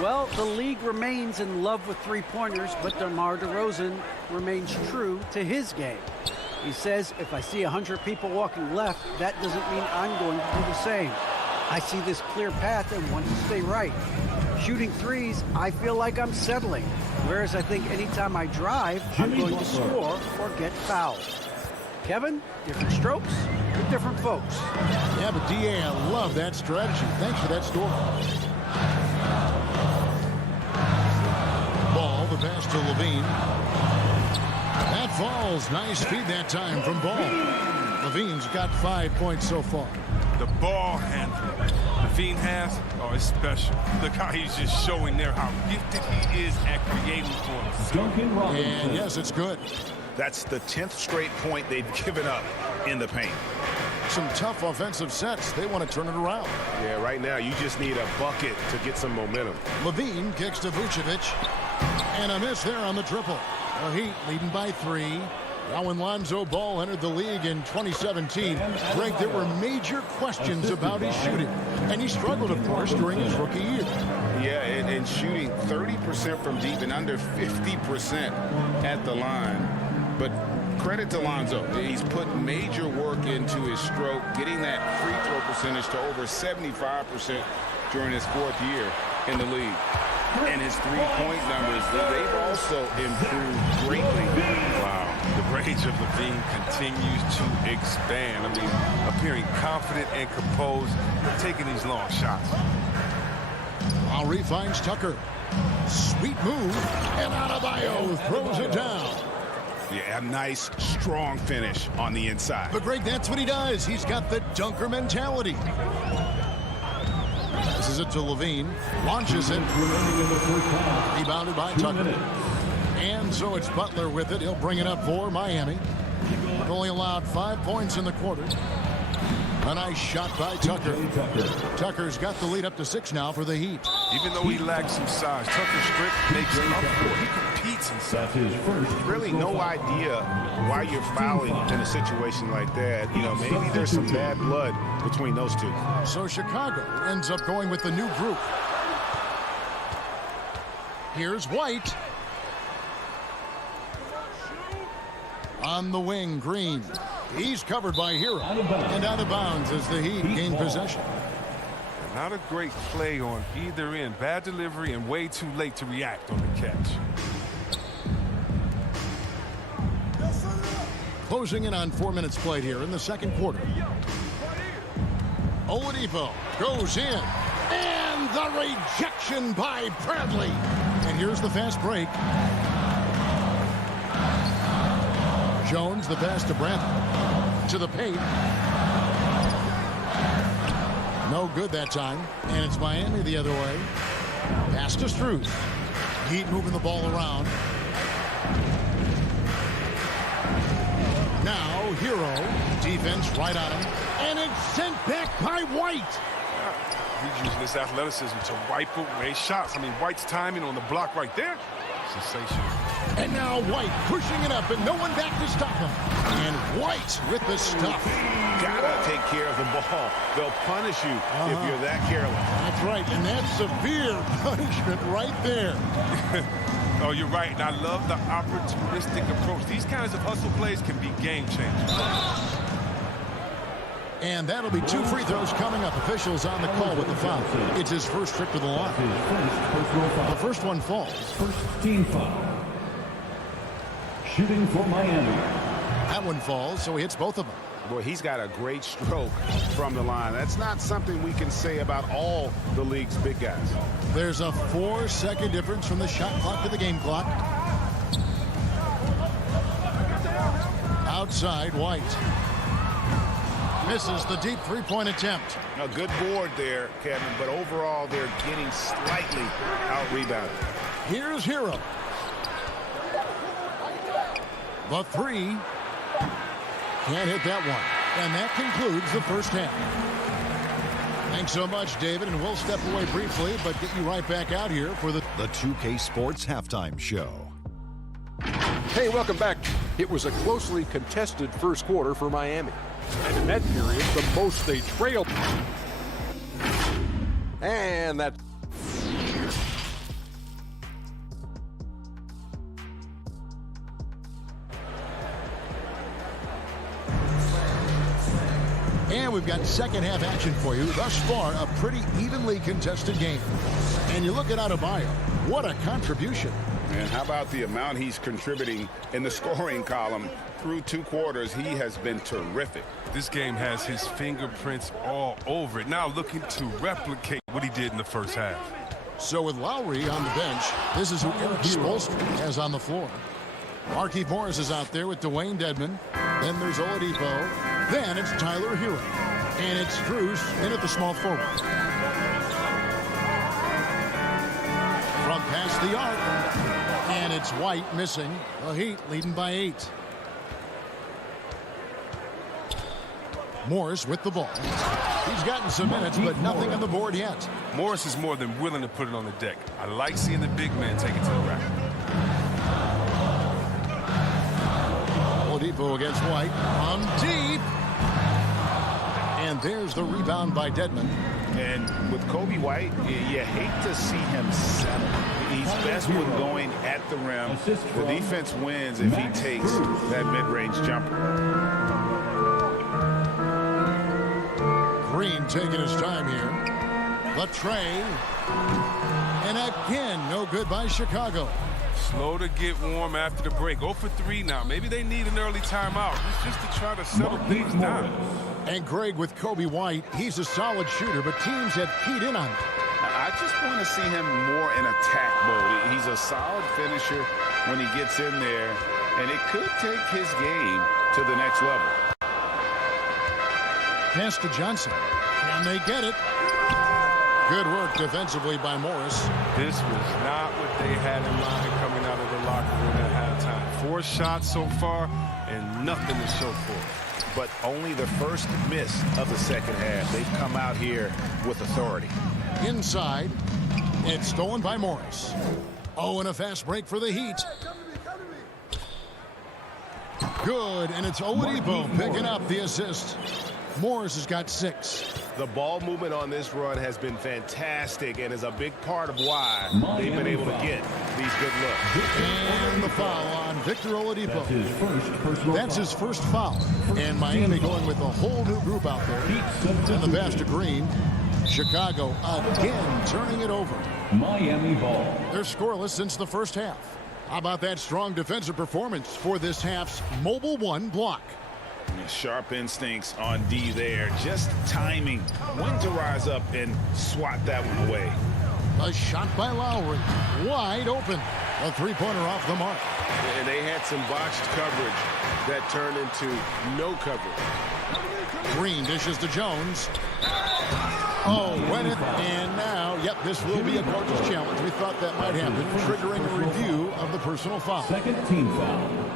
Well, the league remains in love with three-pointers, but DeMar DeRozan remains true to his game. He says, if I see 100 people walking left, that doesn't mean I'm going to do the same. I see this clear path and want to stay right. Shooting threes, I feel like I'm settling. Whereas I think anytime I drive, I'm going to score or get fouled. Kevin, different strokes with different folks. Yeah, but DA, I love that strategy. Thanks for that story. Ball, the pass to Levine. That falls. Nice feed that time from Ball. Levine's got 5 points so far. The ball handling Levine has, it's special. Look how he's just showing there how gifted he is at creating for himself. And yes, it's good. That's the 10th straight point they've given up in the paint. Some tough offensive sets. They want to turn it around. Yeah, right now you just need a bucket to get some momentum. Levine kicks to Vucevic. And a miss there on the triple. The Heat leading by 3. Now when Lonzo Ball entered the league in 2017, Greg, there were major questions about his shooting. And he struggled, of course, during his rookie year. Yeah, and shooting 30% from deep and under 50% at the line. But credit to Lonzo. He's put major work into his stroke, getting that free throw percentage to over 75% during his 4th year in the league. And his three-point numbers, they've also improved greatly. Wow. The range of Levine continues to expand. I mean, appearing confident and composed, taking these long shots. Lowry finds Tucker. Sweet move. And Adebayo throws it down. Yeah, a nice, strong finish on the inside. But, Greg, that's what he does. He's got the dunker mentality. This is it to Levine. Launches it. Rebounded by Tucker. And so it's Butler with it. He'll bring it up for Miami. Only allowed 5 points in the quarter. A nice shot by Tucker. Tucker's got the lead up to 6 now for the Heat. Even though he lacks some size, Tucker's strength makes him up for it. He competes inside. Really no idea why you're fouling in a situation like that. You know, maybe there's some bad blood between those two. So Chicago ends up going with the new group. Here's White. On the wing, Green. He's covered by Hero. And out of bounds as the Heat gain possession. Not a great play on either end. Bad delivery and way too late to react on the catch. Closing in on 4 minutes played here in the second quarter. Oladipo goes in. And the rejection by Bradley. And here's the fast break. Jones, the pass to Bradley. To the paint. No good that time. And it's Miami the other way. Pass to Strus. Heat moving the ball around. Now, Hero. Defense right on him. And it's sent back by White. He's using his athleticism to wipe away shots. I mean, White's timing on the block right there. Sensational. And now White pushing it up and no one back to stop him. And White with the stuff. Gotta take care of the ball. They'll punish you if you're that careless. That's right, and that's severe punishment right there. Oh, you're right, and I love the opportunistic approach. These kinds of hustle plays can be game changers. And that'll be 2 free throws coming up. Officials on the call with the foul. It's his first trip to the line. The first one falls. First team foul. Shooting for Miami. That one falls, so he hits both of them. Boy, he's got a great stroke from the line. That's not something we can say about all the league's big guys. There's a 4-second difference from the shot clock to the game clock. Outside, White. Misses the deep three-point attempt. A good board there, Kevin, but overall they're getting slightly out-rebounded. Here's Hero. The three. Can't hit that one. And that concludes the first half. Thanks so much, David, and we'll step away briefly, but get you right back out here for the 2K Sports Halftime Show. Hey, welcome back. It was a closely contested first quarter for Miami. And in that period, the most they trailed. And that. And we've got second half action for you. Thus far, a pretty evenly contested game. And you look at Adebayo. What a contribution. And how about the amount he's contributing in the scoring column? Through 2 quarters, he has been terrific. This game has his fingerprints all over it. Now looking to replicate what he did in the first half. So with Lowry on the bench, this is who Eric Spoelstra has on the floor. Markieff Morris is out there with Dwayne Dedmon. Then there's Oladipo. Then it's Tyler Hero. And it's Strus in at the small forward. From past the arc. And it's White missing. The Heat leading by 8. Morris with the ball. He's gotten some minutes, but nothing on the board yet. Morris is more than willing to put it on the deck. I like seeing the big man take it to the rack. Oladipo against White. On deep. And there's the rebound by Dedmon. And with Kobe White, you hate to see him settle. He's best when going at the rim. The defense wins if he takes that mid-range jumper. Green taking his time here. The tray. And again, no good by Chicago. Slow to get warm after the break. 0 for 3 now. Maybe they need an early timeout. It's just to try to settle things down. And Greg with Kobe White, he's a solid shooter, but teams have keyed in on him. I just want to see him more in attack mode. He's a solid finisher when he gets in there, and it could take his game to the next level. Pass to Johnson. Can they get it? Good work defensively by Morris. This was not what they had in mind coming out of the locker room at halftime. 4 shots so far and nothing to show for it. But only the first miss of the second half. They've come out here with authority. Inside, it's stolen by Morris. Oh, and a fast break for the Heat. Good, and it's Oladipo picking up the assist. Morris has got 6. The ball movement on this run has been fantastic and is a big part of why they've been able to get these good looks. And the foul on Victor Oladipo. That's his first foul. And Miami going with a whole new group out there. And the pass to Green. Chicago again turning it over. Miami ball. They're scoreless since the first half. How about that strong defensive performance for this half's Mobile One block? Sharp instincts on D there. Just timing when to rise up and swat that one away. A shot by Lowry. Wide open. A three-pointer off the mark. And they had some botched coverage that turned into no coverage. Green dishes to Jones. Oh, Gwyneth, and now, yep, this will be a coach's challenge. We thought that might happen, triggering a review of the personal foul. Second team foul.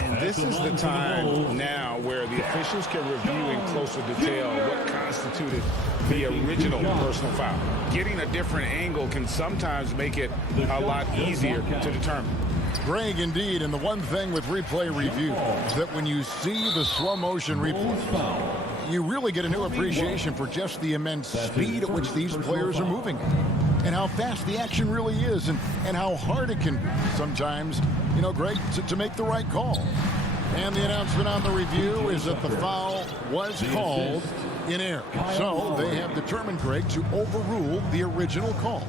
And this is the time now where the officials can review in closer detail what constituted the original personal foul. Getting a different angle can sometimes make it a lot easier to determine. Greg, indeed, and the one thing with replay review is that when you see the slow motion replay, you really get a new appreciation for just the immense speed at which these players are moving and how fast the action really is and how hard it can be sometimes, you know, Greg, to make the right call. And the announcement on the review is that the foul was called in error. So they have determined, Greg, to overrule the original call.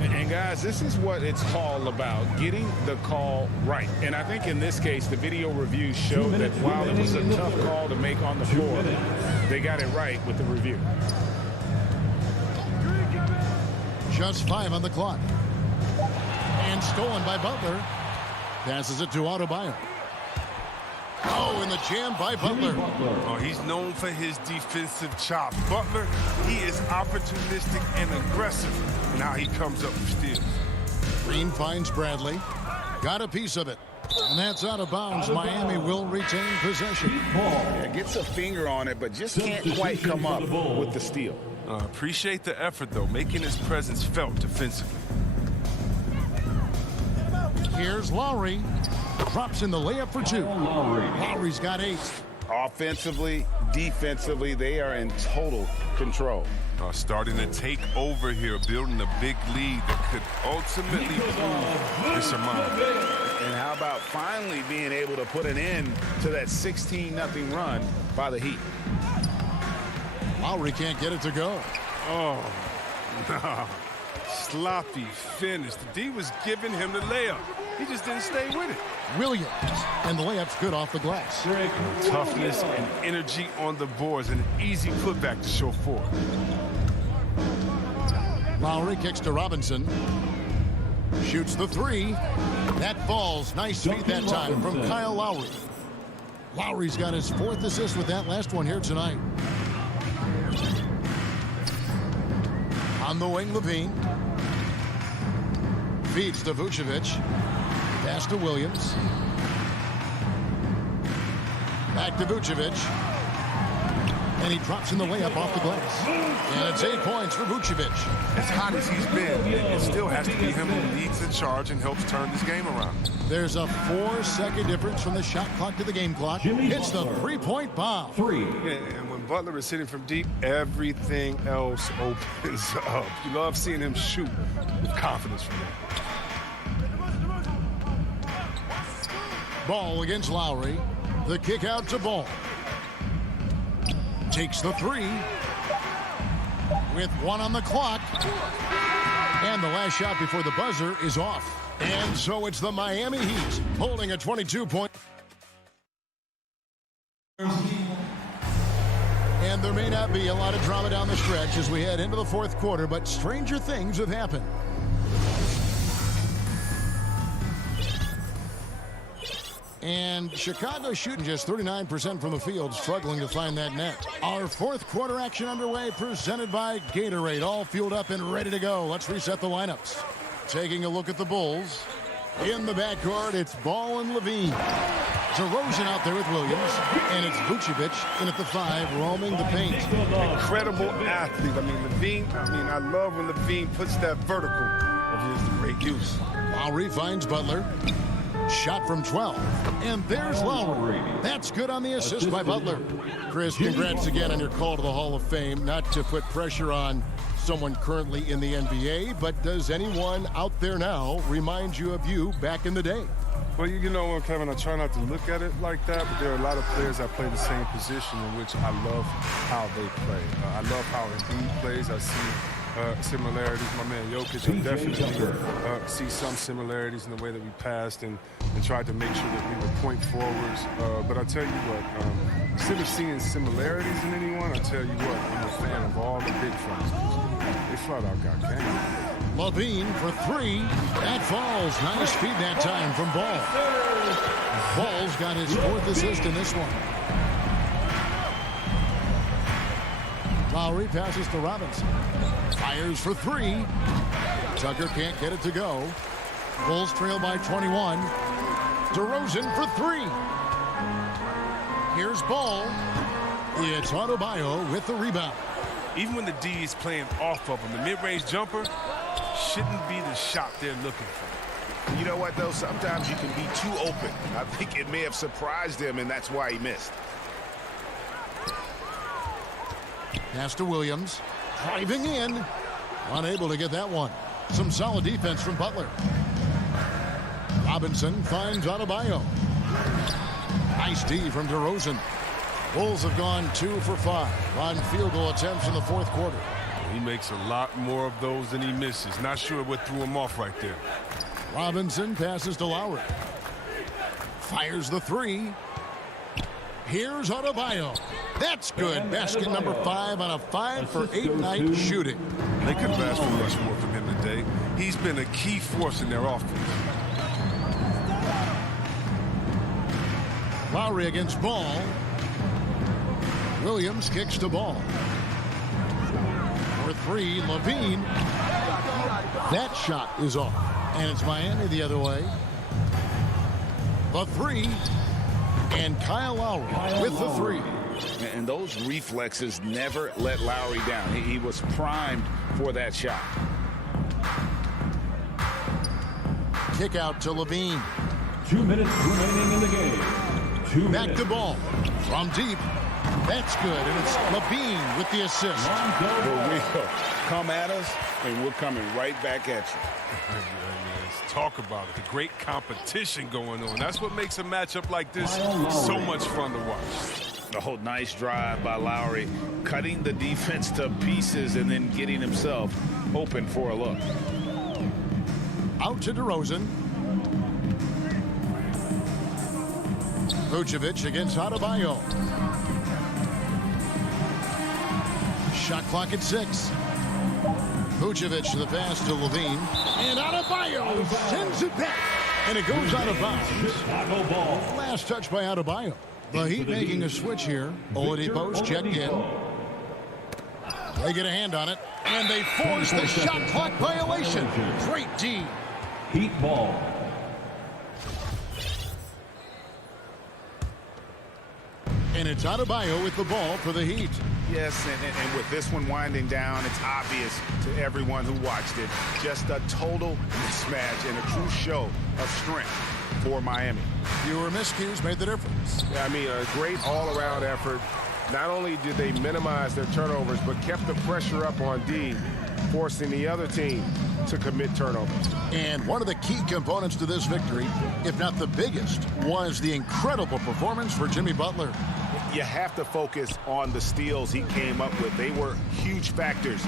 And guys, this is what it's all about, getting the call right. And I think in this case, the video review showed that while it was a tough call to make on the floor, they got it right with the review. Just 5 on the clock. And stolen by Butler. Passes it to Adebayo. Oh, and the jam by Butler. Oh, he's known for his defensive chop. Butler, he is opportunistic and aggressive in how he comes up with steals. Green finds Bradley. Got a piece of it. And that's out of bounds. Miami will retain possession. Yeah, gets a finger on it, but just can't quite come up with the steal. Appreciate the effort, though, making his presence felt defensively. Here's Lowry. Drops in the layup for 2. Lowry's got 8. Offensively, defensively, they are in total control. Starting to take over here, building a big lead that could ultimately prove this amount. And how about finally being able to put an end to that 16-0 run by the Heat? Lowry can't get it to go. Oh, no. Sloppy finish. The D was giving him the layup. He just didn't stay with it. Williams. And the layup's good off the glass. Toughness and energy on the boards. An easy putback to show for. Lowry kicks to Robinson. Shoots the 3. That falls. Nice feed that time from Kyle Lowry. Lowry's got his 4th assist with that last one here tonight. On the wing, Levine. Feeds to Vucevic. Pass to Williams. Back to Vucevic. And he drops in the layup off the glass. And it's 8 points for Vucevic. As hot as he's been, it still has to be him who leads the charge and helps turn this game around. There's a 4-second difference from the shot clock to the game clock. It's the 3-point bomb. Yeah, and when Butler is hitting from deep, everything else opens up. You love seeing him shoot with confidence from there. Ball against Lowry. The kick out to Ball. Takes the 3. With 1 on the clock. And the last shot before the buzzer is off. And so it's the Miami Heat holding a 22-point. And there may not be a lot of drama down the stretch as we head into the 4th quarter, but stranger things have happened. And Chicago shooting just 39% from the field, struggling to find that net. Our 4th quarter action underway, presented by Gatorade, all fueled up and ready to go. Let's reset the lineups. Taking a look at the Bulls. In the backcourt, it's Ball and Levine. DeRozan out there with Williams. And it's Vucevic in at the 5, roaming the paint. Incredible athlete. Levine, I love when Levine puts that vertical of his great use. Lowry finds Butler. Shot from 12. And there's Lowry. That's good on the assist by Butler. Chris, congrats again on your call to the Hall of Fame. Not to put pressure on someone currently in the NBA, but does anyone out there now remind you of you back in the day? Well, you know what, Kevin, I try not to look at it like that, but there are a lot of players that play the same position in which I love how they play. I love how Embiid plays. I see similarities. My man Jokic, I definitely see some similarities in the way that we passed and tried to make sure that we were point forwards. But I tell you what, instead of seeing similarities in anyone, I tell you what, I'm a fan of all the big fellas. They flat out got game. Levine for 3. That falls. Nice feed that time from Ball. Ball's got his 4th assist in this one. Lowry passes to Robinson. Fires for 3. Tucker can't get it to go. Bulls trail by 21. DeRozan for 3. Here's Ball. It's Adebayo with the rebound. Even when the D is playing off of him, the mid-range jumper shouldn't be the shot they're looking for. You know what, though? Sometimes you can be too open. I think it may have surprised him, and that's why he missed. Pass to Williams. Driving in. Unable to get that one. Some solid defense from Butler. Robinson finds Adebayo. Nice D from DeRozan. Bulls have gone 2 for 5 on field goal attempts in the 4th quarter. He makes a lot more of those than he misses. Not sure what threw him off right there. Robinson passes to Lowry. Fires the 3. Here's Adebayo. That's good. Basket number 5 on a 5 for 8 night shooting. They could have asked for much more from him today. He's been a key force in their offense. Lowry against Ball. Williams kicks to Ball. For three, Levine. That shot is off. And it's Miami the other way. The three. And Kyle Lowry with the three. And those reflexes never let Lowry down. He was primed for that shot. Kick out to Levine. 2 minutes remaining in the game. Back to Ball. From deep. That's good. And it's Levine with the assist. For real. Come at us, and we're coming right back at you. Talk about it. The great competition going on. That's what makes a matchup like this so much fun to watch. Oh, nice drive by Lowry. Cutting the defense to pieces and then getting himself open for a look. Out to DeRozan. Vucevic against Adebayo. Shot clock at 6. Vucevic to the pass to Levine. And Adebayo sends it back. And it goes out of bounds. Last touch by Adebayo. The Heat making a switch here. Oladipo's checked in. They get a hand on it. And they force the shot clock violation. Great D. Heat ball. And it's Adebayo with the ball for the Heat. Yes, and with this one winding down, it's obvious to everyone who watched it. Just a total mismatch and a true show of strength for Miami. Fewer miscues made the difference. Yeah, I mean, a great all-around effort. Not only did they minimize their turnovers, but kept the pressure up on D, forcing the other team to commit turnovers. And one of the key components to this victory, if not the biggest, was the incredible performance for Jimmy Butler. You have to focus on the steals he came up with. They were huge factors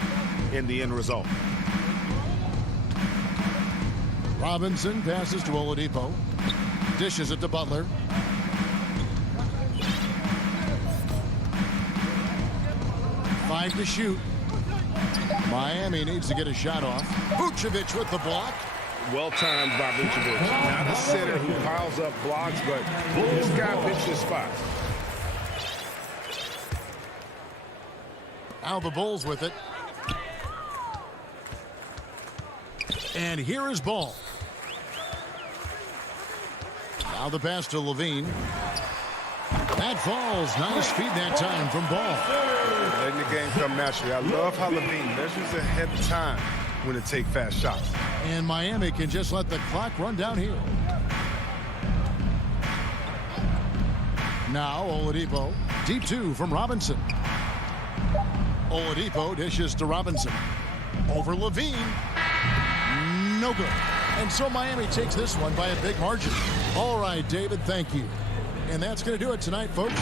in the end result. Robinson passes to Oladipo. Dishes it to Butler. Five to shoot. Miami needs to get a shot off. Vucevic with the block. Well timed by Vucevic. Not a center who piles up blocks, but this guy pitched his spots. Now the Bulls with it. And here is Ball. Now the pass to Levine. That falls. Nice feed that time from Ball. Letting the game come naturally. I love how Levine measures ahead of time when to take fast shots. And Miami can just let the clock run down here. Now Oladipo. Deep two from Robinson. Oladipo dishes to Robinson. Over Levine. No good. And so Miami takes this one by a big margin. All right, David, thank you. And that's going to do it tonight, folks.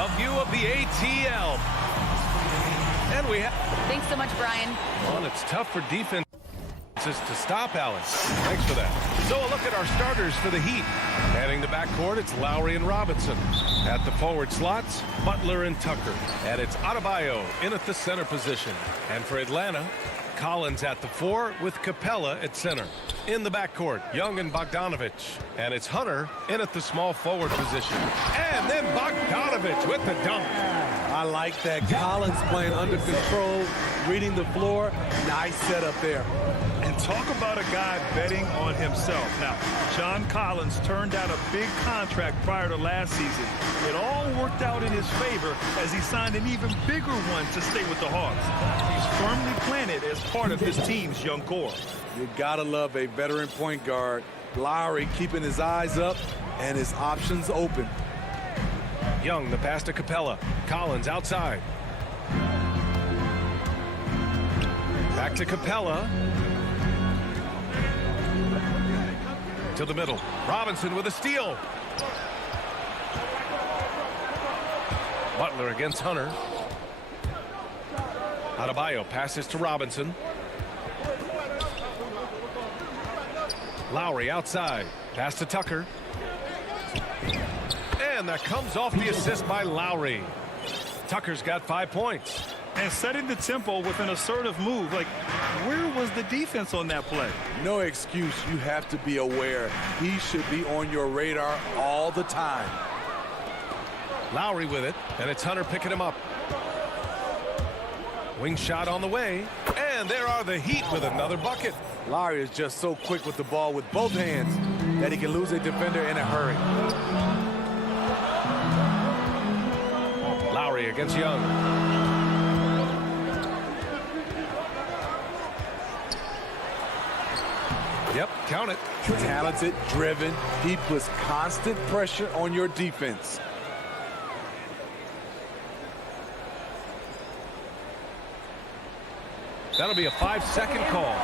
A view of the ATL. And we have... Thanks so much, Brian. Well, it's tough for defenses to stop Allen. Thanks for that. So a look at our starters for the Heat. Heading the backcourt, it's Lowry and Robinson. At the forward slots, Butler and Tucker. And it's Adebayo in at the center position. And for Atlanta, Collins at the 4 with Capella at center. In the backcourt, Young and Bogdanovich. And it's Hunter in at the small forward position. And then Bogdanovich with the dunk. I like that. Collins playing under control, reading the floor. Nice setup there. And talk about a guy betting on himself. Now, John Collins turned down a big contract prior to last season. It all worked out in his favor as he signed an even bigger one to stay with the Hawks. He's firmly planted as part of his team's young core. You gotta love a veteran point guard. Lowry keeping his eyes up and his options open. Young, the pass to Capella. Collins outside. Back to Capella. To the middle. Robinson with a steal. Butler against Hunter. Adebayo passes to Robinson. Lowry outside. Pass to Tucker. And that comes off the assist by Lowry. Tucker's got 5 points. And setting the tempo with an assertive move. Like, where was the defense on that play? No excuse. You have to be aware. He should be on your radar all the time. Lowry with it, and it's Hunter picking him up. Wing shot on the way, and there are the Heat with another bucket. Lowry is just so quick with the ball with both hands that he can lose a defender in a hurry. Lowry against Young. Yep, count it. Talented, driven. He puts constant pressure on your defense. That'll be a 5-second call.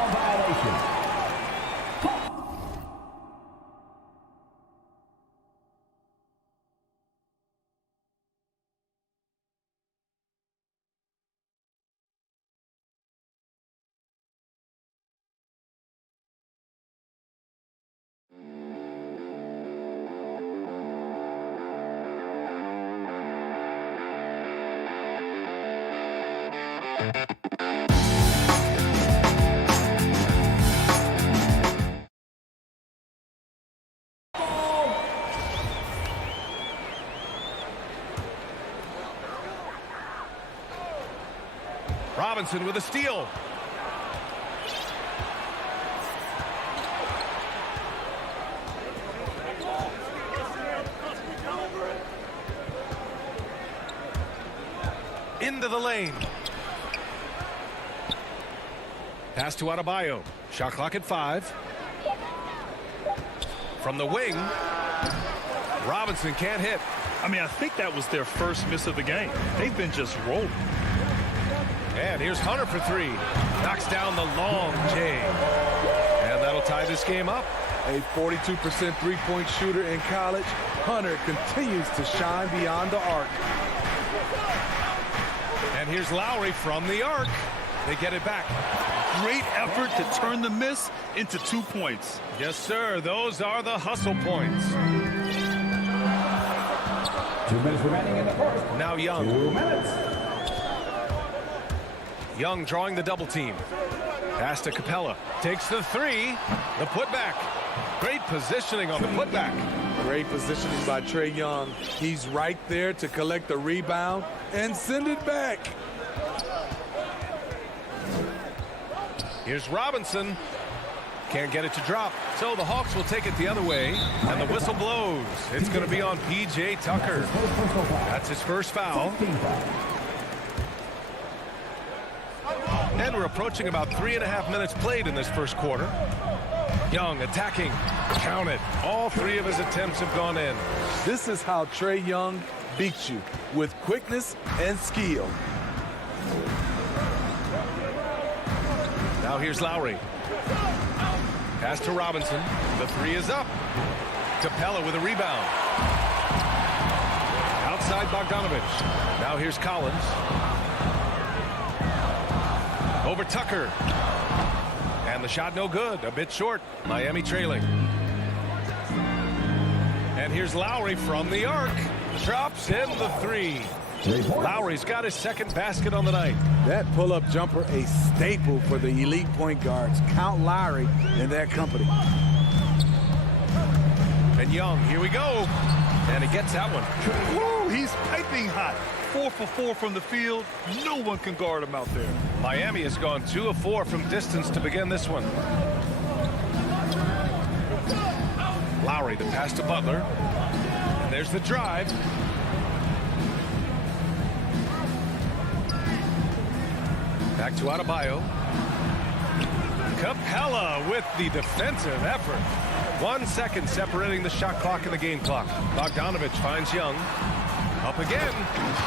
Robinson with a steal. Into the lane. Pass to Adebayo. Shot clock at 5. From the wing. Robinson can't hit. I mean, I think that was their first miss of the game. They've been just rolling. And here's Hunter for 3. Knocks down the long J. And that'll tie this game up. A 42% three-point shooter in college, Hunter continues to shine beyond the arc. And here's Lowry from the arc. They get it back. Great effort to turn the miss into 2 points. Yes, sir. Those are the hustle points. 2 minutes remaining in the first. Now Young. 2 minutes. Young drawing the double team. Pass to Capella. Takes the 3. The putback. Great positioning on the putback. Great positioning by Trae Young. He's right there to collect the rebound and send it back. Here's Robinson. Can't get it to drop. So the Hawks will take it the other way. And the whistle blows. It's going to be on P.J. Tucker. That's his first foul. And we're approaching about 3.5 minutes played in this first quarter. Young attacking. Count it. All 3 of his attempts have gone in. This is how Trae Young beats you, with quickness and skill. Now here's Lowry. Pass to Robinson. The 3 is up. Capella with a rebound. Outside Bogdanovich. Now here's Collins. Over Tucker. And the shot no good. A bit short. Miami trailing. And here's Lowry from the arc. Drops in the 3. Lowry's got his second basket on the night. That pull-up jumper, a staple for the elite point guards. Count Lowry in that company. And Young, here we go. And he gets that one. Woo, he's piping hot. 4 for 4 from the field. No one can guard him out there. Miami has gone 2 of 4 from distance to begin this one. Lowry, the pass to Butler. And there's the drive. Back to Adebayo. Capella with the defensive effort. 1 second separating the shot clock and the game clock. Bogdanovich finds Young. Up again.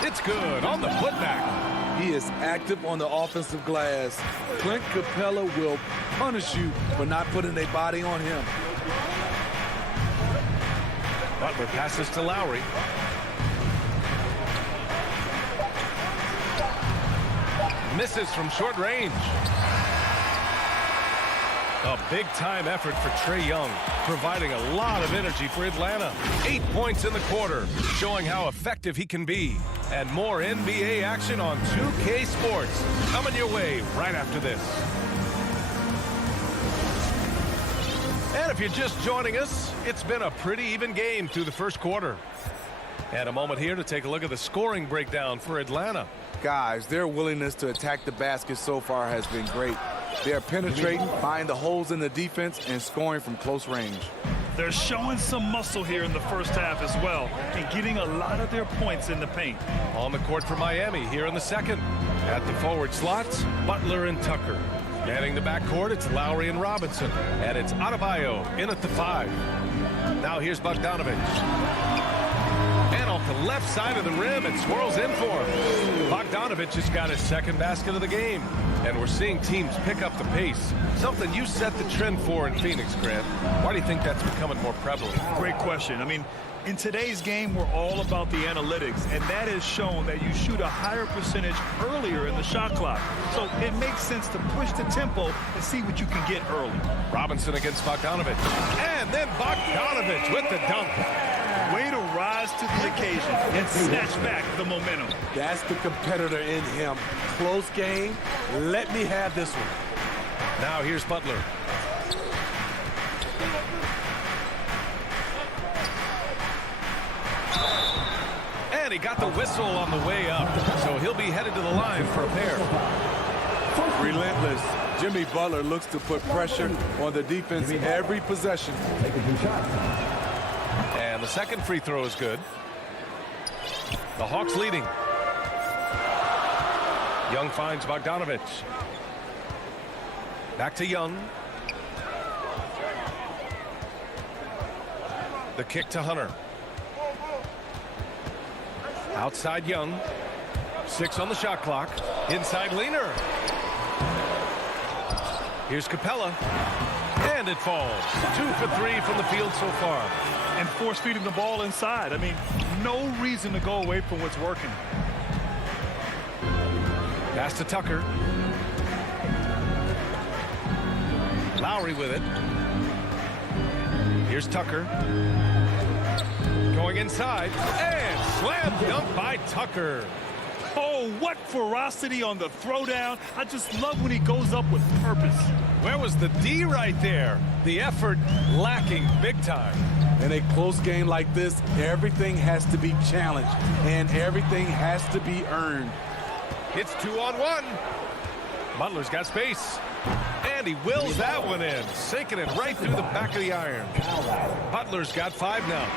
It's good on the putback. He is active on the offensive glass. Clint Capella will punish you for not putting a body on him. Butler passes to Lowry. Misses from short range. A big-time effort for Trae Young, providing a lot of energy for Atlanta. 8 points in the quarter, showing how effective he can be. And more NBA action on 2K Sports coming your way right after this. And if you're just joining us, it's been a pretty even game through the first quarter. And a moment here to take a look at the scoring breakdown for Atlanta. Guys, their willingness to attack the basket so far has been great. They're penetrating, finding the holes in the defense, and scoring from close range. They're showing some muscle here in the first half as well, and getting a lot of their points in the paint. On the court for Miami here in the second. At the forward slots, Butler and Tucker. Manning the backcourt, it's Lowry and Robinson. And it's Adebayo in at the 5. Now here's Bogdanovich. And off the left side of the rim, it swirls in for him. Bogdanovich has got his second basket of the game. And we're seeing teams pick up the pace. Something you set the trend for in Phoenix, Grant. Why do you think that's becoming more prevalent? Great question. I mean, in today's game, we're all about the analytics, and that has shown that you shoot a higher percentage earlier in the shot clock. So it makes sense to push the tempo and see what you can get early. Robinson against Bogdanovich. And then Bogdanovich with the dunk. Way to rise to the occasion and snatch back the momentum. That's the competitor in him. Close game. Let me have this one. Now here's Butler. And he got the whistle on the way up, so he'll be headed to the line for a pair. Relentless. Jimmy Butler looks to put pressure on the defense every possession. And the second free throw is good. The Hawks leading. Young finds Bogdanovich. Back to Young. The kick to Hunter. Outside Young. 6 on the shot clock. Inside Leaner. Here's Capella. And it falls. 2 for 3 from the field so far. And force feeding the ball inside. I mean, no reason to go away from what's working. Pass to Tucker. Lowry with it. Here's Tucker. Going inside. And slam dunk by Tucker. Oh, what ferocity on the throwdown. I just love when he goes up with purpose. Where was the D right there? The effort lacking big time. In a close game like this, everything has to be challenged and everything has to be earned. It's 2-on-1. Butler's got space. And he wills that one in, sinking it right through the back of the iron. Butler's got 5 now.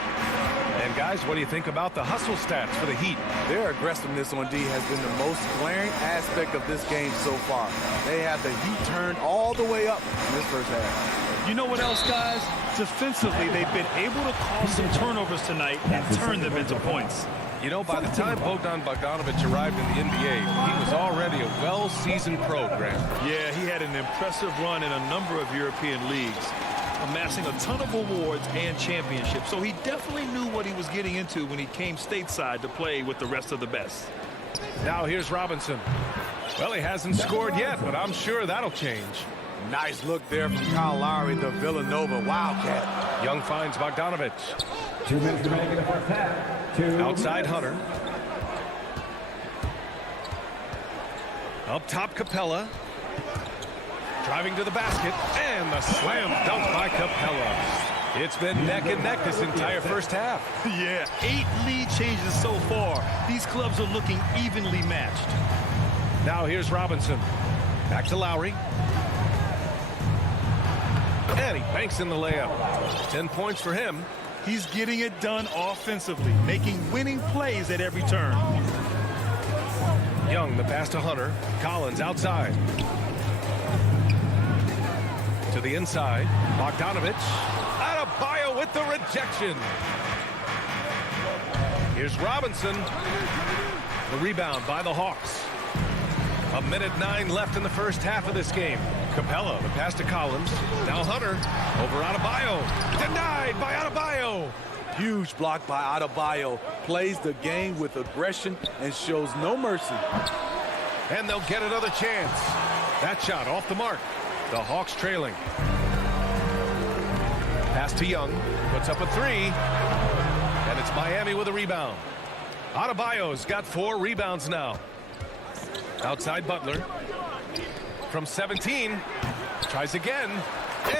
And guys, what do you think about the hustle stats for the Heat? Their aggressiveness on D has been the most glaring aspect of this game so far. They have the Heat turned all the way up in this first half. You know what else, guys? Defensively, they've been able to cause some turnovers tonight and turn them into points. You know, by the time Bogdanovich arrived in the NBA, he was already a well-seasoned program. Yeah, he had an impressive run in a number of European leagues, amassing a ton of awards and championships. So he definitely knew what he was getting into when he came stateside to play with the rest of the best. Now here's Robinson. Well, he hasn't scored yet, but I'm sure that'll change. Nice look there from Kyle Lowry, the Villanova Wildcat. Young finds Bogdanovich. 2 minutes remaining in the first half. Outside Hunter. Up top Capella. Driving to the basket. And the slam dunk by Capella. It's been neck and neck this entire first half. Yeah, 8 lead changes so far. These clubs are looking evenly matched. Now here's Robinson. Back to Lowry. And he banks in the layup. 10 points for him. He's getting it done offensively, making winning plays at every turn. Young, the pass to Hunter. Collins outside. To the inside. Bogdanovich. Adebayo with the rejection. Here's Robinson. The rebound by the Hawks. 1:09 left in the first half of this game. Capella, the pass to Collins. Now Hunter over Adebayo. Denied by Adebayo. Huge block by Adebayo. Plays the game with aggression and shows no mercy. And they'll get another chance. That shot off the mark. The Hawks trailing. Pass to Young. Puts up a 3. And it's Miami with a rebound. Adebayo's got 4 rebounds now. Outside Butler. From 17. Tries again.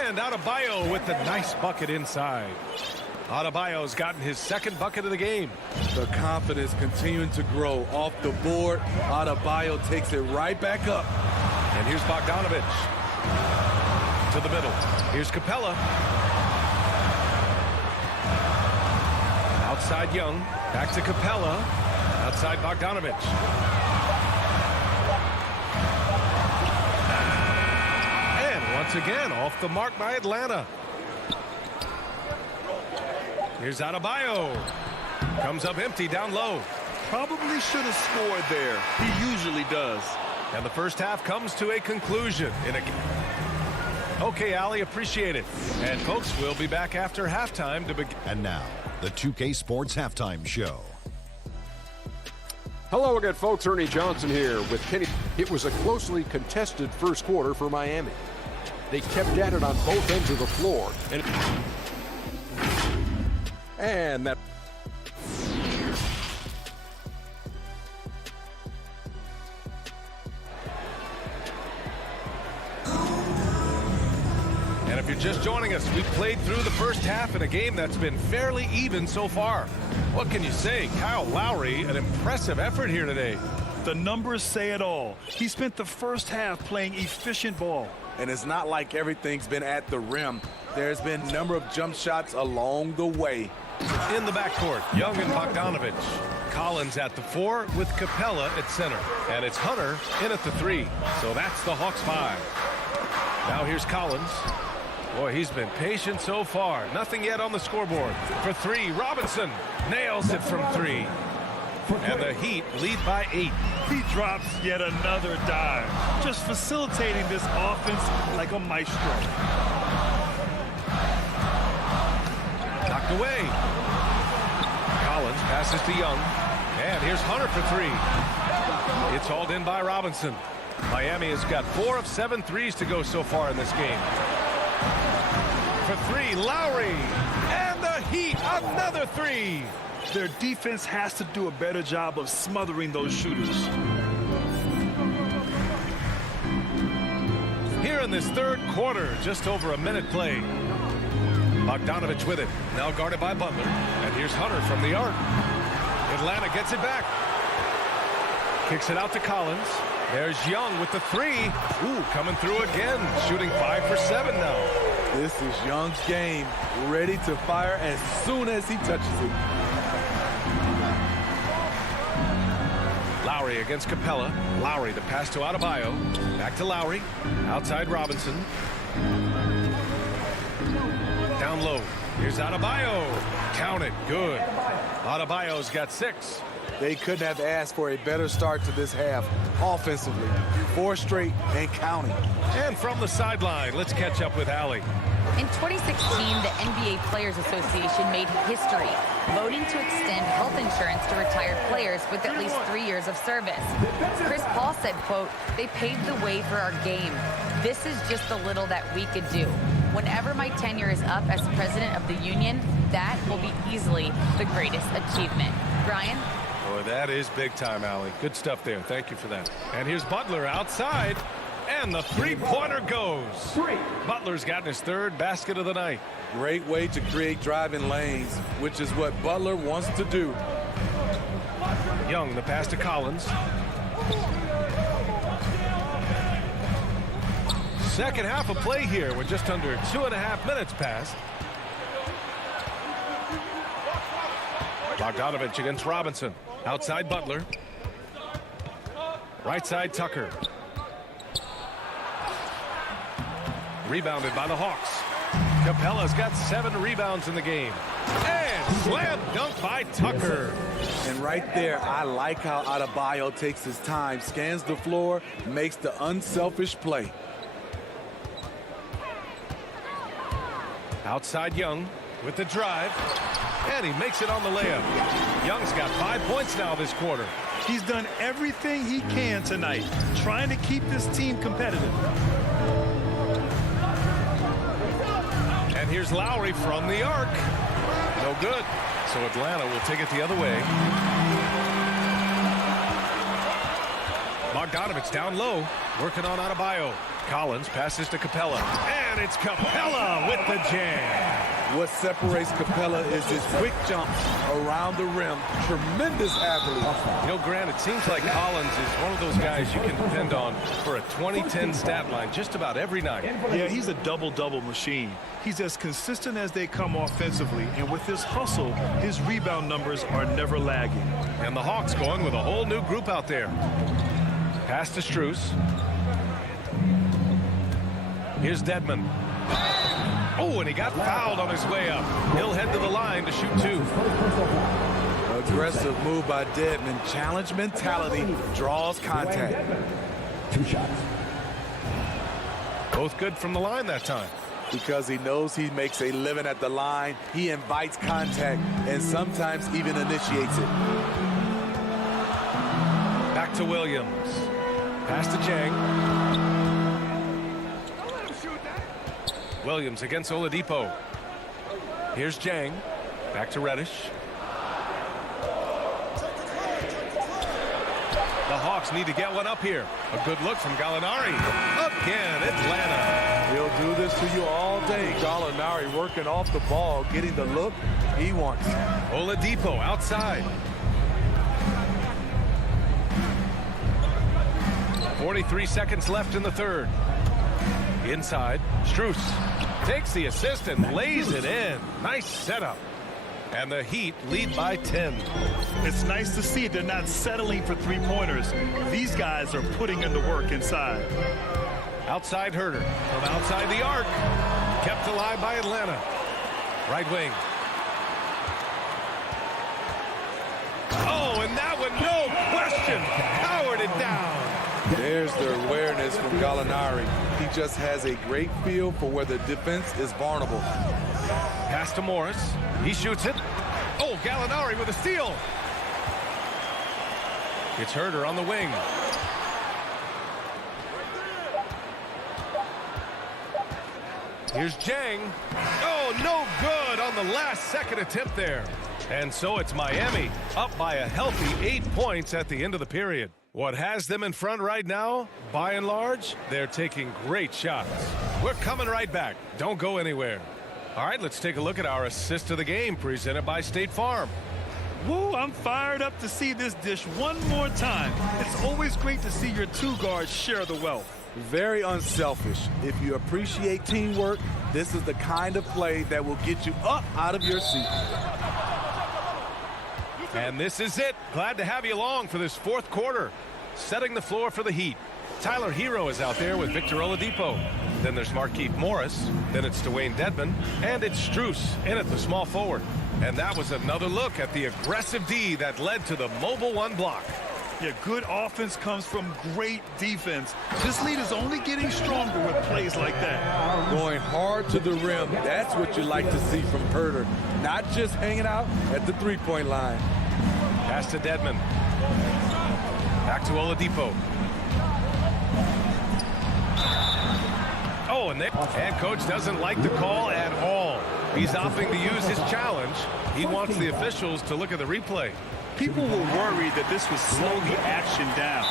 And Adebayo with the nice bucket inside. Adebayo's gotten his second bucket of the game. The confidence continuing to grow off the board. Adebayo takes it right back up. And here's Bogdanovich. To the middle. Here's Capella. Outside Young. Back to Capella. Outside Bogdanovich. Once again, off the mark by Atlanta. Here's Adebayo. Comes up empty down low. Probably should have scored there. He usually does. And the first half comes to a conclusion. Okay, Allie, appreciate it. And folks, we'll be back after halftime to begin. And now, the 2K Sports Halftime Show. Hello again, folks. Ernie Johnson here with Kenny. It was a closely contested first quarter for Miami. They kept at it on both ends of the floor. And that... And if you're just joining us, we played through the first half in a game that's been fairly even so far. What can you say? Kyle Lowry, an impressive effort here today. The numbers say it all. He spent the first half playing efficient ball. And it's not like everything's been at the rim. There's been a number of jump shots along the way. In the backcourt, Young and Bogdanovich. Collins at the 4 with Capella at center. And it's Hunter in at the 3. So that's the Hawks 5. Now here's Collins. Boy, he's been patient so far. Nothing yet on the scoreboard. For 3, Robinson nails it from 3. And the Heat lead by 8. He drops yet another dime, just facilitating this offense like a maestro. Knocked away. Collins passes to Young. And here's Hunter for 3. It's hauled in by Robinson. Miami has got 4 of 7 threes to go so far in this game. For 3, Lowry. And the Heat, another 3. Their defense has to do a better job of smothering those shooters. Here in this third quarter, just over a minute played. Bogdanovich with it, now guarded by Butler. And here's Hunter from the arc. Atlanta gets it back. Kicks it out to Collins. There's Young with the 3. Ooh, coming through again, shooting 5 for 7 now. This is Young's game, ready to fire as soon as he touches it. Lowry against Capella. Lowry, the pass to Adebayo. Back to Lowry. Outside Robinson. Down low. Here's Adebayo. Count it. Good. Adebayo's got 6. They couldn't have asked for a better start to this half offensively. 4 straight and counting. And from the sideline, let's catch up with Allie. In 2016, the NBA Players Association made history, voting to extend health insurance to retired players with at least 3 years of service. Chris Paul said, quote, "They paved the way for our game. This is just a little that we could do. Whenever my tenure is up as president of the union, that will be easily the greatest achievement." Brian? Boy, that is big time, Allie. Good stuff there. Thank you for that. And here's Butler outside. And the three-pointer goes. Butler's gotten his 3rd basket of the night. Great way to create driving lanes, which is what Butler wants to do. Young, the pass to Collins. Second half of play here with just under 2.5 minutes passed. Bogdanovich against Robinson. Outside Butler. Right side Tucker. Rebounded by the Hawks. Capella's got 7 rebounds in the game. And slam dunk by Tucker. And right there, I like how Adebayo takes his time, scans the floor, makes the unselfish play. Outside Young with the drive. And he makes it on the layup. Young's got 5 points now this quarter. He's done everything he can tonight, trying to keep this team competitive. And here's Lowry from the arc. No good. So Atlanta will take it the other way. Bogdanovich down low, working on Adebayo. Collins passes to Capella. And it's Capella with the jam. What separates Capella is his quick jumps around the rim. Tremendous athlete. You know, Grant, it seems like Collins is one of those guys you can depend on for a 2010 stat line just about every night. Yeah, he's a double-double machine. He's as consistent as they come offensively, and with his hustle, his rebound numbers are never lagging. And the Hawks going with a whole new group out there. Pass to Strus. Here's Dedmon. Oh, and he got fouled on his way up. He'll head to the line to shoot 2. Aggressive move by Dedmon. Challenge mentality draws contact. 2 shots. Both good from the line that time. Because he knows he makes a living at the line, he invites contact and sometimes even initiates it. Back to Williams. Pass to Jang. Williams against Oladipo. Here's Jang. Back to Reddish. The Hawks need to get one up here. A good look from Gallinari. Again, Atlanta. He'll do this to you all day. Gallinari working off the ball, getting the look he wants. Oladipo outside. 43 seconds left in the third. Inside, Strus takes the assist and lays it in. Nice setup. And the Heat lead by 10. It's nice to see they're not settling for three-pointers. These guys are putting in the work inside. Outside Herter from outside the arc. Kept alive by Atlanta. Right wing. Oh, and that one, no question, powered it down. There's the awareness from Gallinari. He just has a great feel for where the defense is vulnerable. Pass to Morris. He shoots it. Oh, Gallinari with a steal. It's Herter on the wing. Here's Jang. Oh, no good on the last second attempt there. And so it's Miami up by a healthy 8 points at the end of the period. What has them in front right now, by and large, they're taking great shots. We're coming right back. Don't go anywhere. All right, let's take a look at our assist of the game presented by State Farm. Woo, I'm fired up to see this dish one more time. It's always great to see your two guards share the wealth. Very unselfish. If you appreciate teamwork, this is the kind of play that will get you up out of your seat. And this is it. Glad to have you along for this fourth quarter. Setting the floor for the Heat. Tyler Hero is out there with Victor Oladipo. Then there's Markieff Morris. Then it's Dwayne Dedmon. And it's Strus in at the small forward. And that was another look at the aggressive D that led to the mobile one block. Yeah, good offense comes from great defense. This lead is only getting stronger with plays like that. Going hard to the rim. That's what you like to see from Herter. Not just hanging out at the three-point line. Pass to Dedmon. Back to Oladipo. Oh, and coach doesn't like the call at all. He's opting to use his challenge. He wants the officials to look at the replay. People were worried that this would slow the action down.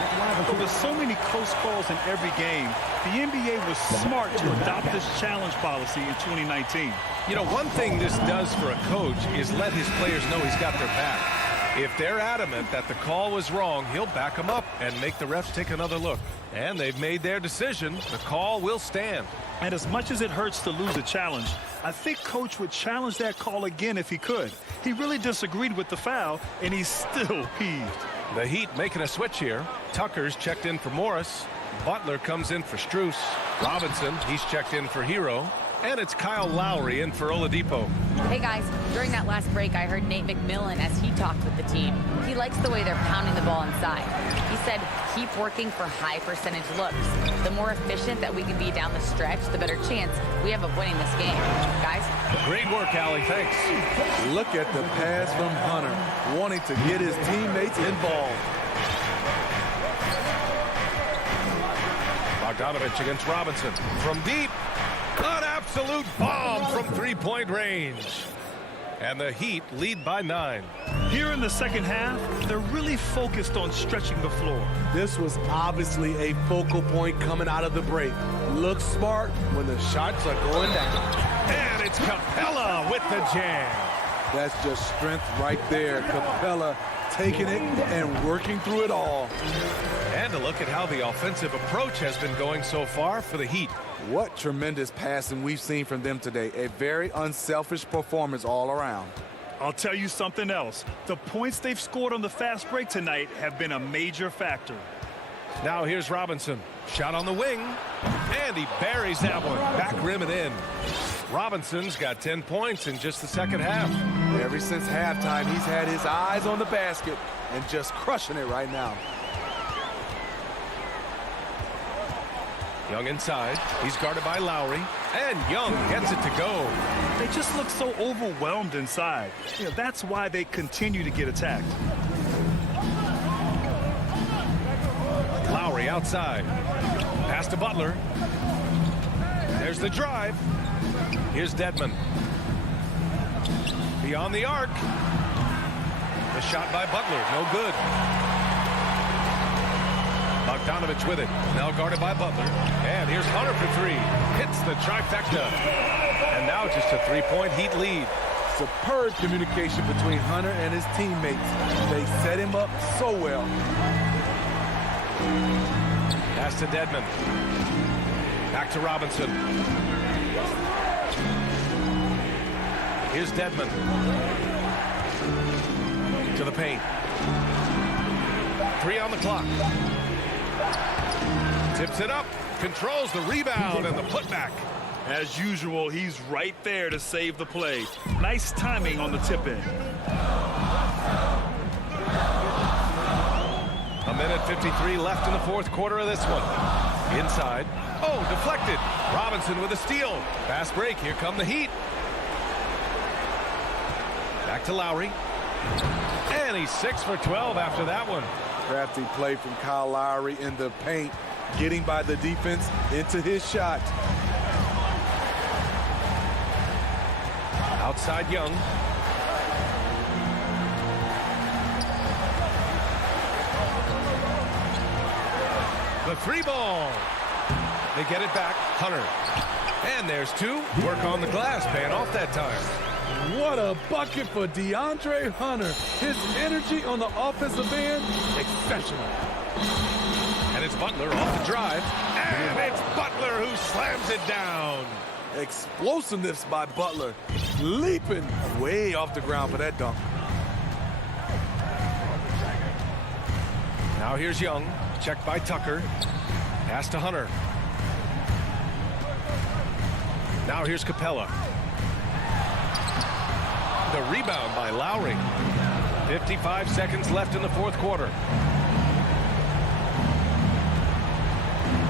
But with so many close calls in every game, the NBA was smart to adopt this challenge policy in 2019. You know, one thing this does for a coach is let his players know he's got their back. If they're adamant that the call was wrong, he'll back them up and make the refs take another look. And they've made their decision. The call will stand. And as much as it hurts to lose a challenge, I think Coach would challenge that call again if he could. He really disagreed with the foul, and he's still peeved. The Heat making a switch here. Tucker's checked in for Morris. Butler comes in for Strus. Robinson, he's checked in for Hero. And it's Kyle Lowry in for Oladipo. Hey guys, during that last break, I heard Nate McMillan as he talked with the team. He likes the way they're pounding the ball inside. He said, keep working for high percentage looks. The more efficient that we can be down the stretch, the better chance we have of winning this game. Guys? Great work, Allie. Thanks. Look at the pass from Hunter, wanting to get his teammates involved. Bogdanovich against Robinson. From deep. An absolute bomb from three-point range. And the Heat lead by 9. Here in the second half, they're really focused on stretching the floor. This was obviously a focal point coming out of the break. Looks smart when the shots are going down. And it's Capella with the jam. That's just strength right there. Capella taking it and working through it all. And a look at how the offensive approach has been going so far for the Heat. What tremendous passing we've seen from them today. A very unselfish performance all around. I'll tell you something else. The points they've scored on the fast break tonight have been a major factor. Now here's Robinson. Shot on the wing. And he buries that one. Back rim and in. Robinson's got 10 points in just the second half. Ever since halftime, he's had his eyes on the basket and just crushing it right now. Young inside. He's guarded by Lowry. And Young gets it to go. They just look so overwhelmed inside. You know, that's why they continue to get attacked. Lowry outside. Pass to Butler. There's the drive. Here's Dedmon. Beyond the arc. The shot by Butler. No good. Bogdanovich with it. Now guarded by Butler. And here's Hunter for three. Hits the trifecta. And now just a three-point Heat lead. Superb communication between Hunter and his teammates. They set him up so well. Pass to Dedmon. Back to Robinson. Here's Dedmon. To the paint. 3 on the clock. Tips it up. Controls the rebound and the putback. As usual, he's right there to save the play. Nice timing on the tip in. A minute 53 left in the fourth quarter of this one. Inside. Oh, deflected. Robinson with a steal. Fast break. Here come the Heat. Back to Lowry. And he's 6 for 12 after that one. Crafty play from Kyle Lowry in the paint, getting by the defense into his shot. Outside Young. The three ball. They get it back. Hunter. And there's two. Work on the glass. Paying off that time. What a bucket for DeAndre Hunter. His energy on the offensive end, exceptional. And it's Butler off the drive. And it's Butler who slams it down. Explosiveness by Butler. Leaping way off the ground for that dunk. Now here's Young. Checked by Tucker. Pass to Hunter. Now here's Capella. The rebound by Lowry. 55 seconds left in the fourth quarter.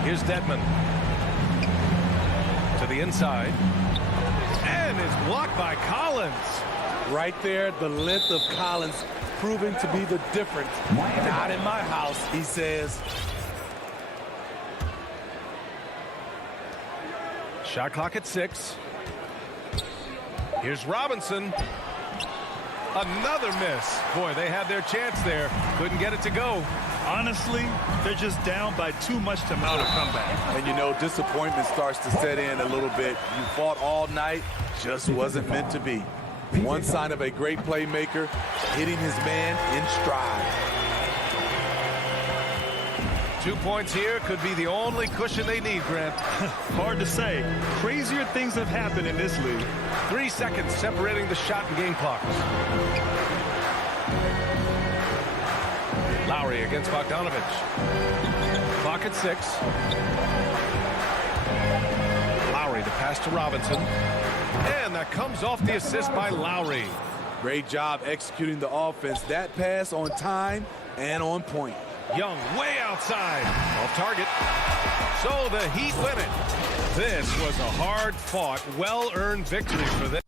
Here's Dedmon. To the inside. And it's blocked by Collins. Right there, the length of Collins proving to be the difference. Not in my house, he says. Shot clock at 6. Here's Robinson. Another miss. Boy, they had their chance there. Couldn't get it to go. Honestly, they're just down by too much to mount a comeback. And you know, disappointment starts to set in a little bit. You fought all night, just wasn't meant to be. One sign of a great playmaker, hitting his man in stride. 2 points here could be the only cushion they need, Grant. Hard to say. Crazier things have happened in this league. 3 seconds separating the shot and game clocks. Lowry against Bogdanovich. Clock at 6. Lowry the pass to Robinson. And that comes off the assist by Lowry. Great job executing the offense. That pass on time and on point. Young way outside. Off target. So the Heat win it. This was a hard-fought, well-earned victory for them.